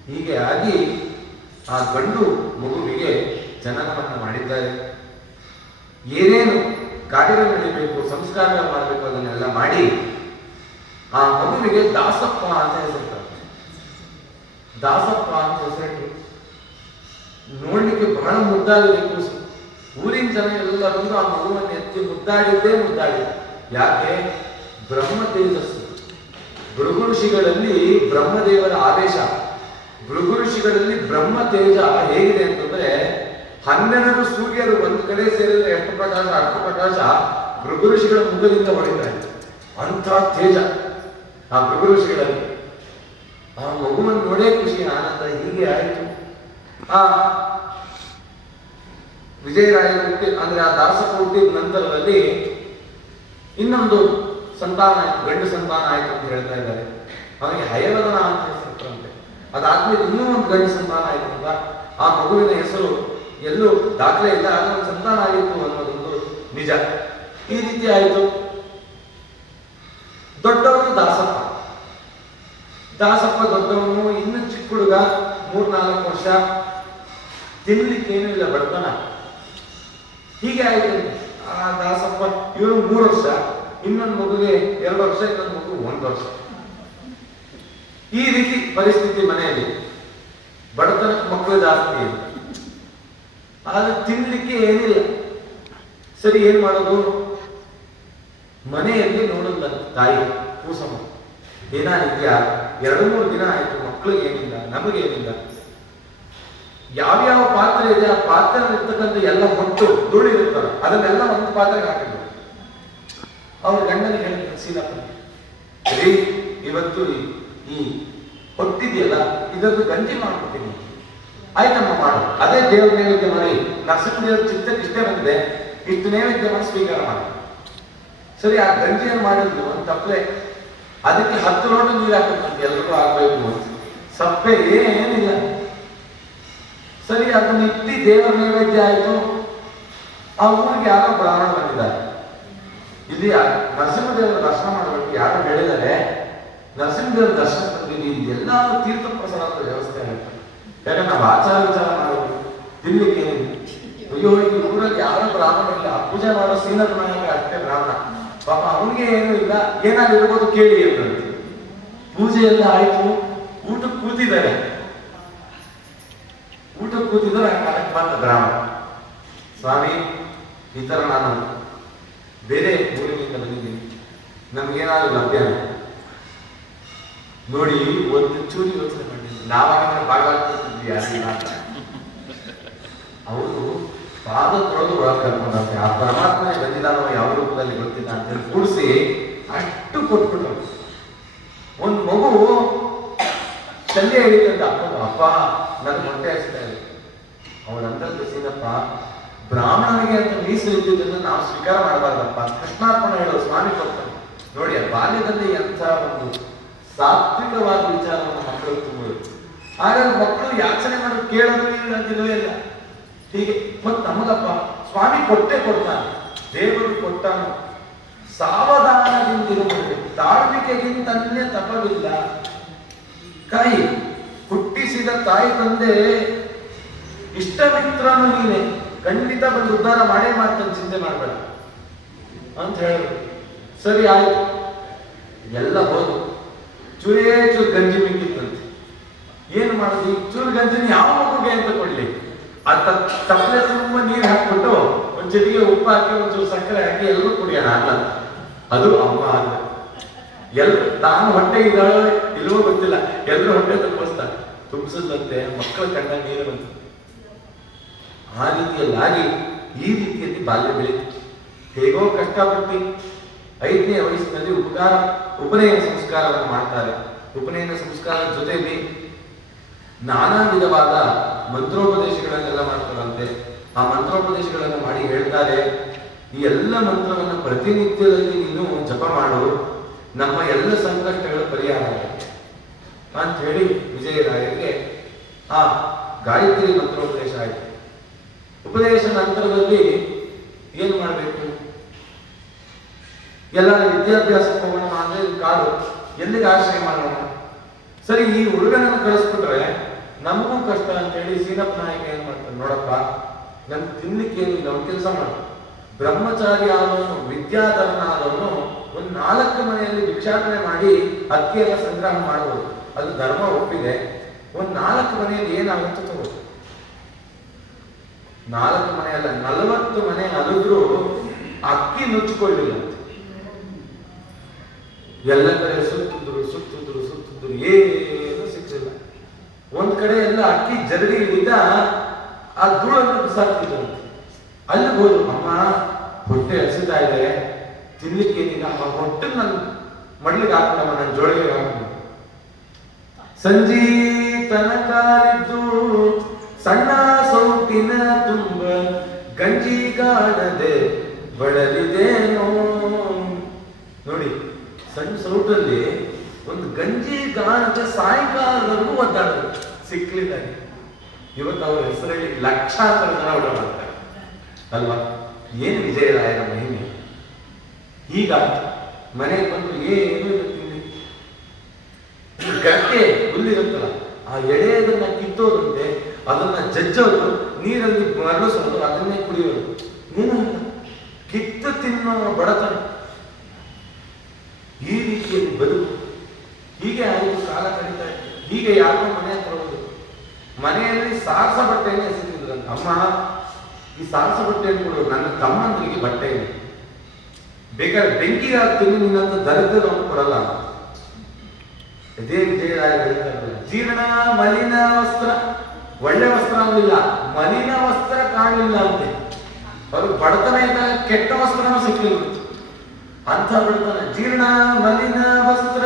ಹೀಗೆ ಆಗಿ ಆ ಗಂಡು ಮಗುವಿಗೆ ಜನನವನ್ನು ಮಾಡಿದ್ದಾರೆ. ಏನೇನು ಕಾರ್ಯಗಳು ನಡೀಬೇಕು, ಸಂಸ್ಕಾರಗಳು ಮಾಡಬೇಕು ಅದನ್ನೆಲ್ಲ ಮಾಡಿ ಆ ಮಗುವಿಗೆ ದಾಸಪ್ಪ ಅಂತ ಹೆಸರಿಟ್ಟ. ದಾಸಪ್ಪ ಅಂತ ಹೆಸರಿಟ್ಟು ನೋಡ್ಲಿಕ್ಕೆ ಬಹಳ ಮುದ್ದಾಗಿದೆ ಕೂಸು. ಊರಿನ ಜನ ಎಲ್ಲ ಬಂದು ಆ ಮಗುವನ್ನು ಎತ್ತಿ ಮುದ್ದಾಡಿದ್ದೇ. ಯಾಕೆ? ಬ್ರಹ್ಮ ತೇಜಸ್ಸು. ಭೃಗು ಋಷಿಗಳಲ್ಲಿ ಬ್ರಹ್ಮದೇವರ ಆದೇಶ. ಭೃಗು ಋಷಿಗಳಲ್ಲಿ ಬ್ರಹ್ಮ ತೇಜ ಹೇಗಿದೆ ಅಂತಂದ್ರೆ 12 ಸೂರ್ಯರು ಒಂದು ಕಡೆ ಸೇರಿದ್ರೆ ಎಷ್ಟು ಪ್ರಕಾಶ, ಅಷ್ಟು ಪ್ರಕಾಶ ಭೃಗು ಋಷಿಗಳ ಮುಖದಿಂದ ಹೊಡಿತಾರೆ. ಅಂಥ ತೇಜ ಆ ಭೃಗು ಋಷಿಗಳಲ್ಲಿ. ಆ ಮಗುವನ್ನು ನೋಡೇ ಖುಷಿ, ಆನಂದ. ಹೀಗೆ ಆಯಿತು. ಆ ವಿಜಯರಾಯರು ಅಂದ್ರೆ ಆ ದಾಸಪ್ಪ ಹುಟ್ಟಿದ ನಂತರದಲ್ಲಿ ಇನ್ನೊಂದು ಸಂತಾನ ಆಯ್ತು, ಗಂಡು ಸಂತಾನ ಆಯ್ತು ಅಂತ ಹೇಳ್ತಾ ಇದ್ದಾರೆ. ಅವನಿಗೆ ಹಯವದನ ಅಂತ ಹೆಸರಿಟ್ಟರಂತೆ. ಅದಾದ್ಮೇಲೆ ಇನ್ನೂ ಒಂದು ಗಂಡು ಸಂತಾನ ಆಯ್ತು ಅಂತ. ಆ ಮಗುವಿನ ಹೆಸರು ಎಲ್ಲೂ ದಾಖಲೆ ಇಲ್ಲ, ಆಗ ಒಂದು ಸಂತಾನ ಆಗಿತ್ತು ಅನ್ನೋದೊಂದು ನಿಜ. ಈ ರೀತಿ ಆಯಿತು. ದೊಡ್ಡವನು ದಾಸಪ್ಪ ದೊಡ್ಡವನು. ಇನ್ನು ಚಿಕ್ಕ ಹುಡುಗ, 3-4 ವರ್ಷ, ತಿನ್ಲಿಕ್ಕೆ ಏನೂ ಇಲ್ಲ, ಬಡತನ. ಹೀಗೆ ಆಯ್ತು. ಆ ದಾಸಪ್ಪ ಇವನು 3 ವರ್ಷ, ಇನ್ನೊಂದು ಮಗುಗೆ 2 ವರ್ಷ, ಇನ್ನೊಂದು ಮಗು 1 ವರ್ಷ. ಈ ರೀತಿ ಪರಿಸ್ಥಿತಿ ಮನೆಯಲ್ಲಿ. ಬಡತನಕ್ಕೆ ಮಕ್ಕಳು ಜಾಸ್ತಿ ಇಲ್ಲ, ಆದ್ರೆ ತಿನ್ಲಿಕ್ಕೆ ಏನಿಲ್ಲ. ಸರಿ, ಏನ್ ಮಾಡೋದು? ಮನೆಯಲ್ಲಿ ನೋಡಲ್ಲ ತಾಯಿ ಕೂಸಮ್ಮ, ದಿನ ಇದೆಯಾ? 2-3 ದಿನ ಆಯ್ತು, ಮಕ್ಕಳಿಗೆ ಏನಿಲ್ಲ, ನಮಗೇನಿಲ್ಲ. ಯಾವ್ಯಾವ ಪಾತ್ರೆ ಇದೆ ಆ ಪಾತ್ರೆ ಇರ್ತಕ್ಕಂಥ ಎಲ್ಲ ಹೊಟ್ಟು ಧೂಳಿರುತ್ತಲ್ಲ ಅದನ್ನೆಲ್ಲ ಒಂದು ಪಾತ್ರೆಗೆ ಹಾಕಿದ್ರು. ಅವ್ರ ಗಂಡನಿಗೆ ಹೇಳಿದ್ರು, ಸೀನಪ್ಪ ಸರಿ, ಇವತ್ತು ಈ ಹೊತ್ತಿದೆಯಲ್ಲ ಇದನ್ನು ಗಂಜಿ ಮಾಡ್ಬಿಡ್ತೀನಿ. ಆಯ್ತಮ್ಮ ಮಾಡು, ಅದೇ ದೇವ್ರ ನೈವೇದ್ಯ ಮಾಡಿ. ನರಸಿಂಹದೇವ್ರ ಚಿತ್ತಕ್ಕೆ ಇಷ್ಟೇ ಬಂದಿದೆ, ಇಷ್ಟು ನೈವೇದ್ಯ ಮಾಡಿ ಸ್ವೀಕಾರ ಮಾಡಿ. ಸರಿ, ಆ ಗಂಜಿಯನ್ನು ಮಾಡಿದ್ರು ಒಂದು ತಪ್ಪಲೆ, ಅದಕ್ಕೆ 10 ಲೋಟ ನೀರು ಹಾಕಬೇಕಂತ, ಎಲ್ರಿಗೂ ಆಗ್ಬೇಕು ಅಂತ. ಸಪ್ಪೆ ಏನಿಲ್ಲ. ಸರಿ, ಅದನ್ನ ಇಟ್ಟು ದೇವರ ನೈವೇದ್ಯ ಆಯ್ತು. ಆ ಊರಿಗೆ ಯಾರೋ ಬ್ರಾಹ್ಮಣ ಬಂದಿದ್ದಾರೆ. ಇಲ್ಲಿ ನರಸಿಂಹದೇವರ ದರ್ಶನ ಮಾಡಬೇಕು ಯಾರು ಹೇಳಿದರೆ, ನರಸಿಂಹದೇವರ ದರ್ಶನ ಬಂದಿದ್ದೀವಿ, ಎಲ್ಲ ತೀರ್ಥ ಪ್ರಸಾದ ವ್ಯವಸ್ಥೆ ಆಗುತ್ತೆ. ಯಾಕಂದ್ರೆ ನಾವು ಆಚಾರ ವಿಚಾರ ಮಾಡಬೇಕು, ತಿನ್ಲಿಕ್ಕೆ ಏನಿಲ್ಲ. ಅಯ್ಯೋ, ಈ ಊರಲ್ಲಿ ಯಾರೋ ಬ್ರಾಹ್ಮಣ ಇಲ್ಲ, ಪೂಜೆ ಮಾಡೋ ಶ್ರೀನಾಥ ನಾಯಕ ಅಷ್ಟೇ ಬ್ರಾಹ್ಮಣ, ಪಾಪ ಅವನಿಗೆ ಏನೂ ಇಲ್ಲ, ಏನಾದ್ರು ಇರ್ಬೋದು ಕೇಳಿ ಅಂತಂತೆ. ಪೂಜೆ ಎಲ್ಲ ಆಯ್ತು, ಊಟಕ್ಕೆ ಕೂತಿದ್ದಾರೆ. ಕಾಲಕ್ಕೆ ಬಂದ ಬ್ರಾಹ್ಮಣ, ಸ್ವಾಮಿ ಈ ತರ ನಾನು ಬೇರೆ ಊರಿನಿಂದ ಬಂದಿದ್ದೀನಿ, ನಮ್ಗೇನಾದ್ರು ಲಭ್ಯ ನೋಡಿ. ಒಂದು ಚೂರಿ ಯೋಚನೆ ಮಾಡಿದ್ವಿ, ನಾವಾಗ ಭಾಗವಹಿಸ್ತಿದ್ವಿ ಯಾರಿಲ್ಲ ಅಂತ. ಅವರು ಪಾದ ತೊಳೆದು ಒಳಗೆ ಕರ್ಕೊಂಡಂತೆ, ಆ ಪರಮಾತ್ಮನೇ ಬಂದಿದ್ದಾನೋ ಯಾವ ರೂಪದಲ್ಲಿ ಗೊತ್ತಿಲ್ಲ ಅಂತ ಕೂಡಿಸಿ ಅಷ್ಟು ಕೊಟ್ಬಿಟ್ಟು. ಒಂದು ಮಗು ಚಂದೆ ಹೇಳಿದಂತ ಅಪ್ಪ ನನ್ನ ಹೊಟ್ಟೆ ಹಚ್ತಾ ಇದೆ. ಅವನಂತದ್ದು ಸೀನಪ್ಪ, ಬ್ರಾಹ್ಮಣನಿಗೆ ಅಂತ ಮೀಸಲು ಇದ್ದುದನ್ನು ನಾವು ಸ್ವೀಕಾರ ಮಾಡಬಾರ್ದಪ್ಪ. ಕೃಷ್ಣಾರ್ಪಣ ಹೇಳೋ ಸ್ವಾಮಿ ಕೊಡ್ತಾನೆ ನೋಡಿ. ಆ ಬಾಲ್ಯದಲ್ಲಿ ಎಂಥ ಒಂದು ಸಾತ್ವಿಕವಾದ ವಿಚಾರವನ್ನು ಮಕ್ಕಳು ತುಂಬುವುದು. ಹಾಗಾಗಿ ಮಕ್ಕಳು ಯಾಚನೆ ಮಾಡೋದು ಕೇಳೋದು ಇಲ್ಲದಿಲ್ಲವೇ ಇಲ್ಲ. ಹೀಗೆ ಮತ್ತೆ ನಮಗಪ್ಪ ಸ್ವಾಮಿ ಕೊಟ್ಟೆ ಕೊಡ್ತಾನೆ, ದೇವರು ಕೊಟ್ಟಾನು. ಸಾವಧಾನದಿಂದಿರಬೇಕು, ತಾಳ್ವಿಕೆಗಿಂತಲೇ ತಪವಿಲ್ಲ. ಕಾಯಿ ಹುಟ್ಟಿಸಿದ ತಾಯಿ ತಂದೆ ಇಷ್ಟಮಿತ್ರನು ನೀನೆ, ಖಂಡಿತ ಬಂದು ಉದ್ಧಾರ ಮಾಡೇ ಮಾಡ್ತಾನೆ, ಚಿಂತೆ ಮಾಡಬೇಡ ಅಂತ ಹೇಳಿದ್ರು. ಸರಿ ಆಯ್ತು, ಎಲ್ಲ ಹೋದು. ಚೂರೇ ಚೂರು ಗಂಜಿ ಮಿಕ್ಕಿತ್ತಂತೆ. ಏನು ಮಾಡೋದು ಈ ಚೂರು ಗಂಜಿನ ಯಾವ ಮಗುಗೆ ಅಂತ ಕೊಡ್ಲಿ? ಆ ತಪ್ಪಲೆ ತುಂಬ ನೀರು ಹಾಕ್ಬಿಟ್ಟು ಒಂದ್ ಜೊತೆಗೆ ಉಪ್ಪು ಹಾಕಿ ಒಂಚೂರು ಸಕ್ಕರೆ ಹಾಕಿ ಎಲ್ಲರೂ ಕುಡಿಯೋಣ ಅಲ್ಲ. ಅದು ಅಮ್ಮ ಅಲ್ಲ. ತಾನು ಹೊಟ್ಟೆ ಇದ್ದಾಳೋ ಇಲ್ವೋ ಗೊತ್ತಿಲ್ಲ, ಎಲ್ಲರೂ ಹೊಟ್ಟೆ ತುಂಬಿಸ್ತಾರೆ. ತುಂಬಿಸಿದಂತೆ ಮಕ್ಕಳ ಕಂಡ ನೀರು ಬಂತು. ಆ ರೀತಿಯಲ್ಲಾಗಿ ಈ ರೀತಿಯಲ್ಲಿ ಬಾಲ್ಯ ಬೆಳೀತು. ಹೇಗೋ ಕಷ್ಟಪಟ್ಟು 5ನೇ ವಯಸ್ಸಿನಲ್ಲಿ ಉಪನಯನ ಸಂಸ್ಕಾರವನ್ನು ಮಾಡ್ತಾರೆ. ಉಪನಯನ ಸಂಸ್ಕಾರದ ಜೊತೆಯಲ್ಲಿ ನಾನಾ ವಿಧವಾದ ಮಂತ್ರೋಪದೇಶಗಳನ್ನೆಲ್ಲ ಮಾಡ್ತಾರಂತೆ. ಆ ಮಂತ್ರೋಪದೇಶಗಳನ್ನು ಮಾಡಿ ಹೇಳ್ತಾರೆ, ಈ ಎಲ್ಲ ಮಂತ್ರವನ್ನು ಪ್ರತಿನಿತ್ಯದಲ್ಲಿ ನೀನು ಜಪ ಮಾಡು, ನಮ್ಮ ಎಲ್ಲ ಸಂಕಷ್ಟಗಳ ಪರಿಹಾರ ಅಂತ ಹೇಳಿ ವಿಜಯರಾಯರಿಗೆ ಆ ಗಾಯತ್ರಿ ಮಂತ್ರೋಪದೇಶ ಆಯಿತು. ಉಪದೇಶ ನಂತರದಲ್ಲಿ ಏನು ಮಾಡಬೇಕು? ಎಲ್ಲ ವಿದ್ಯಾಭ್ಯಾಸಕ್ಕೆ ಹೋಗೋಣ ಅಂದ್ರೆ ಕಾಡು, ಎಲ್ಲಿಗೆ ಆಶ್ರಯ ಮಾಡೋಣ? ಸರಿ, ಈ ಹುಡುಗನನ್ನು ಕಳಿಸ್ಬಿಟ್ರೆ ನಮಗೂ ಕಷ್ಟ ಅಂತ ಹೇಳಿ ಸೀನಪ್ಪ ನಾಯಕ ಏನ್ ಮಾಡ್ತಾನೆ, ನೋಡಪ್ಪ ನನ್ ತಿನ್ಲಿಕ್ಕೆ ಏನಿಲ್ಲ, ಒಂದು ಕೆಲಸ ಮಾಡು. ಬ್ರಹ್ಮಚಾರಿ ಆದವನು, ವಿದ್ಯಾಧರನಾದವನು ಒಂದು 4 ಮನೆಯಲ್ಲಿ ಭಿಕ್ಷಾಟನೆ ಮಾಡಿ ಅಕ್ಕಿಯೆಲ್ಲ ಸಂಗ್ರಹ ಮಾಡಬಹುದು, ಅದು ಧರ್ಮ ಒಪ್ಪಿದೆ. ಒಂದು 4 ಮನೆಯಲ್ಲಿ ಏನಾಗುತ್ತೆ ತಗೋ. 4 ಮನೆಯಲ್ಲ 40 ಮನೆ ಅಲ್ಲಿದ್ರು ಅಕ್ಕಿ ನುಚ್ಚಿಕೊಳ್ಳಿಲ್ಲ. ಎಲ್ಲ ಕಡೆ ಸುತ್ತಿದ್ರು ಏನು ಸಿಕ್ಕಿಲ್ಲ. ಒಂದ್ ಕಡೆ ಎಲ್ಲ ಅಕ್ಕಿ ಜರಡಿ ಹಿಡಿದ ಆ ಧೂಳನ್ನು ಬಿಸಾಕ್ತಿದ್ರು. ಅಲ್ಲಿ ಹೋದ್ರು, ಅಮ್ಮ ಹೊಟ್ಟೆ ಹಸಿತಾ ಇದೆ, ತಿನ್ಲಿಕ್ಕೇನಿಲ್ಲ, ಆ ಹೊಟ್ಟೆ ನನ್ನ ಮಡ್ಲಿಗೆ ಹಾಕೊಂಡಮ್ಮ, ನನ್ನ ಜೋಳಿಗೆ ಹಾಕೊಂಡು. ಸಂಜೀ ತನಕಾಲಿದ್ದು ಸಣ್ಣ ಸೌಟಿನ ತುಂಬ ಗಂಜಿಗಾಣದೆ ಬಳಲಿದೇನೋ. ನೋಡಿ, ಸಣ್ಣ ಸೌಟಲ್ಲಿ ಒಂದು ಗಂಜಿ ಗಾಣದ ಸಾಯಂಕಾಲದವರೆಗೂ ಒದ್ದಾಡೋದು ಸಿಕ್ಲಿಲ್ಲ. ಇವತ್ತು ಅವ್ರ ಹೆಸರಲ್ಲಿ ಲಕ್ಷಾಂತರ ಜನ ಊಟ ಮಾಡ್ತಾರೆ ಅಲ್ವಾ? ಏನು ವಿಜಯರಾಯರ ಮಹಿಮೆ! ಈಗ ಮನೆಗೆ ಬಂದು ಏನು ತಿಂಡಿ, ಗಟ್ಟೆ ಹುಲ್ಲಿರುತ್ತಲ್ಲ, ಆ ಎಳೆಯದನ್ನ ಕಿತ್ತೋದಂತೆ, ಅದನ್ನ ಜಜ್ಜೋದು, ನೀರಲ್ಲಿ ಮರಳಿಸೋದು, ಅದನ್ನೇ ಕುಡಿಯೋದು. ಏನು ಕಿತ್ತು ತಿನ್ನೋ ಬಡತನ. ಈ ರೀತಿಯಲ್ಲಿ ಬದುಕು. ಹೀಗೆ ಆಯಿತು, ಕಾಲ ಕಳೀತಾ ಇತ್ತು. ಹೀಗೆ ಯಾಕೋ ಮನೆ ತರೋದು, ಮನೆಯಲ್ಲಿ ಸಾಹಸ ಬಟ್ಟೆನೇ ಎಸೆದಿದ್ರಂತ. ಅಮ್ಮ ಈ ಸಾಹಸ ಬಟ್ಟೆಯನ್ನು ಕೊಡು, ನನ್ನ ತಮ್ಮಂದ್ರಿಗೆ ಬಟ್ಟೆ ಇದೆ, ಬೇಕಾದ್ರೆ ಬೆಂಕಿ ಹಾಕ್ತೀನಿ, ನಿನ್ನಂತ ದರಿದ್ರವನ್ನು ಕೊಡಲ್ಲ. ಇದೇ ವಿಜಯರಾಯ ಹೇಳ್ತಾರೆ, ಜೀರ್ಣ ಮಲಿನ ವಸ್ತ್ರ, ಒಳ್ಳೆ ವಸ್ತ್ರ ಅಂದಿಲ್ಲ, ಮಲಿನ ವಸ್ತ್ರ ಕಾಣಿಲ್ಲ ಅಂತೆ. ಅವ್ರಿಗೆ ಬಡತನ ಇದ್ದಾಗ ಕೆಟ್ಟ ವಸ್ತ್ರನೂ ಸಿಕ್ಕಿಲ್ಲ. ಅಂತ ಬಿಡ್ತಾನೆ. ಜೀರ್ಣ ಮಲಿನ ವಸ್ತ್ರ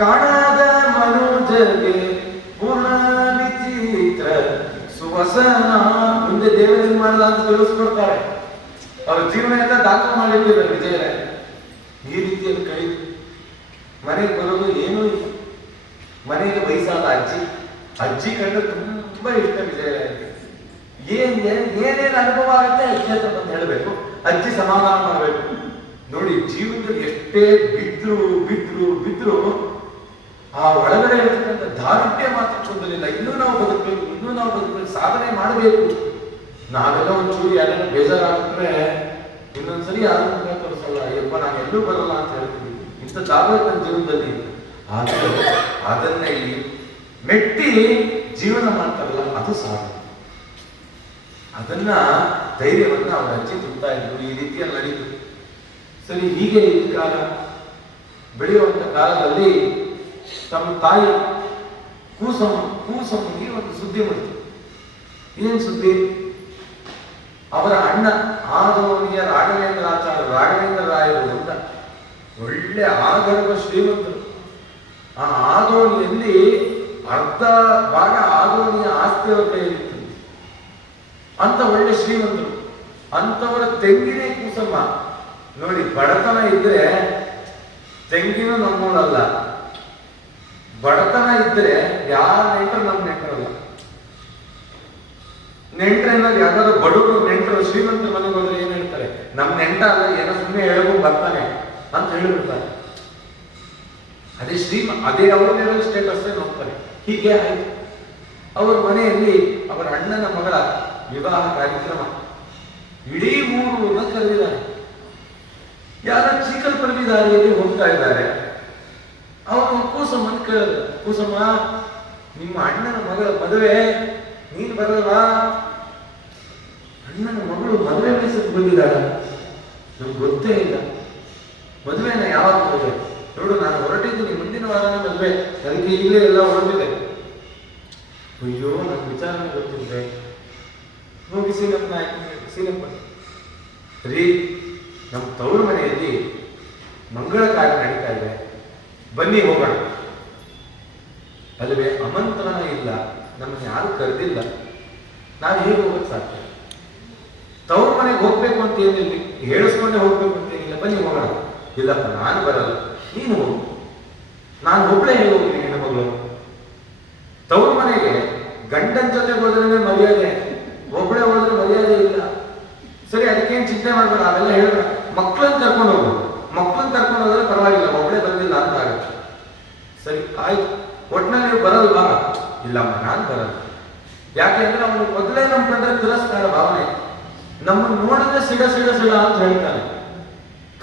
ಕಾಣದ ಮನೋಜಗೆ ಪೂರ್ಣ ವಿಚಿತ್ರ ಸುವಸನ. ಮುಂದೆ ದೇವರೇನ್ ಮಾಡಲ್ಲ ಅಂತ ತಿಳಿಸ್ಕೊಡ್ತಾರೆ. ಅವ್ರ ಜೀವನ ಎಲ್ಲ ದಾಖಲೆ ಮಾಡಿರ್ಲಿಲ್ಲ ವಿಜಯರಾಯ. ಈ ರೀತಿಯಲ್ಲಿ ಕಳೀತು. ಮನೆಗೆ ಬರೋದು ಏನೂ ಇಲ್ಲ. ಮನೆಗೆ ವಯಸ್ಸಾದ ಅಜ್ಜಿ ಕಂಡ್ರೆ ತುಂಬಾ ಇಷ್ಟ ವಿಜಯರಾಯರಿಗೆ. ಏನೇನು ಅನುಭವ ಆಗುತ್ತೆ ಅಜ್ಜಿ ಹತ್ರ ಬಂದು ಹೇಳಬೇಕು, ಅಜ್ಜಿ ಸಮಾಧಾನ ಮಾಡಬೇಕು. ನೋಡಿ, ಜೀವನದಲ್ಲಿ ಎಷ್ಟೇ ಬಿದ್ರು ಆ ಒಳಗಡೆ ಇರ್ತಕ್ಕಂಥ ದಾರುಢ್ಯ ಮಾತ್ರ ಚಂದಲಿಲ್ಲ. ಇನ್ನೂ ನಾವು ಬದುಕಬೇಕು, ಸಾಧನೆ ಮಾಡಬೇಕು. ನಾವೆಲ್ಲ ಒಂಚೂರು ಯಾರನ್ನ ಬೇಜಾರಾಗ್ರೆ ಇನ್ನೊಂದ್ಸರಿ ಯಾರು ತೋರಿಸಲ್ಲ, ಯಪ್ಪ ನಾನು ಎಲ್ಲೂ ಬರಲ್ಲ ಅಂತ ಹೇಳ್ತೀವಿ. ಇಂಥದ್ದಾಗೋ ನನ್ನ ಜೀವನದಲ್ಲಿ. ಆದರೆ ಅದನ್ನ ಇಲ್ಲಿ ಮೆಟ್ಟಿ ಜೀವನ ಮಾಡ್ತಾರಲ್ಲ, ಅದು ಸಾಧನೆ. ಅದನ್ನ ಧೈರ್ಯವನ್ನ ಅವರ ಅಜ್ಜಿ ತುಂಬ್ತಾ ಇದ್ರು. ಈ ರೀತಿಯಲ್ಲಿ ನಡೀತು. ಸರಿ, ಹೀಗೆ ಈ ಕಾಲ ಬೆಳೆಯುವಂತ ಕಾಲದಲ್ಲಿ ತಮ್ಮ ತಾಯಿ ಕೂಸಮ್ಮಗೆ ಒಂದು ಸುದ್ದಿ ಬಂತು. ಏನ್ ಸುದ್ದಿ? ಅವರ ಅಣ್ಣ ಆದೋನಿಯ ರಾಘವೇಂದ್ರ ರಾಯರು ಅಂತ ಒಳ್ಳೆ ಆಗರ್ಭ ಶ್ರೀಮಂತರು. ಆ ಆದೋನಿಯಲ್ಲಿ ಅರ್ಧ ಭಾಗ ಆದೋನಿಯ ಆಸ್ತಿಯವರ ಕೈಯಲ್ಲಿತ್ತು. ಅಂತ ಒಳ್ಳೆ ಶ್ರೀಮಂತರು. ಅಂತವರ ತೆಂಗಿನೇ ಕೂಸಮ್ಮ. ನೋಡಿ, ಬಡತನ ಇದ್ರೆ ತೆಂಗಿನೂ ನಮ್ಮೂರಲ್ಲ. ಬಡತನ ಇದ್ರೆ ಯಾರ ನೆಂಟರು ನಮ್ಮ ನೆಂಟರಲ್ಲ. ನೆಂಟ್ರೇನಾದ್ರು ಯಾವ್ದಾದ್ರು ಬಡವರು ನೆಂಟರು ಶ್ರೀಮಂತರ ಮನೆಗೆ ಹೋದ್ರೆ ಏನ್ ಹೇಳ್ತಾರೆ? ನಮ್ ನೆಂಟ ಅಲ್ಲ, ಏನೋ ಸುಮ್ಮನೆ ಹೇಳ್ಕೊಂಡು ಬರ್ತಾನೆ ಅಂತ ಹೇಳಿಬಿಡ್ತಾರೆ. ಅದೇ ಅವ್ರ ಸ್ಟೇಟಸ್ ನೋಡ್ತಾರೆ. ಹೀಗೆ ಆಯ್ತು. ಅವ್ರ ಮನೆಯಲ್ಲಿ ಅವರ ಅಣ್ಣನ ಮಗಳ ವಿವಾಹ ಕಾರ್ಯಕ್ರಮ. ಇಡೀ ಊರನ್ನ ಕರೆದಿದ್ದಾರೆ. ಯಾರ ಚೀಕಲ್ ಪರ್ವಿ ದಾರಿಯಲ್ಲಿ ಹೋಗ್ತಾ ಇದ್ದಾರೆ. ಅವರು ಕೂಸಮ್ಮನ ಕೇಳಿದ್ರು, ಕೂಸಮ್ಮ, ನಿಮ್ಮ ಅಣ್ಣನ ಮಗಳ ಮದುವೆ, ನೀನು ಬರಲ್ಲ? ಅಣ್ಣನ ಮಗಳು ಮದುವೆ ವಯಸ್ಸಿಗೆ ಬಂದಿದ್ದಾಳೆ, ನಮ್ಗೆ ಗೊತ್ತೇ ಇಲ್ಲ. ಮದುವೆನ ಯಾವಾಗ ಮದುವೆ? ನೋಡು, ನಾನು ಹೊರಟಿದ್ದೀನಿ, ಮುಂದಿನ ವಾರನೇ ಮದುವೆ, ನನಗೆ ಈಗಲೇ ಎಲ್ಲ ಹೊರಟಿದೆ. ಅಯ್ಯೋ, ನನ್ನ ವಿಚಾರನೆ ಗೊತ್ತಿದೆ. ಹೋಗಿ ಸೀನಪ್ಪ ರೀ, ನಮ್ಮ ತವರು ಮನೆಯಲ್ಲಿ ಮಂಗಳ ಕಾರ್ಯ ನಡೀತಾ ಇದೆ, ಬನ್ನಿ ಹೋಗೋಣ. ಅಲ್ಲವೇ ಆಮಂತ್ರಣ ಇಲ್ಲ, ನಮ್ಮನ್ನು ಯಾರು ಕರೆದಿಲ್ಲ, ನಾವು ಹೇಗೆ ಹೋಗಕ್ಕೆ ಸಾಧ್ಯ? ತವ್ರ ಮನೆಗೆ ಹೋಗ್ಬೇಕು ಅಂತ ಏನಿಲ್ಲ, ಹೇಳಿಸ್ಕೊಂಡೆ ಹೋಗ್ಬೇಕು ಅಂತ ಏನಿಲ್ಲ, ಬನ್ನಿ ಹೋಗೋಣ. ಇಲ್ಲಪ್ಪ, ನಾನು ಬರಲ್ಲ, ನೀನು ಹೋಗು. ನಾನು ಒಬ್ಬಳೇ ಹೇಗೆ ಹೋಗ್ತೀನಿ? ಹೆಣ್ಣು ಮಗಳು ತವ್ರ ಮನೆಗೆ ಗಂಡನ ಜೊತೆಗೆ ಹೋದ್ರೆ ಮರ್ಯಾದೆ, ಒಬ್ಬಳೇ ಹೋದ್ರೆ ಮರ್ಯಾದೆ ಇಲ್ಲ. ಸರಿ, ಅದಕ್ಕೇನು ಚಿಂತೆ ಮಾಡ್ಬೇಡ, ಅವೆಲ್ಲ ಹೇಳ್ಬೇಡ. ಮಕ್ಕಳನ್ನ ಕರ್ಕೊಂಡು ಹೋಗು. ಮಕ್ಕಳನ್ನ ಕರ್ಕೊಂಡು ಹೋದ್ರೆ ಪರವಾಗಿಲ್ಲ, ಒಬ್ಬಳೇ ಬಂದಿಲ್ಲ ಅಂತ ಆಗುತ್ತೆ. ಸರಿ, ಆಯ್ತು. ಒಟ್ಟಿನಲ್ಲಿ ನೀವು ಬರಲ್ವಾ? ಇಲ್ಲಮ್ಮ, ನಾನು ಬರಲ್ಲ. ಯಾಕೆ ಅಂದ್ರೆ ಅವನು ಮೊದಲೇ ನಮ್ಮ ಕಂಡ್ರೆ ತಿರಸ್ಕಾರ ಭಾವನೆ. ನಮ್ಮನ್ನು ನೋಡಿದ್ರೆ ಸಿಡ ಅಂತ ಹೇಳ್ತಾನೆ.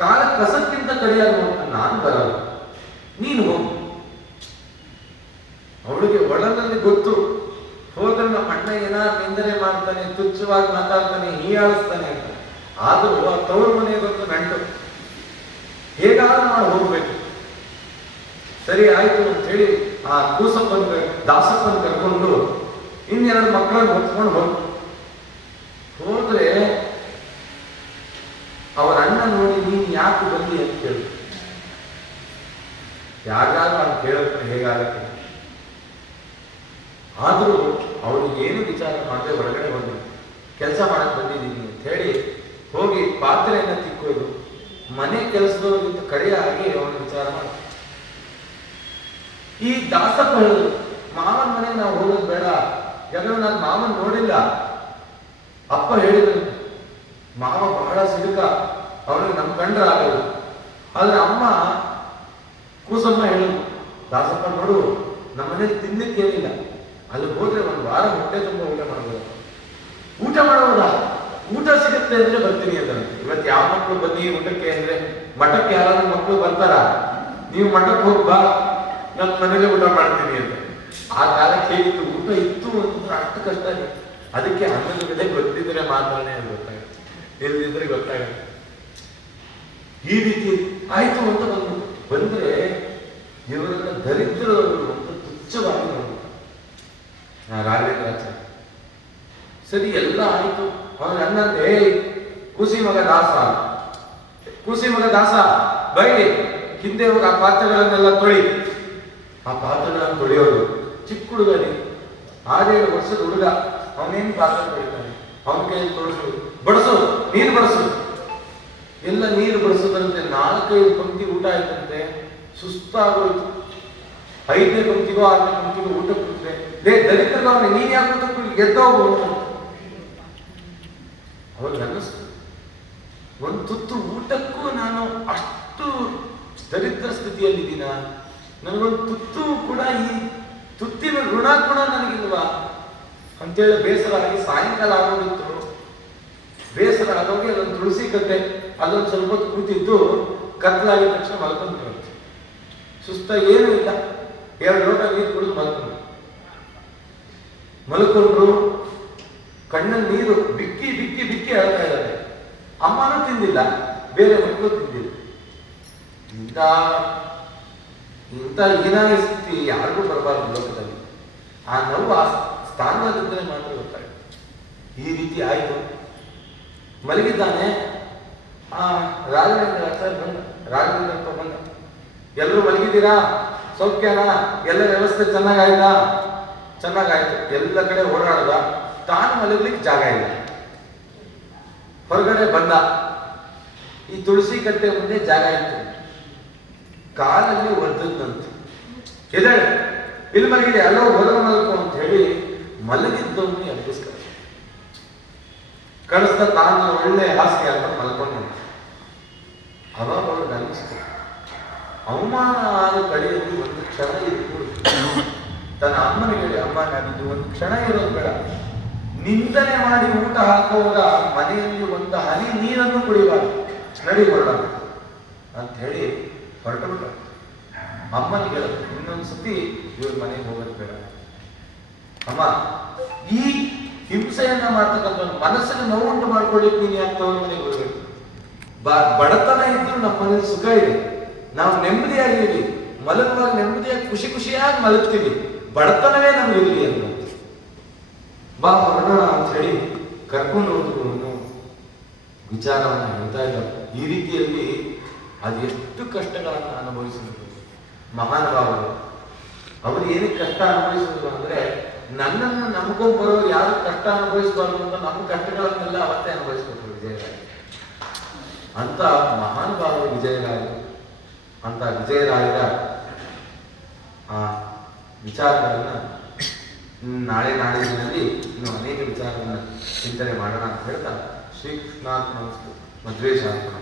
ಕಾಲ ಕಸಕ್ಕಿಂತ ಕಡಿಯಾಗಿ ನೋಡ್ತಾನೆ. ನಾನು ಬರಲ್ಲ, ನೀನು ಹೋಗು. ಅವಳಿಗೆ ಒಳನಲ್ಲಿ ಗೊತ್ತು, ಹೋದ್ರೆ ನಮ್ಮ ಅಣ್ಣ ಏನಾರು ನಿಂದನೆ ಮಾಡ್ತಾನೆ, ತುಚ್ಛವಾಗಿ ಮಾತಾಡ್ತಾನೆ, ಹೀಯಾಳಿಸ್ತಾನೆ ಅಂತ. ಆದರೂ ಆ ತವ್ರ ಮನೆಗೆ ಗೊತ್ತು ನಂಟು, ಹೇಗಾದ್ರೂ ಮಾಡಿ ಹೋಗ್ಬೇಕು. ಸರಿ, ಆಯ್ತು ಅಂತ ಹೇಳಿ ಆ ದಾಸಪ್ಪನ ಕರ್ಕೊಂಡು ಇನ್ನೆರಡು ಮಕ್ಕಳನ್ನು ಹೊತ್ಕೊಂಡು ಹೋದ್ರೆ ಅವರ ಅಣ್ಣ ನೋಡಿ, ನೀನ್ ಯಾಕೆ ಬಂದಿ ಅಂತ ಕೇಳಿ. ಯಾರಿಗಾದ್ರೂ ಅವ್ನು ಕೇಳಕ್ಕೆ ಹೇಗಾಗತ್ತೆ? ಆದ್ರೂ ಅವಳು ಏನು ವಿಚಾರ ಮಾಡದೆ ಹೊರಗಡೆ ಬಂದು ಕೆಲಸ ಮಾಡಕ್ ಬಂದಿದ್ದೀನಿ ಅಂತ ಹೇಳಿ ಹೋಗಿ ಪಾತ್ರೆಯನ್ನ ತಿಕ್ಕೋದು. ಮನೆ ಕೆಲಸದವ್ರಿಗಿಂತ ಕಡೆಯಾಗಿ ಅವನು ವಿಚಾರ ಮಾಡ. ಈ ದಾಸಪ್ಪ ಹೇಳಿದ್ರು, ಮಾವನ ಮನೆಗೆ ನಾವು ಹೋಗೋದು ಬೇಡ, ಯಾಕಂದ್ರೆ ನಾನು ಮಾವನ್ ನೋಡಿಲ್ಲ. ಅಪ್ಪ ಹೇಳಿದ್ರು, ಮಾವ ಬಹಳ ಸಿಡುಕ, ಅವನಿಗೆ ನಮ್ ಕಂಡ್ರೆ ಆಗೋದು. ಆದ್ರೆ ಅಮ್ಮ ಕೂಸಮ್ಮ ಹೇಳಿದ್ರು, ದಾಸಪ್ಪ ನೋಡು, ನಮ್ಮನೇಲಿ ತಿನ್ನಕ್ಕೇನಿಲ್ಲ, ಅಲ್ಲಿ ಹೋದ್ರೆ ಒಂದು ವಾರ ಹೊಟ್ಟೆ ತುಂಬ ಊಟ ಮಾಡ್ಬೋದು. ಊಟ ಮಾಡೋದಾ? ಊಟ ಸಿಗುತ್ತೆ ಅಂದ್ರೆ ಬರ್ತೀನಿ ಅಂತ. ಇವತ್ತು ಯಾವ ಮಕ್ಕಳು ಬನ್ನಿ ಊಟಕ್ಕೆ ಅಂದ್ರೆ, ಮಠಕ್ಕೆ ಯಾರಾದ್ರೂ ಮಕ್ಕಳು ಬರ್ತಾರ? ನೀವು ಮಠಕ್ಕೆ ಹೋಗ್ಬಾ, ನನ್ನ ಮನೇಲೆ ಊಟ ಮಾಡ್ತೀನಿ ಅಂತ. ಆ ಕಾಲಕ್ಕೆ ಹೇಗಿತ್ತು? ಊಟ ಇತ್ತು ಅಂತಂದ್ರೆ ಅಷ್ಟು ಕಷ್ಟ. ಅದಕ್ಕೆ ಅನ್ನದ ಬೆಲೆ ಗೊತ್ತಿದ್ರೆ ಮಾತ್ರನೇ ಅದು ಗೊತ್ತಾಗುತ್ತೆ, ಇಲ್ಲದಿದ್ರೆ ಗೊತ್ತಾಗುತ್ತೆ. ಈ ರೀತಿ ಆಯ್ತು ಅಂತ ಬಂದ್ರೆ ಇವರನ್ನ ದರಿದ್ರರು ಅಂತ ತುಚ್ಛವಾಗಿ ನೋಡ್ತಾರೆ ರಾಘವೇಂದ್ರಾಚಾರ್ಯ. ಸರಿ, ಎಲ್ಲ ಆಯ್ತು. ಅವನ ಅನ್ನಂತೆ, ಖುಷಿ ಮಗ ದಾಸ, ಕೂಸಿ ಮಗ ದಾಸ ಬೈಲಿ, ಹಿಂದೆ ಹೋಗಿ ಆ ಪಾತ್ರೆಗಳನ್ನೆಲ್ಲ ತೊಳಿ. ಆ ಪಾತ್ರೆಗಳನ್ನು ತೊಳೆಯೋದು. ಚಿಕ್ಕ ಹುಡುಗನೇ, 6-7 ವರ್ಷದ ಹುಡುಗ, ಅವನೇನು ಪಾತ್ರೆ ತೊಳಿತಾನೆ, ಅವನ ಕೈಯಲ್ಲಿ ತೊಳಸೋದು, ಬಡಿಸೋದು, ನೀರು ಬಡಿಸೋದು. ಎಲ್ಲ ನೀರು ಬಡಿಸೋದಂತೆ 4-5 ಪಂಕ್ತಿ ಊಟ ಆಯ್ತಂತೆ. ಸುಸ್ತಾಗೋಯ್ತು. 5ನೇ ಪಂಕ್ತಿಗೋ 6ನೇ ಪಂಕ್ತಿಗೋ ಊಟ ಕೂತ್ರೆ, ದಲಿತರು ಅವನೇ, ನೀನ್ ಯಾಕೆ ಊಟ ಗೆದ್ದೋಗ್ಬೋದು. ಅವಾಗ ಅನ್ನಿಸ್ತು, ಒಂದು ತುತ್ತು ಊಟಕ್ಕೂ ನಾನು ಅಷ್ಟು ದರಿದ್ರ ಸ್ಥಿತಿಯಲ್ಲಿದ್ದೀನ, ನನಗೊಂದು ತುತ್ತು ಕೂಡ, ಈ ತುತ್ತಿನ ಋಣ ಕೂಡ ನನಗಿಲ್ವಾ ಅಂತೇಳಿ ಬೇಸರ ಆಗಿ ಸಾಯಂಕಾಲ ಆಗೋಗಿತ್ತು. ಬೇಸರ ಆಗೋಗಿ ಅದೊಂದು ತುಳಸಿ ಕಟ್ಟೆ ಅಲ್ಲೊಂದು ಸ್ವಲ್ಪ ಹೊತ್ತು ಕೂತಿದ್ದು, ಕತ್ಲಾಗಿದ ತಕ್ಷಣ ಮಲ್ಕೊಂಡು ಸುಸ್ತ ಏನೂ ಇಲ್ಲ. 2 ಲೋಟ ನೀರು ಕುಡಿದು ಮಲ್ಕೊಂಡ್ರು. ಕಣ್ಣಲ್ಲಿ ನೀರು ಬಿಕ್ಕಿ ಬಿಕ್ಕಿ ಬಿಕ್ಕಿ ಹೇಳ್ತಾ ಇದ್ದಾರೆ. ಅಮ್ಮನೂ ತಿಂದಿಲ್ಲ, ಬೇರೆ ಮಕ್ಕಳು ತಿಂದಿಲ್ಲ. ಇಂಥ ಹೀನಾಯ ಸ್ಥಿತಿ ಯಾರಿಗೂ ಬರಬಾರ್ದು ಲೋಕದಲ್ಲಿ. ಆ ನೋವು ಆ ಸ್ಥಾನದಲ್ಲಿದ್ದರೆ ಮಾತ್ರ ಗೊತ್ತಾಗುತ್ತೆ. ಈ ರೀತಿ ಆಯಿತು. ಮಲಗಿದ್ದಾನೆ. ರಾಘವೇಂದ್ರ ಸರ್ ಬಂದ, ರಾಘವೇಂದ್ರಪ್ಪ ಬಂದ. ಎಲ್ಲರೂ ಮಲಗಿದ್ದೀರಾ, ಸೌಖ್ಯನಾ, ಎಲ್ಲ ವ್ಯವಸ್ಥೆ ಚೆನ್ನಾಗಾಯ್ತಾ? ಚೆನ್ನಾಗಾಯ್ತು. ಎಲ್ಲ ಕಡೆ ಓಡಾಡ್ದ. ತಾನು ಮಲಗಲಿಕ್ಕೆ ಜಾಗ ಇಲ್ಲ. ಹೊರಗಡೆ ಬಂದ. ಈ ತುಳಸಿ ಕಟ್ಟೆ ಮುಂದೆ ಜಾಗ ಇತ್ತು. ಕಾಲಲ್ಲಿ ಒದ್ದದ್ದಂತೆ. ಎದ್ದೇಳು, ಇಲ್ಲಿ ಮಲಗಿದೆ, ಅಲ್ಲೋ ಹೊರಗೆ ಮಲ್ಕೊ ಅಂತ ಹೇಳಿ ಮಲಗಿದ್ದವನು ಎಬ್ಬಿಸ್ಕ ಕಳಿಸ್ತಾ ತಾನು ಒಳ್ಳೆ ಹಾಸಿಗೆ ಅಂತ ಮಲ್ಕೊಂಡು. ಅವಾಗ ಅವ್ರಿಗೆ ಅನ್ನಿಸ್ತು, ಅವಮಾನ ಆದ ಕಡೆಯಲ್ಲಿ ಒಂದು ಕ್ಷಣ ಇದ್ದು ತನ್ನ ಅಮ್ಮನಿಗೆ ಹೇಳಿ, ಅಮ್ಮ ನಾನಿದ್ದು ಒಂದು ಕ್ಷಣ ಇರೋದು ಬೇಡ, ನಿಂದನೆ ಮಾಡಿ ಊಟ ಹಾಕುವಾಗ ಮನೆಯಲ್ಲಿ ಒಂದು ಹನಿ ನೀರನ್ನು ಕುಡಿಬಾರ್ದು, ನಡಿ ಹೊರಡ ಅಂತ ಹೇಳಿ ಹೊರಟು ಬಿಟ್ಟ. ಅಮ್ಮನಿಗೆ ಹೇಳ, ಇನ್ನೊಂದ್ಸತಿ ಇವ್ರ ಮನೆಗೆ ಹೋಗೋದು ಬೇಡ ಅಮ್ಮ. ಈ ಹಿಂಸೆಯನ್ನ ಮಾಡ್ತಕ್ಕಂಥ ಮನಸ್ಸಿಗೆ ನೋವುಂಟು ಮಾಡ್ಕೊಳ್ಳಿಕ್ಕೆ ನೀನು ಯಾಕೆ ತವ್ರ ಮನೆಗೆ ಹೋಗ್ಬೇಕು? ಬಡತನ ಇದ್ರು ನಮ್ಮ ಮನೇಲಿ ಸುಖ ಇದೆ, ನಾವು ನೆಮ್ಮದಿಯಾಗಿದ್ದೀವಿ, ಮಲಗುವಾಗ ನೆಮ್ಮದಿಯಾಗಿ ಖುಷಿ ಖುಷಿಯಾಗಿ ಮಲಗ್ತೀವಿ, ಬಡತನವೇ ನಮಗಿರಲಿ ಅಂತ ಬಾ ಹೊರಡೋಣ ಅಂತ ಹೇಳಿ ಕರ್ಕೊಂಡು ಹೋದ್ರು. ವಿಚಾರವನ್ನು ಹೇಳ್ತಾ ಇದ್ದಾರೆ. ಈ ರೀತಿಯಲ್ಲಿ ಅದು ಎಷ್ಟು ಕಷ್ಟಗಳನ್ನು ಅನುಭವಿಸಿದ್ರು ಮಹಾನುಭಾವರು. ಅವರು ಏನಕ್ಕೆ ಕಷ್ಟ ಅನುಭವಿಸಿದ್ರು ಅಂದ್ರೆ, ನನ್ನನ್ನು ನಂಬ್ಕೊಂಡು ಬರೋರು ಯಾರು ಕಷ್ಟ ಅನುಭವಿಸಬಾರ್ದು ಅಂತ ನಮ್ಮ ಕಷ್ಟಗಳನ್ನೆಲ್ಲ ಅವತ್ತೇ ಅನುಭವಿಸ್ಕೊಟ್ರು ವಿಜಯರಾಯ. ಅಂತ ಮಹಾನುಭಾವರು ವಿಜಯರಾಯರು. ಅಂತ ವಿಜಯರಾಯರ ಆ ವಿಚಾರಗಳನ್ನ ನಾಳೆ ನಾಡಿನಲ್ಲಿ ಇನ್ನು ಅನೇಕ ವಿಚಾರಗಳನ್ನ ಚಿಂತನೆ ಮಾಡೋಣ ಅಂತ ಹೇಳ್ತಾ ಶ್ರೀಕೃಷ್ಣಾರ್ಪಣ ಮಧ್ವೇಶಾರ್ಪಣ.